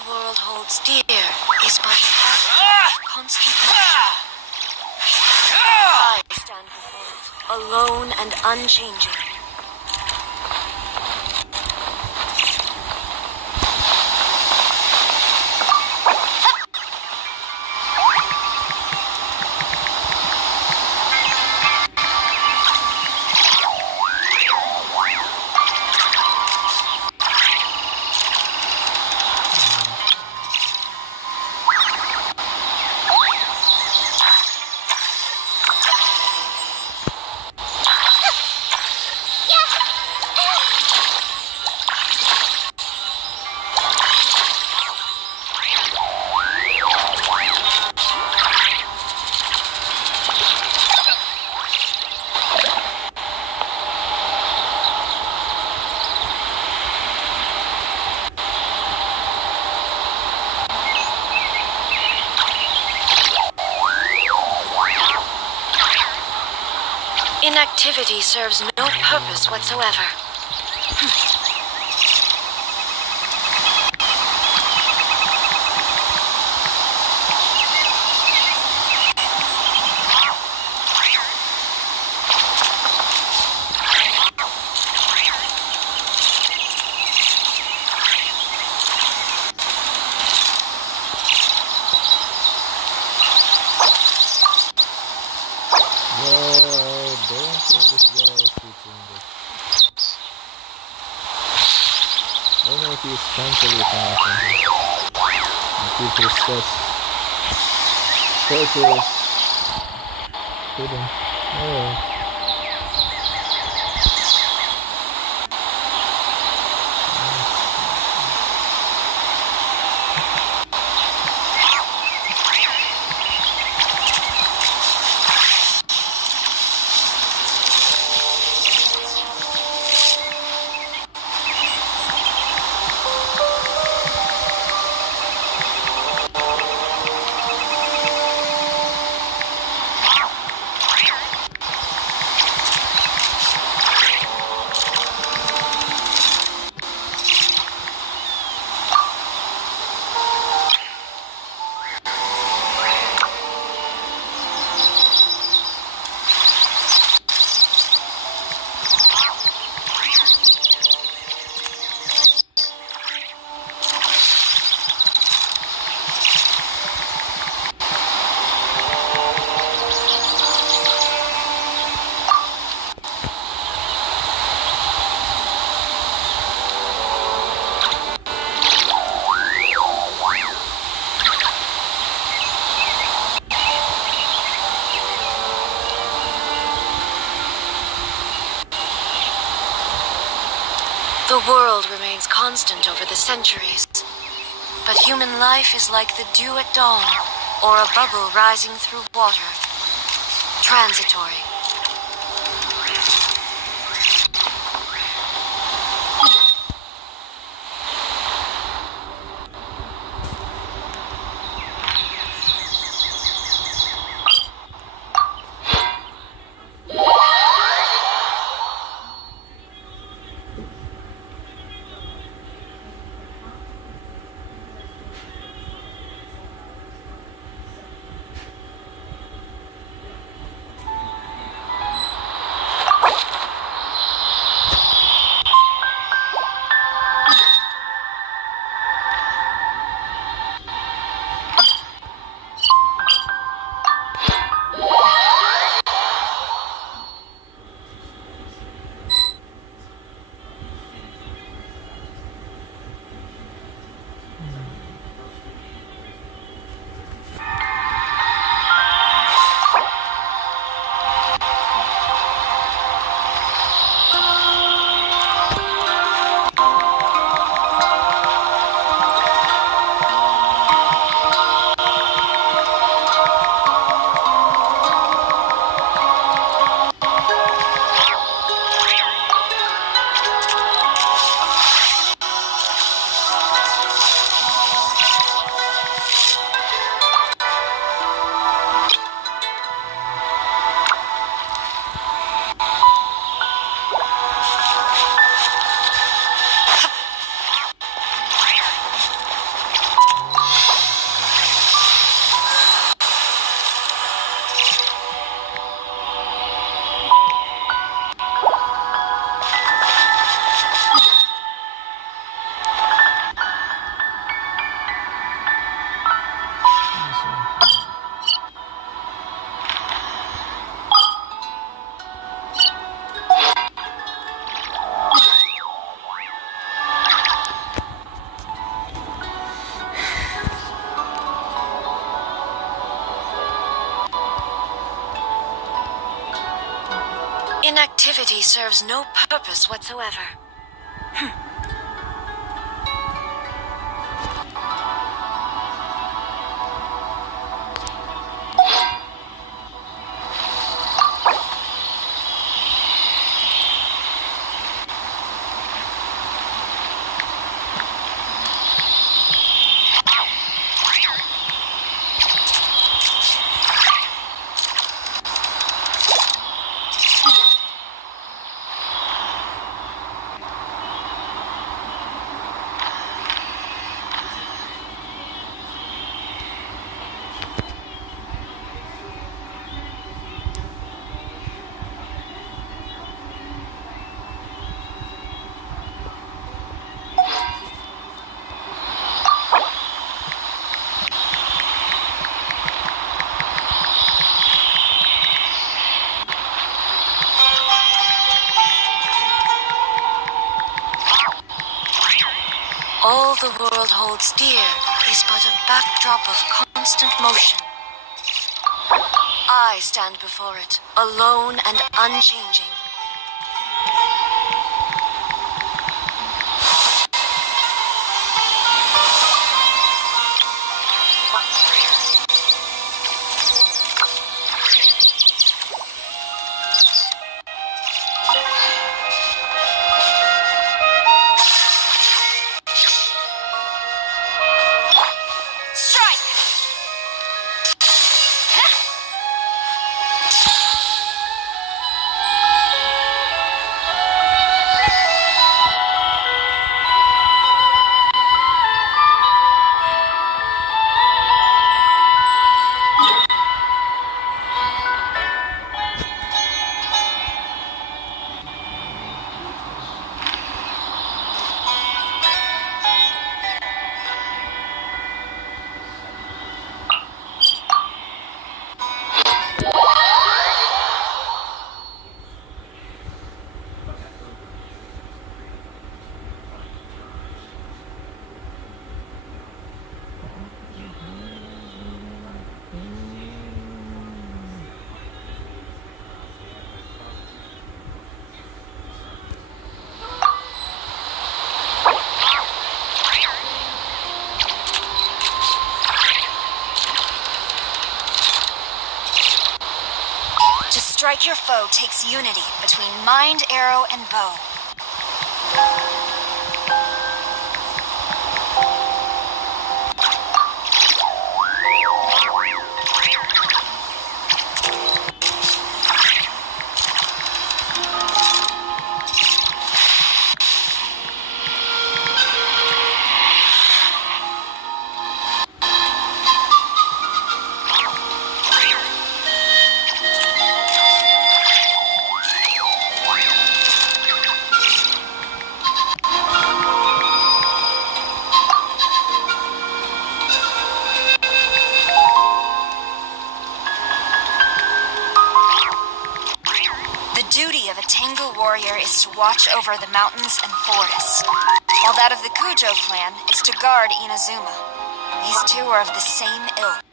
the world holds dear is but a posture of constant motion. I stand before it, alone and unchanging. Inactivity serves no purpose whatsoever. Cancel it or something. Keep his focus. Hidden. Oh. The world remains constant over the centuries, but human life is like the dew at dawn, or a bubble rising through water. Transitory. inactivity serves no purpose whatsoever. All the world holds dear is but a backdrop of constant motion. I stand before it, alone and unchanging. Strike your foe takes unity between mind, arrow, and bow. Is to watch over the mountains and forests, while that of the Kujo clan is to guard Inazuma. These two are of the same ilk.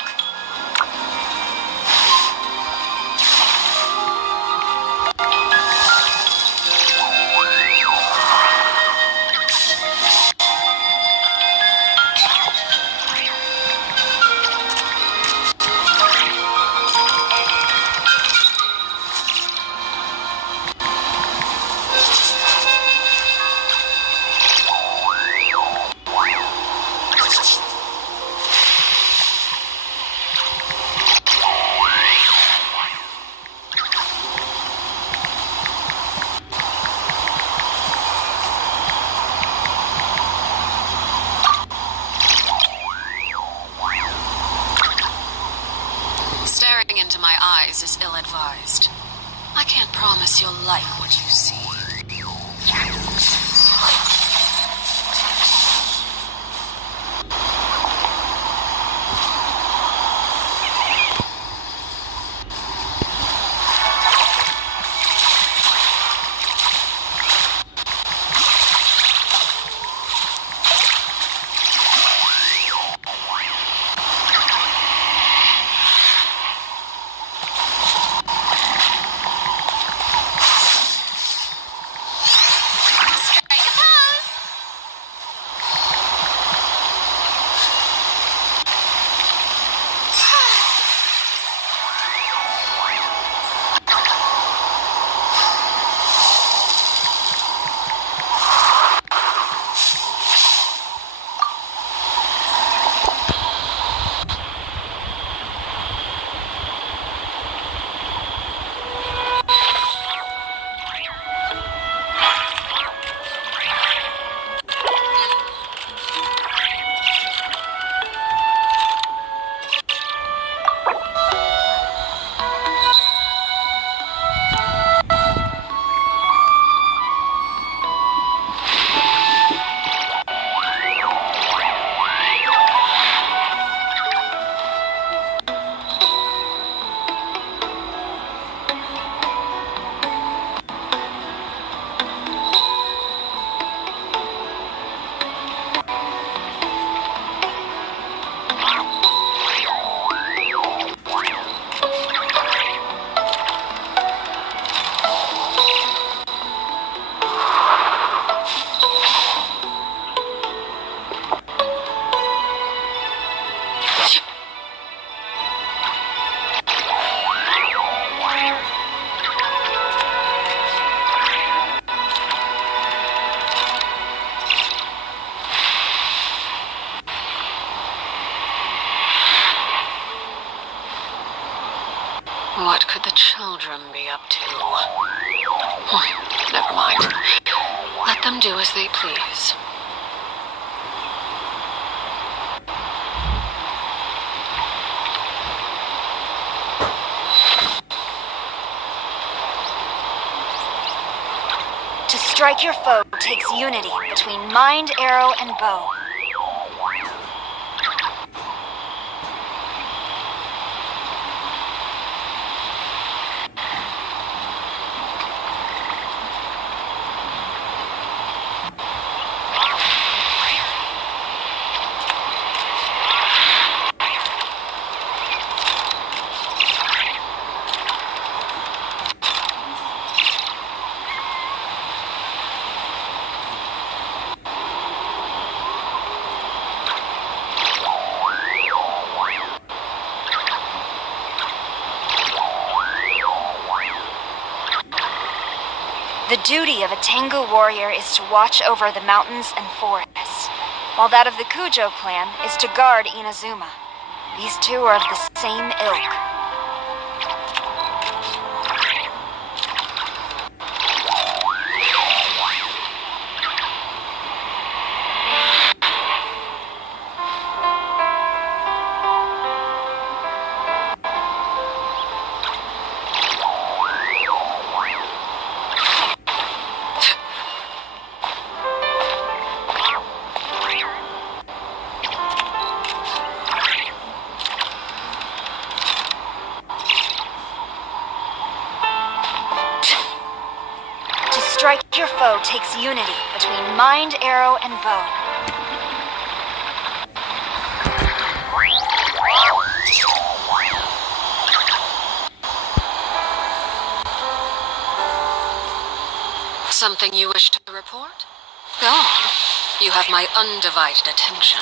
Into my eyes is ill-advised. I can't promise you'll like what you see. could the children be up to? Never mind. Let them do as they please. To strike your foe takes unity between mind, arrow, and bow. The duty of a Tengu warrior is to watch over the mountains and forests, while that of the Kujo clan is to guard Inazuma. These two are of the same ilk. Strike your foe takes unity between mind, arrow, and bow. Something you wish to report? Go on. You have my undivided attention.